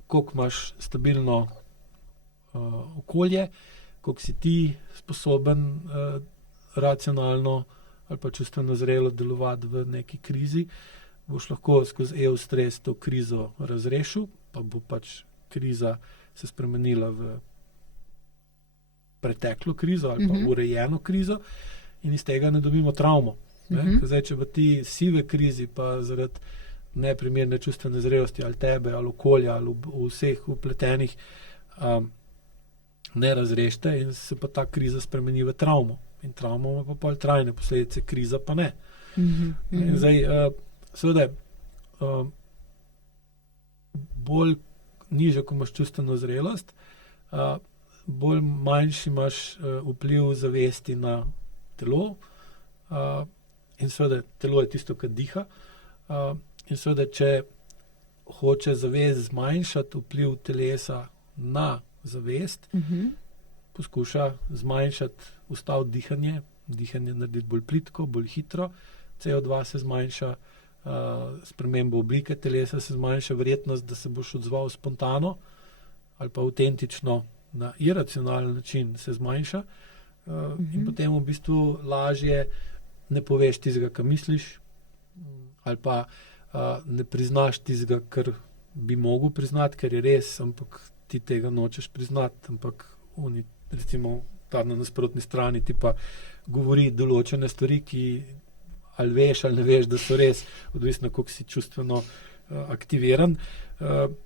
koliko imaš stabilno okolje, koliko si ti sposoben racionalno ali pa čustveno zrelo delovati v neki krizi, boš lahko skozi stres to krizo razrešil, pa bo pač kriza se spremenila v preteklo krizo ali pa urejeno krizo in iz tega ne dobimo travmo. Zdaj, če v ti sive krizi pa zaradi neprimerne čustvene zrelosti ali tebe, ali okolja, ali vseh vpletenih ne razrešite in se pa ta kriza spremeni v travmo. In travma ima pa pol trajne posledice, kriza pa ne. In zdaj, seveda, bolj nižjo, ko imaš čustveno zrelost, bolj manjši imaš vpliv zavesti na telo, in seveda telo je tisto, kar diha, in seveda, če hoče zavest zmanjšati vpliv telesa na zavest, poskuša zmanjšati, ustaviti dihanje narediti bolj plitko, bolj hitro, CO2 se zmanjša, spremembo oblike telesa se zmanjša, verjetnost, da se boš odzval spontano ali pa avtentično na iracionalen način se zmanjša, in potem v bistvu lažje ne poveš tistega, kar misliš, ali pa ne priznaš tistega, kar bi mogel priznati, ker je res, ampak ti tega nočeš priznati, ampak oni, recimo ta na nasprotni strani, ti pa govori določene stvari, ki ali veš ali ne veš, da so res, odvisno, koliko si čustveno aktiviran.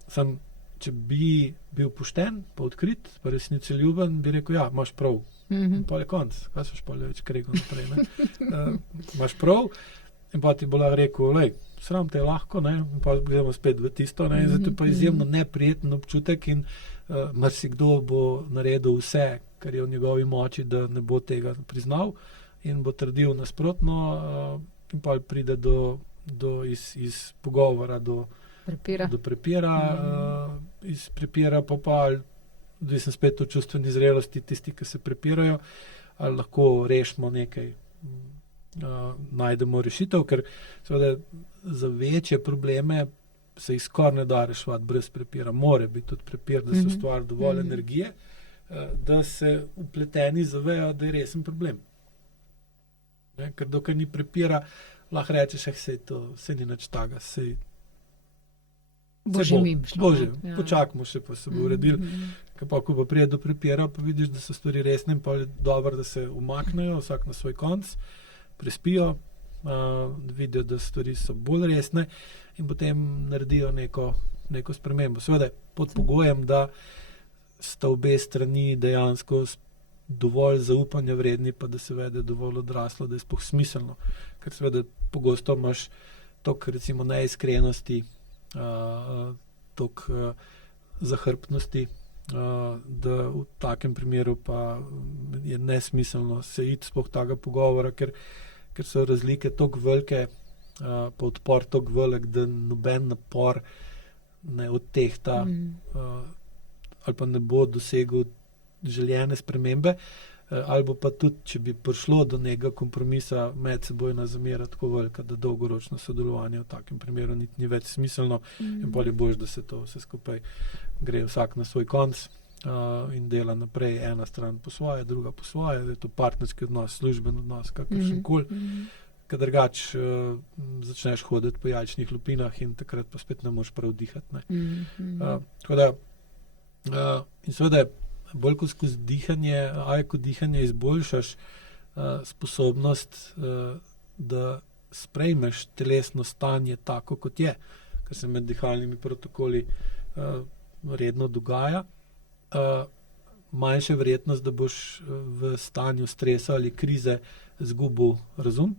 Sam, če bi bil pošten, pa odkrit, pa resnicoljuben, bi rekel, ja, imaš prav. Pa je konc, kaj so špolje več kregal naprej, ne? Imaš prav, in pa ti bo lahko rekel, lej, sram te je lahko, ne? In pa gledamo spet v tisto, ne? In zato je pa izjemno neprijeten občutek in marsikdo bo naredil vse, kar je v njegovi moči, da ne bo tega priznal in bo trdil nasprotno, in pa pride iz pogovora do prepira, iz prepira pa odvisno spet od čustveni zrelosti tisti, ki se prepirajo, ali lahko rešimo nekaj, najdemo rešitev, ker seveda za večje probleme se jih skoraj ne da reševati brez prepira. More biti tudi prepir, da se ustvari dovolj energije, da se vpleteni zavejo, da je resen problem. Ne? Ker dokaj ni prepira, lahko rečeš, sej ni nič taga, sej Bože, počakamo še, pa se bo uredil. Ko pa prije do prepira, pa vidiš, da so stvari resne in pa je dobro, da se umaknejo, vsak na svoj konc, prespijo, vidijo, da stvari so bolj resne in potem naredijo neko spremembo. Seveda pod pogojem, da sta obe strani dejansko dovolj zaupanja vredni, pa da se vede dovolj odraslo, da je sploh smiselno. Ker seveda pogosto imaš toliko recimo neiskrenosti, toliko zahrbtnosti, da v takem primeru pa je nesmiselno se iti sploh tega pogovora, ker so razlike toliko velike, pa odpor toliko velik, da noben napor ne odtehta ali pa ne bo dosegel željene spremembe, ali bo pa tudi, če bi prišlo do nekega kompromisa, medsebojna zamera tako velika, da dolgoročno sodelovanje v takem primeru ni več smiselno in bolje boš, da se to vse skupaj gre vsak na svoj konc in dela naprej, ena stran po svoje, druga po svoje, da je to partnerski odnos, služben odnos, kakršenkoli. Ker drugač začneš hoditi po jajčnih lupinah in takrat pa spet ne moreš prav dihati. Tako da, in seveda bolj kot skozi dihanje, ko dihanje izboljšaš sposobnost, da sprejmeš telesno stanje tako, kot je, kar se med dihalnimi protokoli redno dogaja, manjša verjetnost, da boš v stanju stresa ali krize izgubil razum,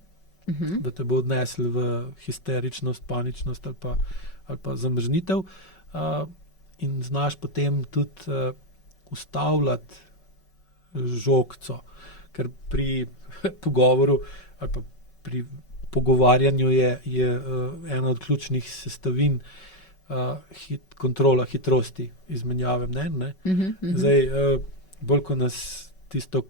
da te bo odnesel v histeričnost, paničnost ali pa zamrznitev, in znaš potem tudi ustavljati žogco, ker pri pogovoru ali pa pri pogovarjanju je ena od ključnih sestavin kontrola hitrosti izmenjave mnenj. Zdaj, bolj ko nas tisto,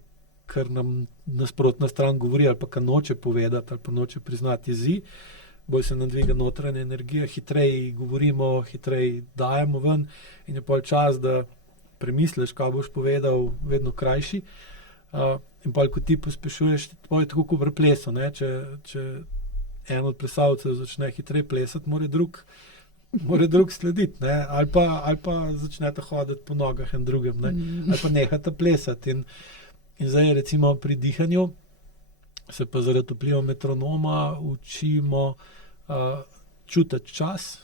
kar nam nasprotna stran govori ali pa kar noče povedati ali pa noče priznati jezi, bolj se nam dviga notranja energija, hitreje govorimo, hitreje dajemo ven in je pol čas, da premisliš, kaj boš povedal, vedno krajši. In pol, ko ti pospešuješ, to je tako kot pri plesu, ne? Če en od plesalcev začne hitreje plesati, mora drug slediti, ne? Ali pa začnete hoditi po nogah en drugem, ne? Ali pa nehate plesati. In zdaj recimo pri dihanju se pa zaradi vpliva metronoma učimo čutiti čas,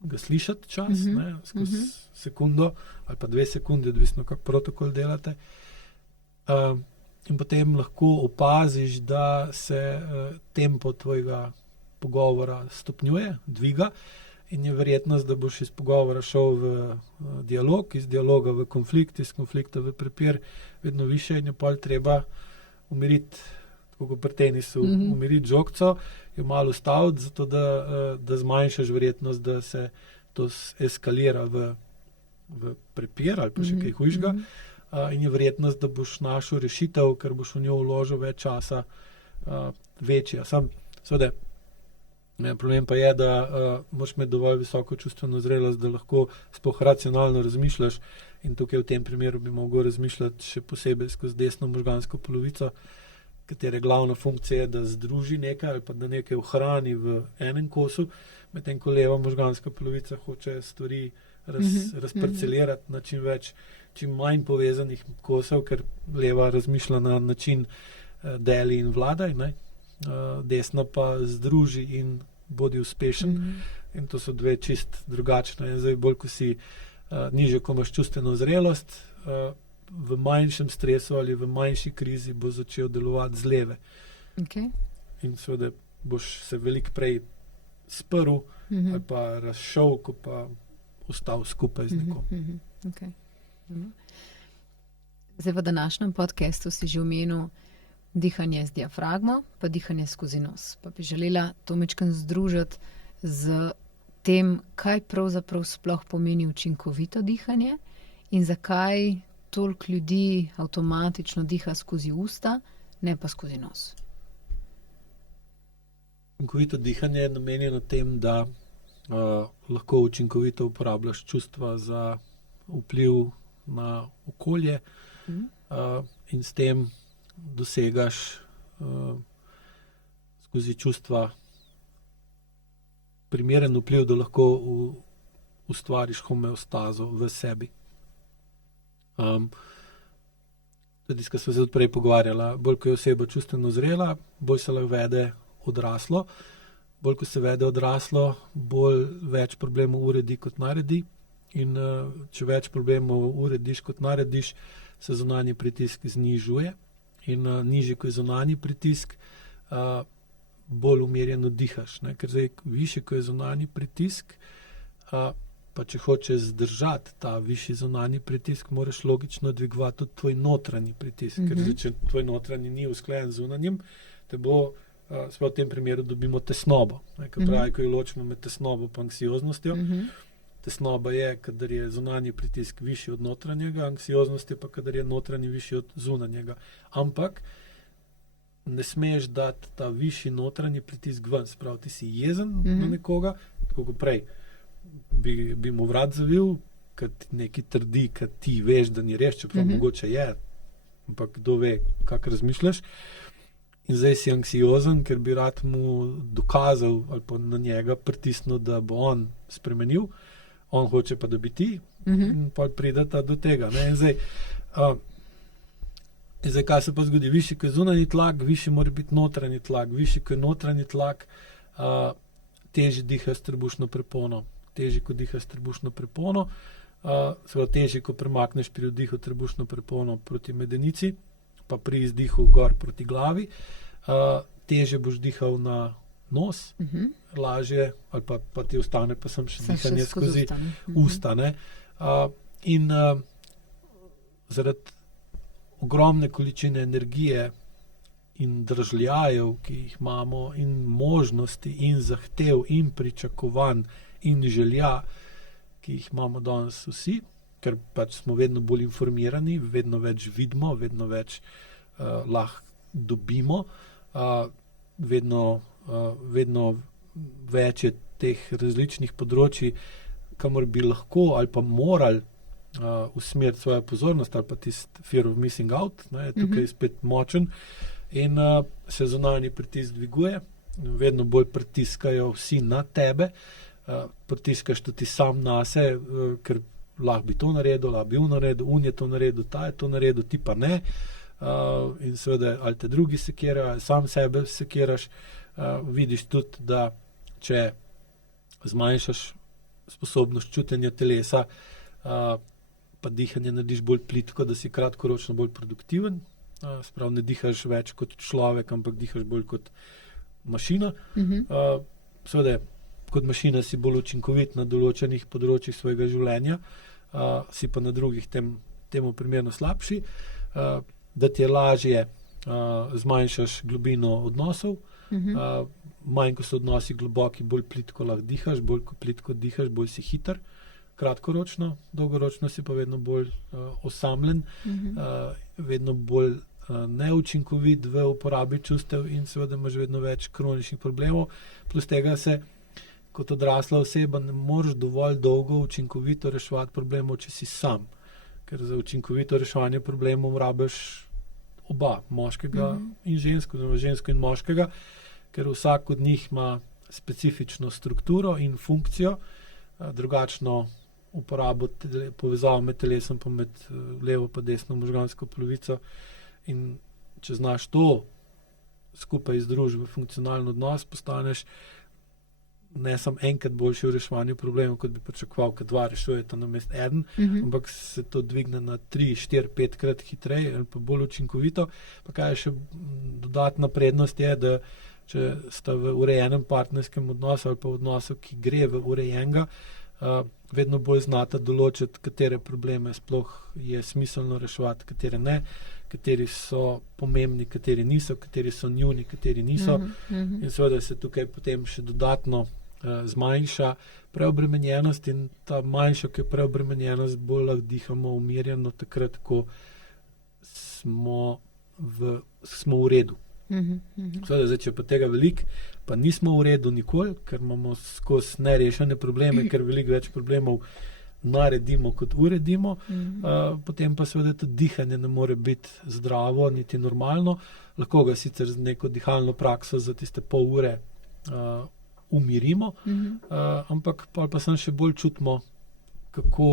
ga slišati čas, ne? Skozi sekundo ali pa 2 sekunde, odvisno kak protokol delate. In potem lahko opaziš, da se tempo tvojega pogovora stopnjuje, dviga in je verjetnost, da boš iz pogovora šel v dialog, iz dialoga v konflikt, iz konflikta v prepir vedno više in je pol treba umiriti, tako kot pri tenisu, umiriti žogco, jo malo ustaviti, zato da zmanjšaš verjetnost, da se to eskalira v prepir ali pa še kaj hujšega. In je verjetnost, da boš našel rešitev, ker boš v njo vložil več časa, večja. Seveda, problem pa je, da moraš imeti dovolj visoko čustveno zrelost, da lahko sploh racionalno razmišljaš in tukaj v tem primeru bi mogel razmišljati še posebej skozi desno možgansko polovico, katere glavna funkcija je, da združi nekaj ali pa da nekaj ohrani v enem kosu, medtem ko leva možganska polovica hoče stvari razparcelirati na čim manj povezanih kosov, ker leva razmišlja na način deli in vladaj, ne? Desna pa združi in bodi uspešen. In to so dve čist drugačne. Zdaj, bolj ko si nižje, ko imaš čustveno zrelost, v manjšem stresu ali v manjši krizi bo začel delovati z leve. Okay. In seveda boš se veliko prej sprl ali pa razšel, ko pa ostal skupaj z nekom. Okay. Zdaj v današnjem podcastu si že omenil dihanje z diafragmo, pa dihanje skozi nos. Pa bi želela to majčkeno združiti z tem, kaj pravzaprav sploh pomeni učinkovito dihanje in zakaj toliko ljudi avtomatično diha skozi usta, ne pa skozi nos. Učinkovito dihanje je namenjeno tem, da lahko učinkovito uporabljaš čustva za vpliv na okolje in s tem dosegaš skozi čustva primeren vpliv, da lahko ustvariš homeostazo v sebi. Tudi, ko smo se tudi prej pogovarjala, bolj ko je oseba čustveno zrela, bolj se lahko vede odraslo. Bolj ko se vede odraslo, bolj več problemov uredi kot naredi. In če več problemov urediš kot narediš, se zunanji pritisk znižuje. In nižji, ko je zunanji pritisk, bolj umirjeno dihaš. Ne? Ker zdaj, višji, ko je zunanji pritisk, pa če hočeš zdržati ta višji zunanji pritisk, moraš logično dvigovati tudi tvoj notranji pritisk. Ker zdaj, če tvoj notranji ni usklajen z zunanjim, te bo, v tem primeru dobimo tesnobo. Ker pravi, ko jo ločimo med tesnobo pa anksioznostjo. Tesnoba je, kadar je zunanji pritisk višji od notranjega, anksioznost je pa, kadar je notranji višji od zunanjega. Ampak ne smeš dati ta višji notranji pritisk ven. Sprav, ti si jezen na nekoga, tako kot prej bi mu vrat zavil, kad neki trdi, kad ti veš, da ni res, čeprav mogoče je, ampak kdo ve, kak razmišljaš. In zdaj si anksiozen, ker bi rad mu dokazal ali pa na njega pritisnil, da bo on spremenil. On hoče pa, da bi ti, in pa prideta do tega. Ne? In zdaj, kaj se pa zgodi? Višji, ko je zunanji tlak, višji mora biti notranji tlak. Višji, ko je notranji tlak, težje diha s trebušno prepono. Težji, ko diha s trebušno prepono, seveda težje, ko premakneš pri vdihu trebušno prepono proti medenici, pa pri izdihu gor proti glavi. Težje boš dihal na nos, lažje, ali pa ti ostane pa sem še dihanje skozi usta. In zaradi ogromne količine energije in držljajev, ki jih imamo, in možnosti, in zahtev, in pričakovanj, in želja, ki jih imamo danes vsi, ker pač smo vedno bolj informirani, vedno več vidimo, vedno več lahko dobimo, vedno več je teh različnih področji, kamor bi lahko ali pa morali usmeriti svojo pozornost, ali pa tisti fear of missing out, je tukaj spet močen, in se zunanji pritisk dviguje, vedno bolj pritiskajo vsi na tebe, pritiskaš tudi sam nase, ker lahko bi to naredil, lahko bi naredil, je to naredil, ta je to naredil, ti pa ne. In seveda, ali te drugi sekirajo, ali sam sebe sekiraš, vidiš tudi, da če zmanjšaš sposobnost čutenja telesa, pa dihanje narediš bolj plitko, da si kratkoročno bolj produktiven, sprav ne dihaš več kot človek, ampak dihaš bolj kot mašina. Seveda, kot mašina si bolj učinkovit na določenih področjih svojega življenja, si pa na drugih temu primerno slabši. Da ti je lažje, zmanjšaš globino odnosov, manj, ko so odnosi globoki, bolj plitko lahko dihaš, bolj ko plitko dihaš, bolj si hiter, kratkoročno, dolgoročno si pa vedno bolj osamljen, vedno bolj neučinkovit v uporabi čustev in seveda imaš vedno več kroničnih problemov, plus tega se kot odrasla oseba ne moreš dovolj dolgo učinkovito reševati problemov, če si sam. Ker za učinkovito reševanje problemov rabiš oba, moškega in žensko, oziroma žensko in moškega, ker vsak od njih ima specifično strukturo in funkcijo, drugačno uporabo povezavo med telesom, pa med levo pa desno možgansko polovico. In če znaš to skupaj združiti v funkcionalen odnos, postaneš ne samo enkrat boljši v reševanju problemov, kot bi pričakoval, ker dva rešujeta namesto eden, ampak se to dvigne na 3, 4, 5-krat hitreje ali pa bolj učinkovito. Pa kaj je še dodatna prednost je, da če sta v urejenem partnerskem odnosu ali pa v odnosu, ki gre v urejenega, vedno bolj znata določiti, katere probleme sploh je smiselno reševati, katere ne, kateri so pomembni, kateri niso, kateri so njuni, kateri niso. In seveda se tukaj potem še dodatno zmanjša preobremenjenost in ta manjša preobremenjenost bolj lahko dihamo umirjeno takrat, ko smo v redu. Seveda, zdaj, če pa tega veliko, pa nismo v redu nikoli, ker imamo skozi nerešene probleme, ker veliko več problemov naredimo, kot uredimo, potem pa seveda tudi dihanje ne more biti zdravo, niti normalno. Lahko ga sicer z neko dihalno prakso za tiste pol ure umirimo, ampak pa sem še bolj čutimo, kako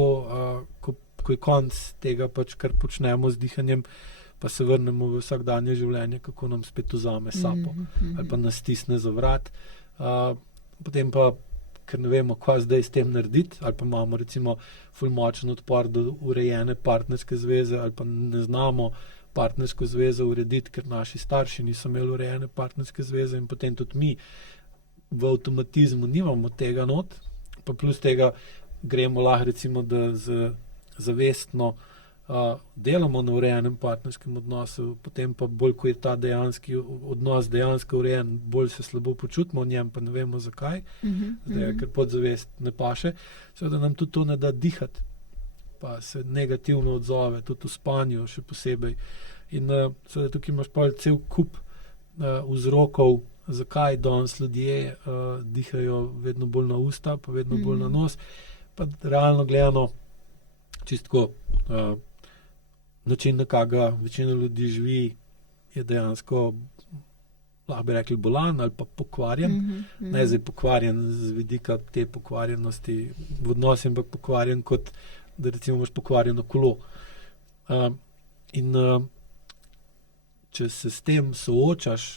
ko je konc tega, pač, kar počnemo z dihanjem, pa se vrnemo v vsakdanje življenje, kako nam spet vzame sapo ali pa nas stisne za vrat. Potem pa, ker ne vemo, kaj zdaj s tem narediti, ali pa imamo recimo ful močen odpor do urejene partnerske zveze, ali pa ne znamo partnersko zvezo urediti, ker naši starši niso imeli urejene partnerske zveze in potem tudi mi v avtomatizmu nimamo tega not, pa plus tega gremo lahko recimo, da zavestno delamo na urejenem partnerskem odnosu, potem pa bolj, ko je ta dejanski odnos dejansko urejen, bolj se slabo počutimo v njem, pa ne vemo zakaj, zdaj, ker podzavest ne paše, seveda nam tudi to ne da dihati, pa se negativno odzove, tudi v spanju še posebej. In seveda tukaj imaš pa cel kup vzrokov, zakaj danes ljudje dihajo vedno bolj na usta, pa vedno bolj na nos, pa realno gledano čistko način, na kakega večina ljudi živi, je dejansko, lahko bi rekli, bolan ali pa pokvarjen. Ne zdaj pokvarjen z vidika te pokvarjenosti v odnosu, ampak pokvarjen kot, da recimo imaš pokvarjeno kolo. In če se s tem soočaš,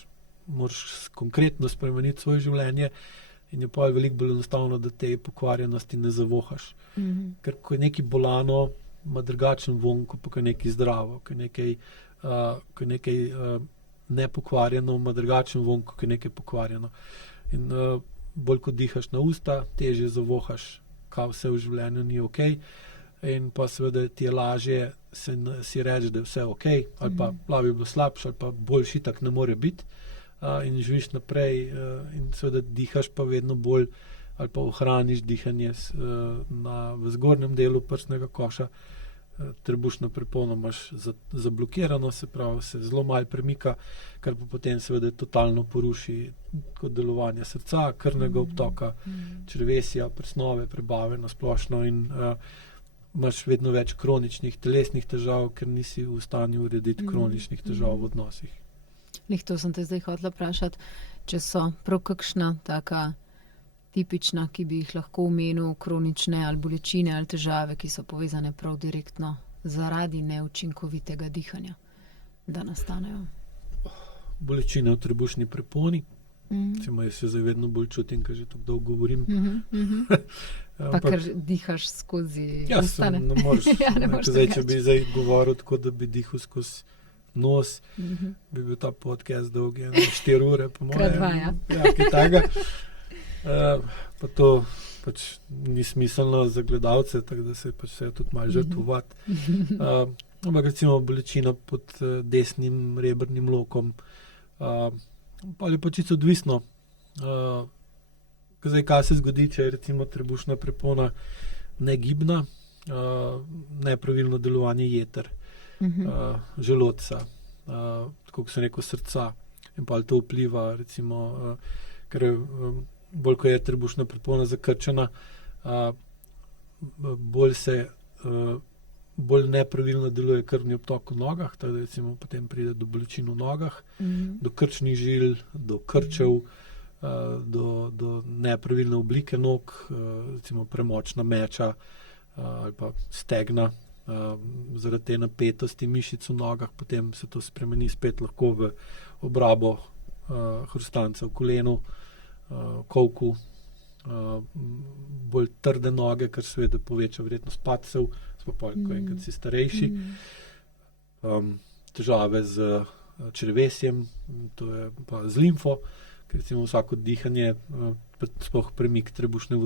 moraš konkretno spremeniti svoje življenje in je pa veliko bolj enostavno, da te pokvarjenosti ne zavohaš. Ker ko je nekaj bolano, ima drugačen vonj, kot pa ko je nekaj zdravo, ko je nekaj nepokvarjeno, ima drugačen vonj, kot je nekaj pokvarjeno. In bolj ko dihaš na usta, težje zavohaš, kaj vse v življenju ni ok, in pa seveda ti je lažje si reči, da je vse ok, ali pa bi bilo slabše, ali pa boljši itak ne more biti, in živiš naprej, in seveda dihaš pa vedno bolj, ali pa ohraniš dihanje v zgornjem delu prsnega koša, trebušno prepono imaš zablokirano, se pravi, se zelo malo premika, kar pa potem seveda totalno poruši kot delovanje srca, krvnega obtoka, črevesja, presnove, prebave na splošno, in imaš vedno več kroničnih telesnih težav, ker nisi v stanju urediti kroničnih težav v odnosih. Lih, to sem te zdaj hotela vprašati, če so prav kakšna taka tipična, ki bi jih lahko omenil, kronične ali bolečine ali težave, ki so povezane prav direktno zaradi neučinkovitega dihanja, da nastanejo. Bolečine v trebušni preponi, recimo jaz se zdaj vedno bolj čutim, ker že tako dolgo govorim. Pa ker dihaš skozi usta, ne? Ne moreš. Zdaj, če bi zdaj govoril tako, da bi dihal skozi nos, bi bil ta podcast dolg 4 ure, po mojem. Krat 2, ja. Ja, kaj takega. Pa to pač ni smiselno za gledalce, tako da se pač se tudi malo žrtvovati. Ampak recimo bolečina pod desnim rebrnim lokom, pa je pač čisto odvisno. Zdaj, kaj se zgodi, če je recimo trebušna prepona negibna, nepravilno delovanje jeter, želodca, tako kot sem rekel, srca, in pa to vpliva, recimo, ker bolj ko je trebušna prepona zakrčena, bolj nepravilno deluje krvni obtok v nogah, tako da recimo potem pride do bolečin v nogah, do krčnih žil, do krčev, do nepravilne oblike nog, recimo premočna meča ali pa stegna, zaradi te napetosti mišic v nogah, potem se to spremeni spet lahko v obrabo hrustanca v kolenu, kolku, bolj trde noge, kar seveda poveča verjetnost padcev, ko enkrat si starejši, težave z črevesjem, to je pa z limfo, ker recimo vsako dihanje, sploh premik trebušne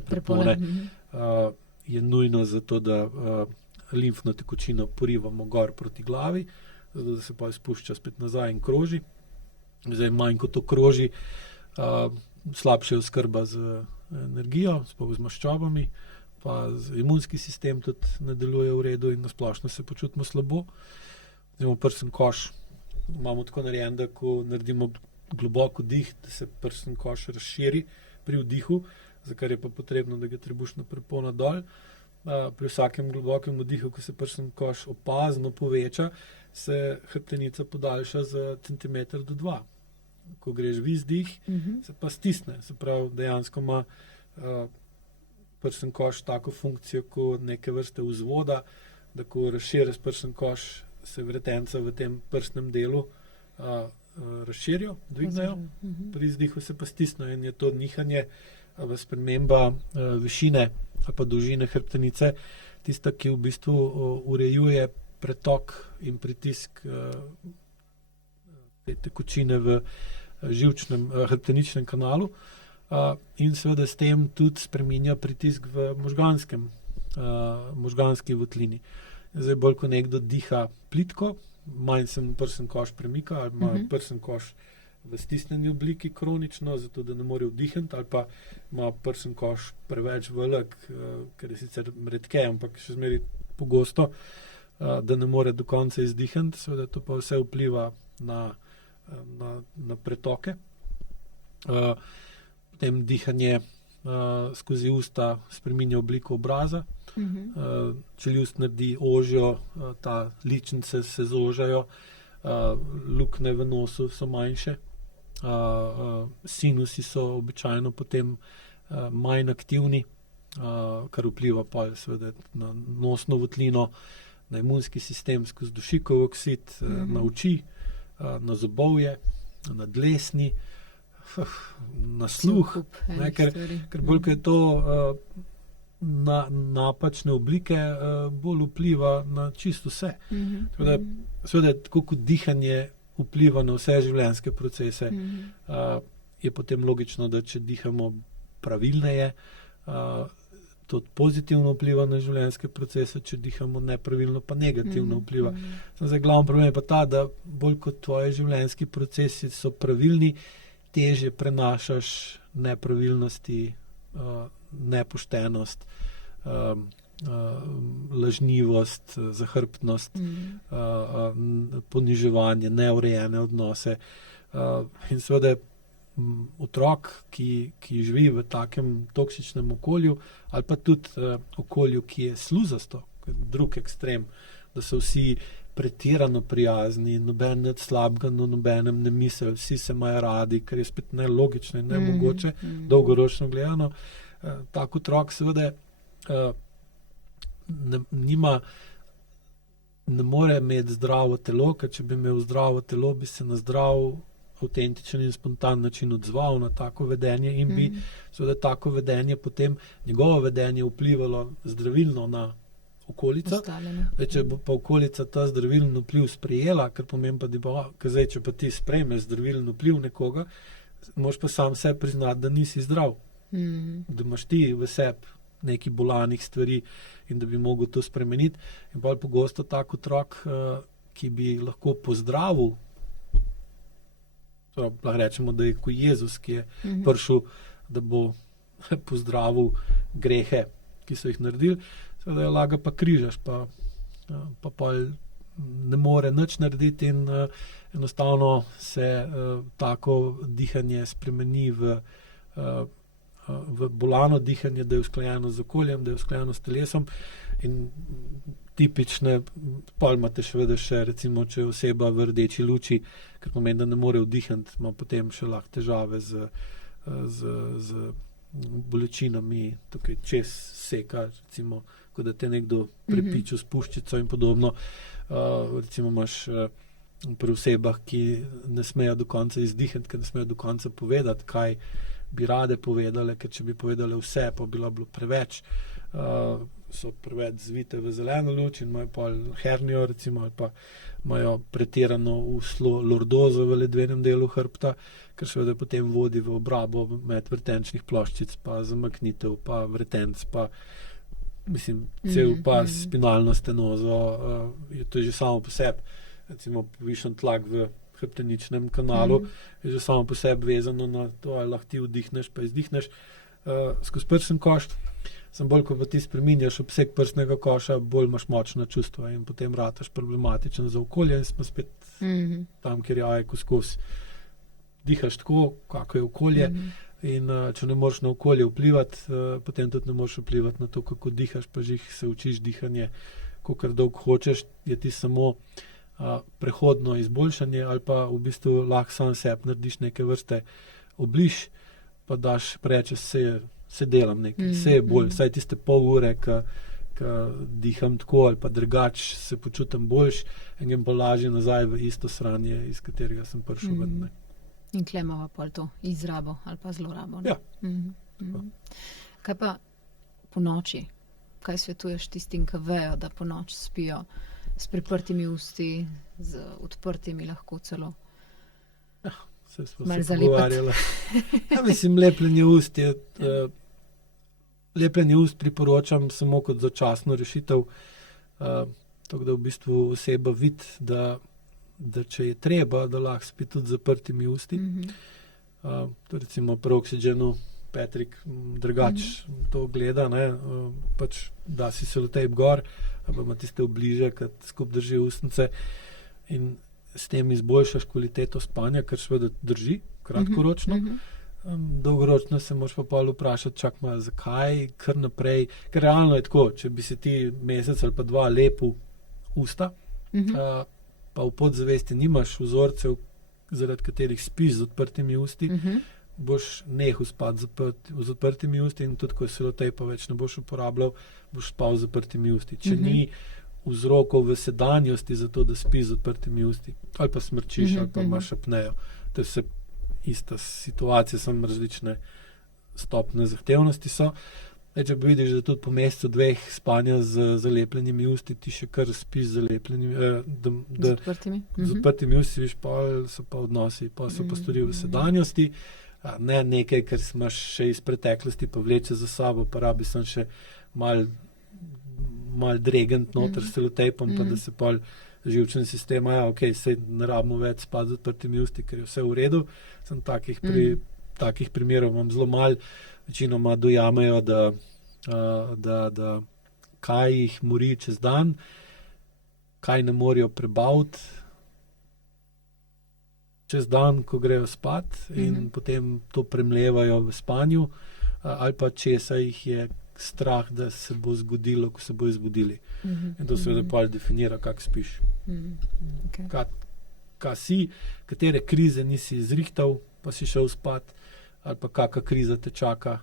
prepone, je nujno zato, da limfno tekočino porivamo gor proti glavi, zato da se pa spušča spet nazaj in kroži. Zdaj, manj kot to kroži, slabša je oskrba z energijo, sploh z maščobami, pa imunski sistem tudi ne deluje v redu in nasplošno se počutimo slabo. Zdaj, prsten koš imamo tako narejen, da ko naredimo globoko dih, da se prsten koš razširi pri vdihu, za kar je pa potrebno, da ga trebušna prepona dol. Pri vsakem globokem vdihu, ko se prsten koš opazno poveča, se hrbtenica podaljša za centimeter do 2. Ko greš v izdih, se pa stisne. Se pravi, dejansko ima prsten koš tako funkcijo kot neke vrste vzvoda, da ko razširiš prsten koš, se vretenca v tem prstnem delu razširijo, dvignejo, pri izdihu se pa stisnejo in je to nihanje, sprememba višine ali pa dolžine hrbtenice, tista, ki v bistvu urejuje pretok in pritisk te tekočine v hrbteničnem kanalu, in seveda s tem tudi spreminja pritisk v možganski votlini. Zdaj, bolj ko nekdo diha plitko, manj se mu prsten koš premika, ali ima prsten koš v stisnjeni obliki kronično, zato da ne more vdihniti, ali pa ima prsten koš preveč velik, ker je sicer redke, ampak še zmeraj pogosto, da ne more do konca izdihniti, seveda to pa vse vpliva na pretoke. Potem dihanje skozi usta spreminja obliko obraza, čeljust naredi ožjo, ta ličnice se zožajo, luknje v nosu so manjše, sinusi so običajno potem manj aktivni, kar vpliva pa seveda na nosno votlino, na imunski sistem skozi dušikov oksid, na oči, na zobovje, na dlesni, na sluh, Kup ne, enih ker stvari. bolj ko je to napačne oblike, bolj vpliva na čisto vse. Tako da, seveda, tako kot dihanje vpliva na vse življenjske procese, je potem logično, da če dihamo pravilneje, to pozitivno vpliva na življenjske procese, če dihamo nepravilno, pa negativno vpliva. Zdaj, glavni problem je pa ta, da bolj kot tvoji življenjski procesi so pravilni, težje prenašaš nepravilnosti, nepoštenost, lažnivost, zahrbtnost, poniževanje, neurejene odnose. In seveda otrok, ki živi v takem toksičnem okolju, ali pa tudi okolju, ki je sluzasto, drug ekstrem, da so vsi pretirano prijazni, noben nič slabega na nobenem ne misli, vsi se imajo radi, kar je spet nelogično in nemogoče, dolgoročno gledano. Tak otrok seveda ne more imeti zdravo telo, ker če bi imel zdravo telo, bi se na zdrav, avtentičen in spontan način odzval na tako vedenje in bi seveda tako vedenje potem, njegovo vedenje vplivalo zdravilno na okolico. Če bo pa okolica ta zdravilen vpliv sprejela, kar pomeni pa, če pa ti sprejmeš zdravilen vpliv nekoga, moraš pa sam sebi priznati, da nisi zdrav. Da imaš ti v sebi nekaj bolanih stvari in da bi mogel to spremeniti. In bolj pogosto tak otrok, ki bi lahko pozdravil, lahko rečemo, da je kot Jezus, ki je prišel, da bo pozdravil grehe, ki so jih naredili, seveda laga pa križaš, pa ne more nič narediti in enostavno se tako dihanje spremeni v bolano dihanje, da je usklajeno z okoljem, da je usklajeno s telesom in tipične, pol imate še recimo, če je oseba v rdeči luči, ker pomeni, da ne more vdihniti, ima potem še lahko težave z bolečinami, tukaj čez seka, recimo, kot da te nekdo prepičil s puščico in podobno. Recimo imaš pri osebah, ki ne smejo do konca izdihniti, ker ne smejo do konca povedati, kaj bi rade povedale, ker če bi povedale vse, pa bi bilo preveč, so preveč zvite v zeleno luč in imajo pa hernijo, recimo, ali pa imajo pretirano uslo lordozo v ledvenem delu hrbta, ker seveda potem vodi v obrabo medvrtenčnih ploščic, pa zamaknitev, pa vretenc, pa cel pas spinalno stenozo, to je že samo po sebi, recimo povišen tlak v hrbteničnem kanalu, je že samo po sebi vezano na to, ali lahko ti vdihneš, pa izdihneš skozi prsni koš. Sem bolj, ko pa ti spreminjaš obseg prsnega koša, bolj imaš močna čustva in potem rataš problematičen za okolje in smo spet tam, kjer je ajko skozi. Dihaš tako, kako je okolje in če ne moreš na okolje vplivati, potem tudi ne moreš vplivati na to, kako dihaš, pa že se učiš dihanje, kolikor dolgo hočeš, je ti samo prehodno izboljšanje ali pa v bistvu lahko sam sebi narediš neke vrste obliž, pa daš, rečeš, se delam nekaj, se je bolj, saj tiste pol ure, ko diham tako ali pa drugač, se počutim boljš in grem pa lažje nazaj v isto sranje, iz katerega sem prišel ven. In klemava pol to izrabo ali pa zlorabo. Ja. Kaj pa po noči? Kaj svetuješ tistim, ki vejo, da po noč spijo s priprtimi usti, z odprtimi lahko celo? Ja, se smo se pogovarjali. Lepljenje ust je... Lepljenje ust priporočam samo kot začasno rešitev, tako da v bistvu oseba vidi, da če je treba, da lahko spi tudi z zaprtimi usti. To recimo pri Oxygenu Patrick drugač to gleda, pač da si selotejp gor, ali pa ima tiste obliže, ki skupaj drži ustnice in s tem izboljšaš kvaliteto spanja, kar seveda drži kratkoročno. Dolgoročno se moraš pa pol vprašati, zakaj, kar naprej, ker realno je tako, če bi se ti mesec ali pa 2 lepil usta, pa v podzavesti nimaš vzorcev, zaradi katerih spiš z odprtimi usti, boš nehal spati z odprtimi usti in tudi, ko selotejpa več ne boš uporabljal, boš spal z odprtimi usti. Če ni vzrokov v sedanjosti za to, da spiš z odprtimi usti, ali pa smrčiš, ali pa imaš apnejo, to se ista situacija, samo različne stopne zahtevnosti so. Če pa vidiš, da tudi po mesecu 2 spanja z zalepljenimi usti, ti še kar spiš z zalepljenimi, Z odprtimi. z odprtimi usti, viš, pol so pa odnosi, pa so pa stvari v sedanjosti, ne nekaj, kar imaš še iz preteklosti, pa vleče za sabo, pa rabi sem še mal dregent noter s selotejpom, pa da se pol živčen sistem, sej ne rabimo več spati z odprtimi usti, ker je vse v redu. Sem takih primerov imam zelo malo, večinoma dojamejo, da kaj jih mori čez dan, kaj ne morejo prebaviti čez dan, ko grejo spat in potem to premlevajo v spanju, ali pa česa jih je strah, da se bo zgodilo, ko se bojo zbudili. In to seveda pol definira, kako spiš. Okay. Kaj si, katere krize nisi zrihtal, pa si šel spat, ali pa kakšna kriza te čaka,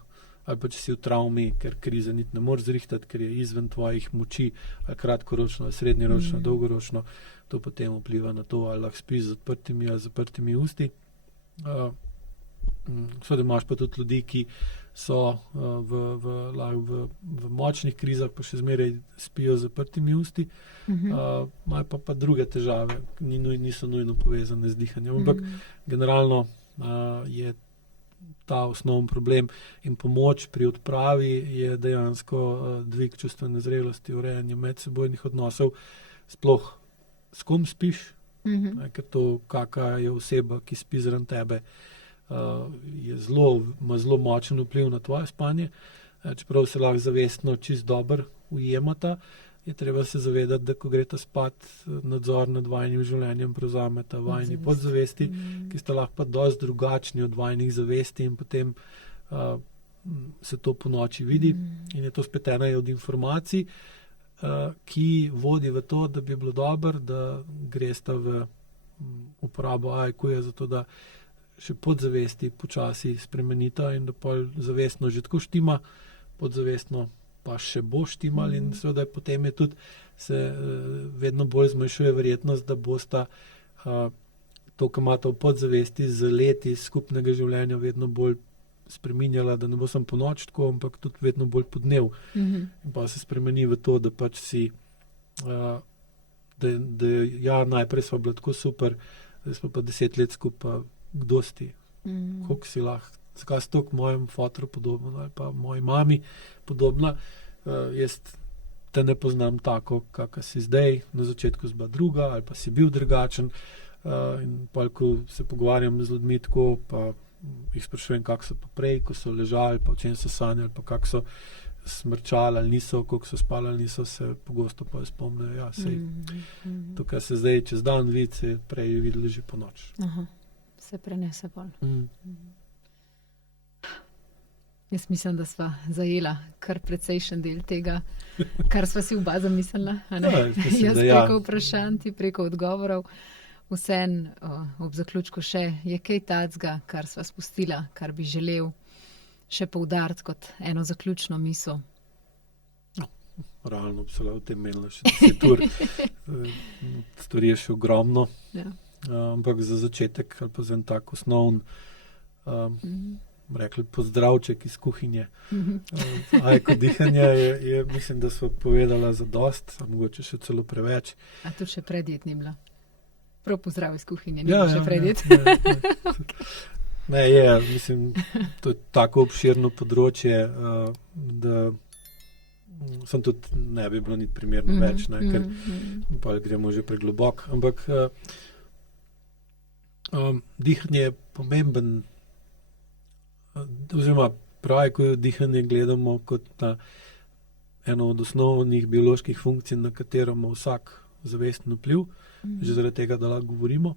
ali pa če si v travmi, ker krize niti ne moreš zrihtati, ker je izven tvojih moči, ali kratkoročno, ali srednjeročno, dovoljeročno, to potem vpliva na to, ali lahko spiš z odprtimi ali zaprtimi usti. Seveda imaš pa tudi ljudi, ki so v močnih krizah, pa še zmeraj spijo z zaprtimi usti, imajo pa druge težave, niso nujno povezane z dihanjem, ampak generalno je ta osnovni problem in pomoč pri odpravi je dejansko dvig čustvene zrelosti, urejanje medsebojnih odnosov, sploh s kom spiš, ker to, kakšna je oseba, ki spi zraven tebe, ima zelo močen vpliv na tvoje spanje. Čeprav se lahko zavestno čist dobro ujemata, je treba se zavedati, da ko gresta spat, nadzor nad vajinim življenjem prevzameta vajini podzavesti, ki sta lahko pa dosti drugačni od vajinih zavesti in potem se to po noči vidi in je to spet ena od informacij, ki vodi v to, da bi bilo dobro, da gresta v uporabo AIQ-ja, zato da še podzavesti počasi spremenita in da pol zavestno že tako štima, podzavestno pa še bo štimal in seveda potem je tudi se vedno bolj zmanjšuje verjetnost, da bosta to, kar imata v podzavesti z leti skupnega življenja vedno bolj spreminjala, da ne bo samo po noč tako, ampak tudi vedno bolj po dnev. In pa se spremeni v to, da pač si najprej sva bila tako super, zdaj smo pa 10 let skupaj, kdo si ti, koliko si lahko, zakaj si to k mojemu fotru podobno ali pa moji mami podobna, jaz te ne poznam tako, kakor si zdaj, na začetku si bila druga ali pa si bil drugačen, in pa ko se pogovarjam z ljudmi tako, pa jih sprašujem, kako so pa prej, ko so ležali, pa o čem so sanjali, pa kako so smrčali ali niso, koliko so spali ali niso, se pogosto pa spomnijo, to, kar se zdaj čez dan vidi, se je prej videlo že po noč. Aha. Se prenese pol. Jaz mislim, da sva zajela kar precejšen del tega, kar sva si oba zamislila. Jaz preko vprašanj, ti preko odgovorov. Vseeno ob zaključku še je kaj tacga, kar sva spustila, kar bi želel še poudariti kot eno zaključno misel. Realno bi se lahko o tem imela še 10 ur. Stvari je še ogromno. Ja. Ampak za začetek ali pa za en tak osnovn rekli pozdravček iz kuhinje. AIQ dihanje je, mislim, da sva povedala zadost, mogoče še celo preveč. A tu še predjed ni bila? Prav pozdrav iz kuhinje, ni še predjed? Ne, mislim, to je tako obširno področje, da sem tudi ne bi bilo niti primerno več, ker pa gremo že preglobok, ampak dihanje je pomemben, oziroma pravi, ko dihanje gledamo kot na eno od osnovnih bioloških funkcij, na katero ima vsak zavesten vpliv, že zaradi tega, da lahko govorimo.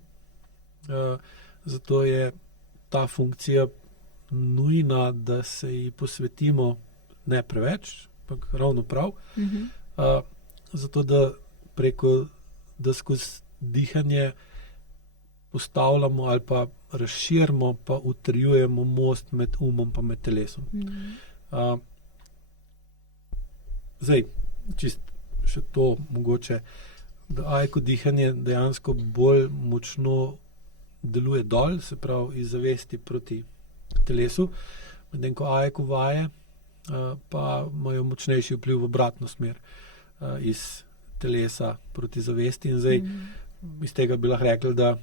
Zato je ta funkcija nujna, da se ji posvetimo ne preveč, ampak ravno prav, zato da skozi dihanje postavljamo ali pa razširimo, pa utrjujemo most med umom pa med telesom. Zdaj, čist še to mogoče, da AIQ dihanje dejansko bolj močno deluje dol, se pravi iz zavesti proti telesu, medtem ko AEQ vaje pa imajo močnejši vpliv v obratno smer iz telesa proti zavesti. In zdaj iz tega bi lahko rekli, da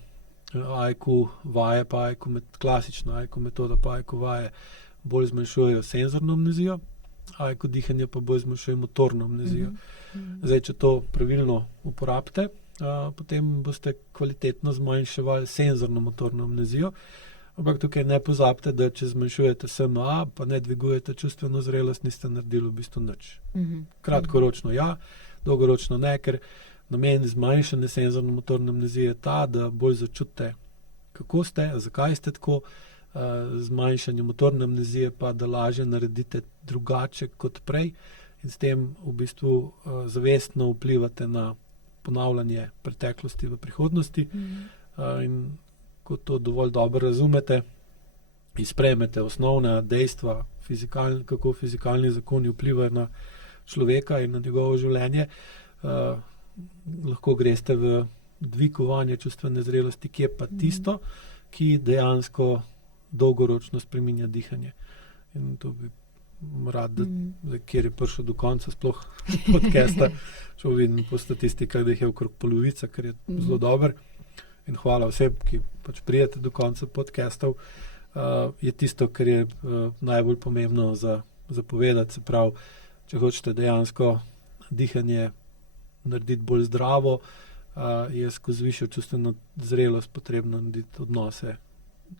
AEQ vaje pa klasična AEQ metoda pa AEQ vaje bolj zmanjšujejo senzorno amnezijo, AEQ dihanje pa bolj zmanjšuje motorno amnezijo. Zdaj, če to pravilno uporabite, potem boste kvalitetno zmanjševali senzorno motorno amnezijo, ampak tukaj ne pozabite, da če zmanjšujete SMA, pa ne dvigujete čustveno zrelost, niste naredili v bistvu nič. Kratkoročno ja, dolgoročno ne, ker namen zmanjšanja senzorno motorne amnezije je ta, da bolj začutite, kako ste, zakaj ste tako, zmanjšanje motorne amnezije pa, da lažje naredite drugače kot prej in s tem v bistvu zavestno vplivate na ponavljanje preteklosti v prihodnosti. In ko to dovolj dobro razumete in sprejmete osnovna dejstva, kako fizikalni zakoni vplivajo na človeka in na njegovo življenje, lahko greste v dvigovanje čustvene zrelosti, ki je pa tisto, ki dejansko dolgoročno spreminja dihanje. In to bi rad, da kjer je prišel do konca sploh podcasta, šel vidim po statistikah, da jih je okrog polovica, kar je zelo dober. In hvala vsem, ki pač prijete do konca podcastov, je tisto, kar je najbolj pomembno za povedati. Se pravi, če hočete dejansko dihanje narediti bolj zdravo, je skozi višjo čustveno zrelost potrebno narediti odnose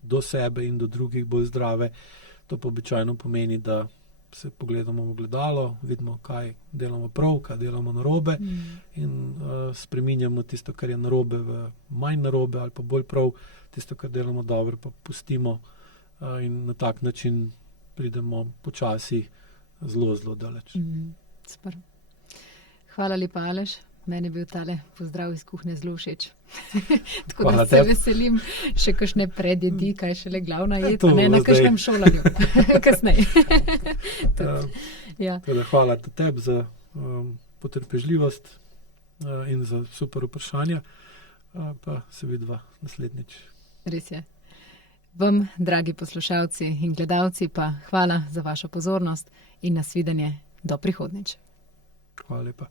do sebe in do drugih bolj zdrave. To pa običajno pomeni, da se pogledamo v ogledalo, vidimo, kaj delamo prav, kaj delamo narobe in spreminjamo tisto, kar je narobe, v manj narobe ali pa bolj prav, tisto, kar delamo dobro, pa pustimo in na tak način pridemo počasi zelo, zelo daleč. Super. Hvala lepa, Aleš. Meni je bil tale pozdrav iz kuhne zelo všeč. Tako hvala da se veselim še kakšne predjedi, kaj šele glavna jed, pa ne na kakšnem šolanju. Kasneje. Hvala tebi za potrpežljivost in za super vprašanja. Pa se vidva naslednjič. Res je. Vam, dragi poslušalci in gledalci, pa hvala za vašo pozornost in nasvidenje do prihodnjič. Hvala lepa.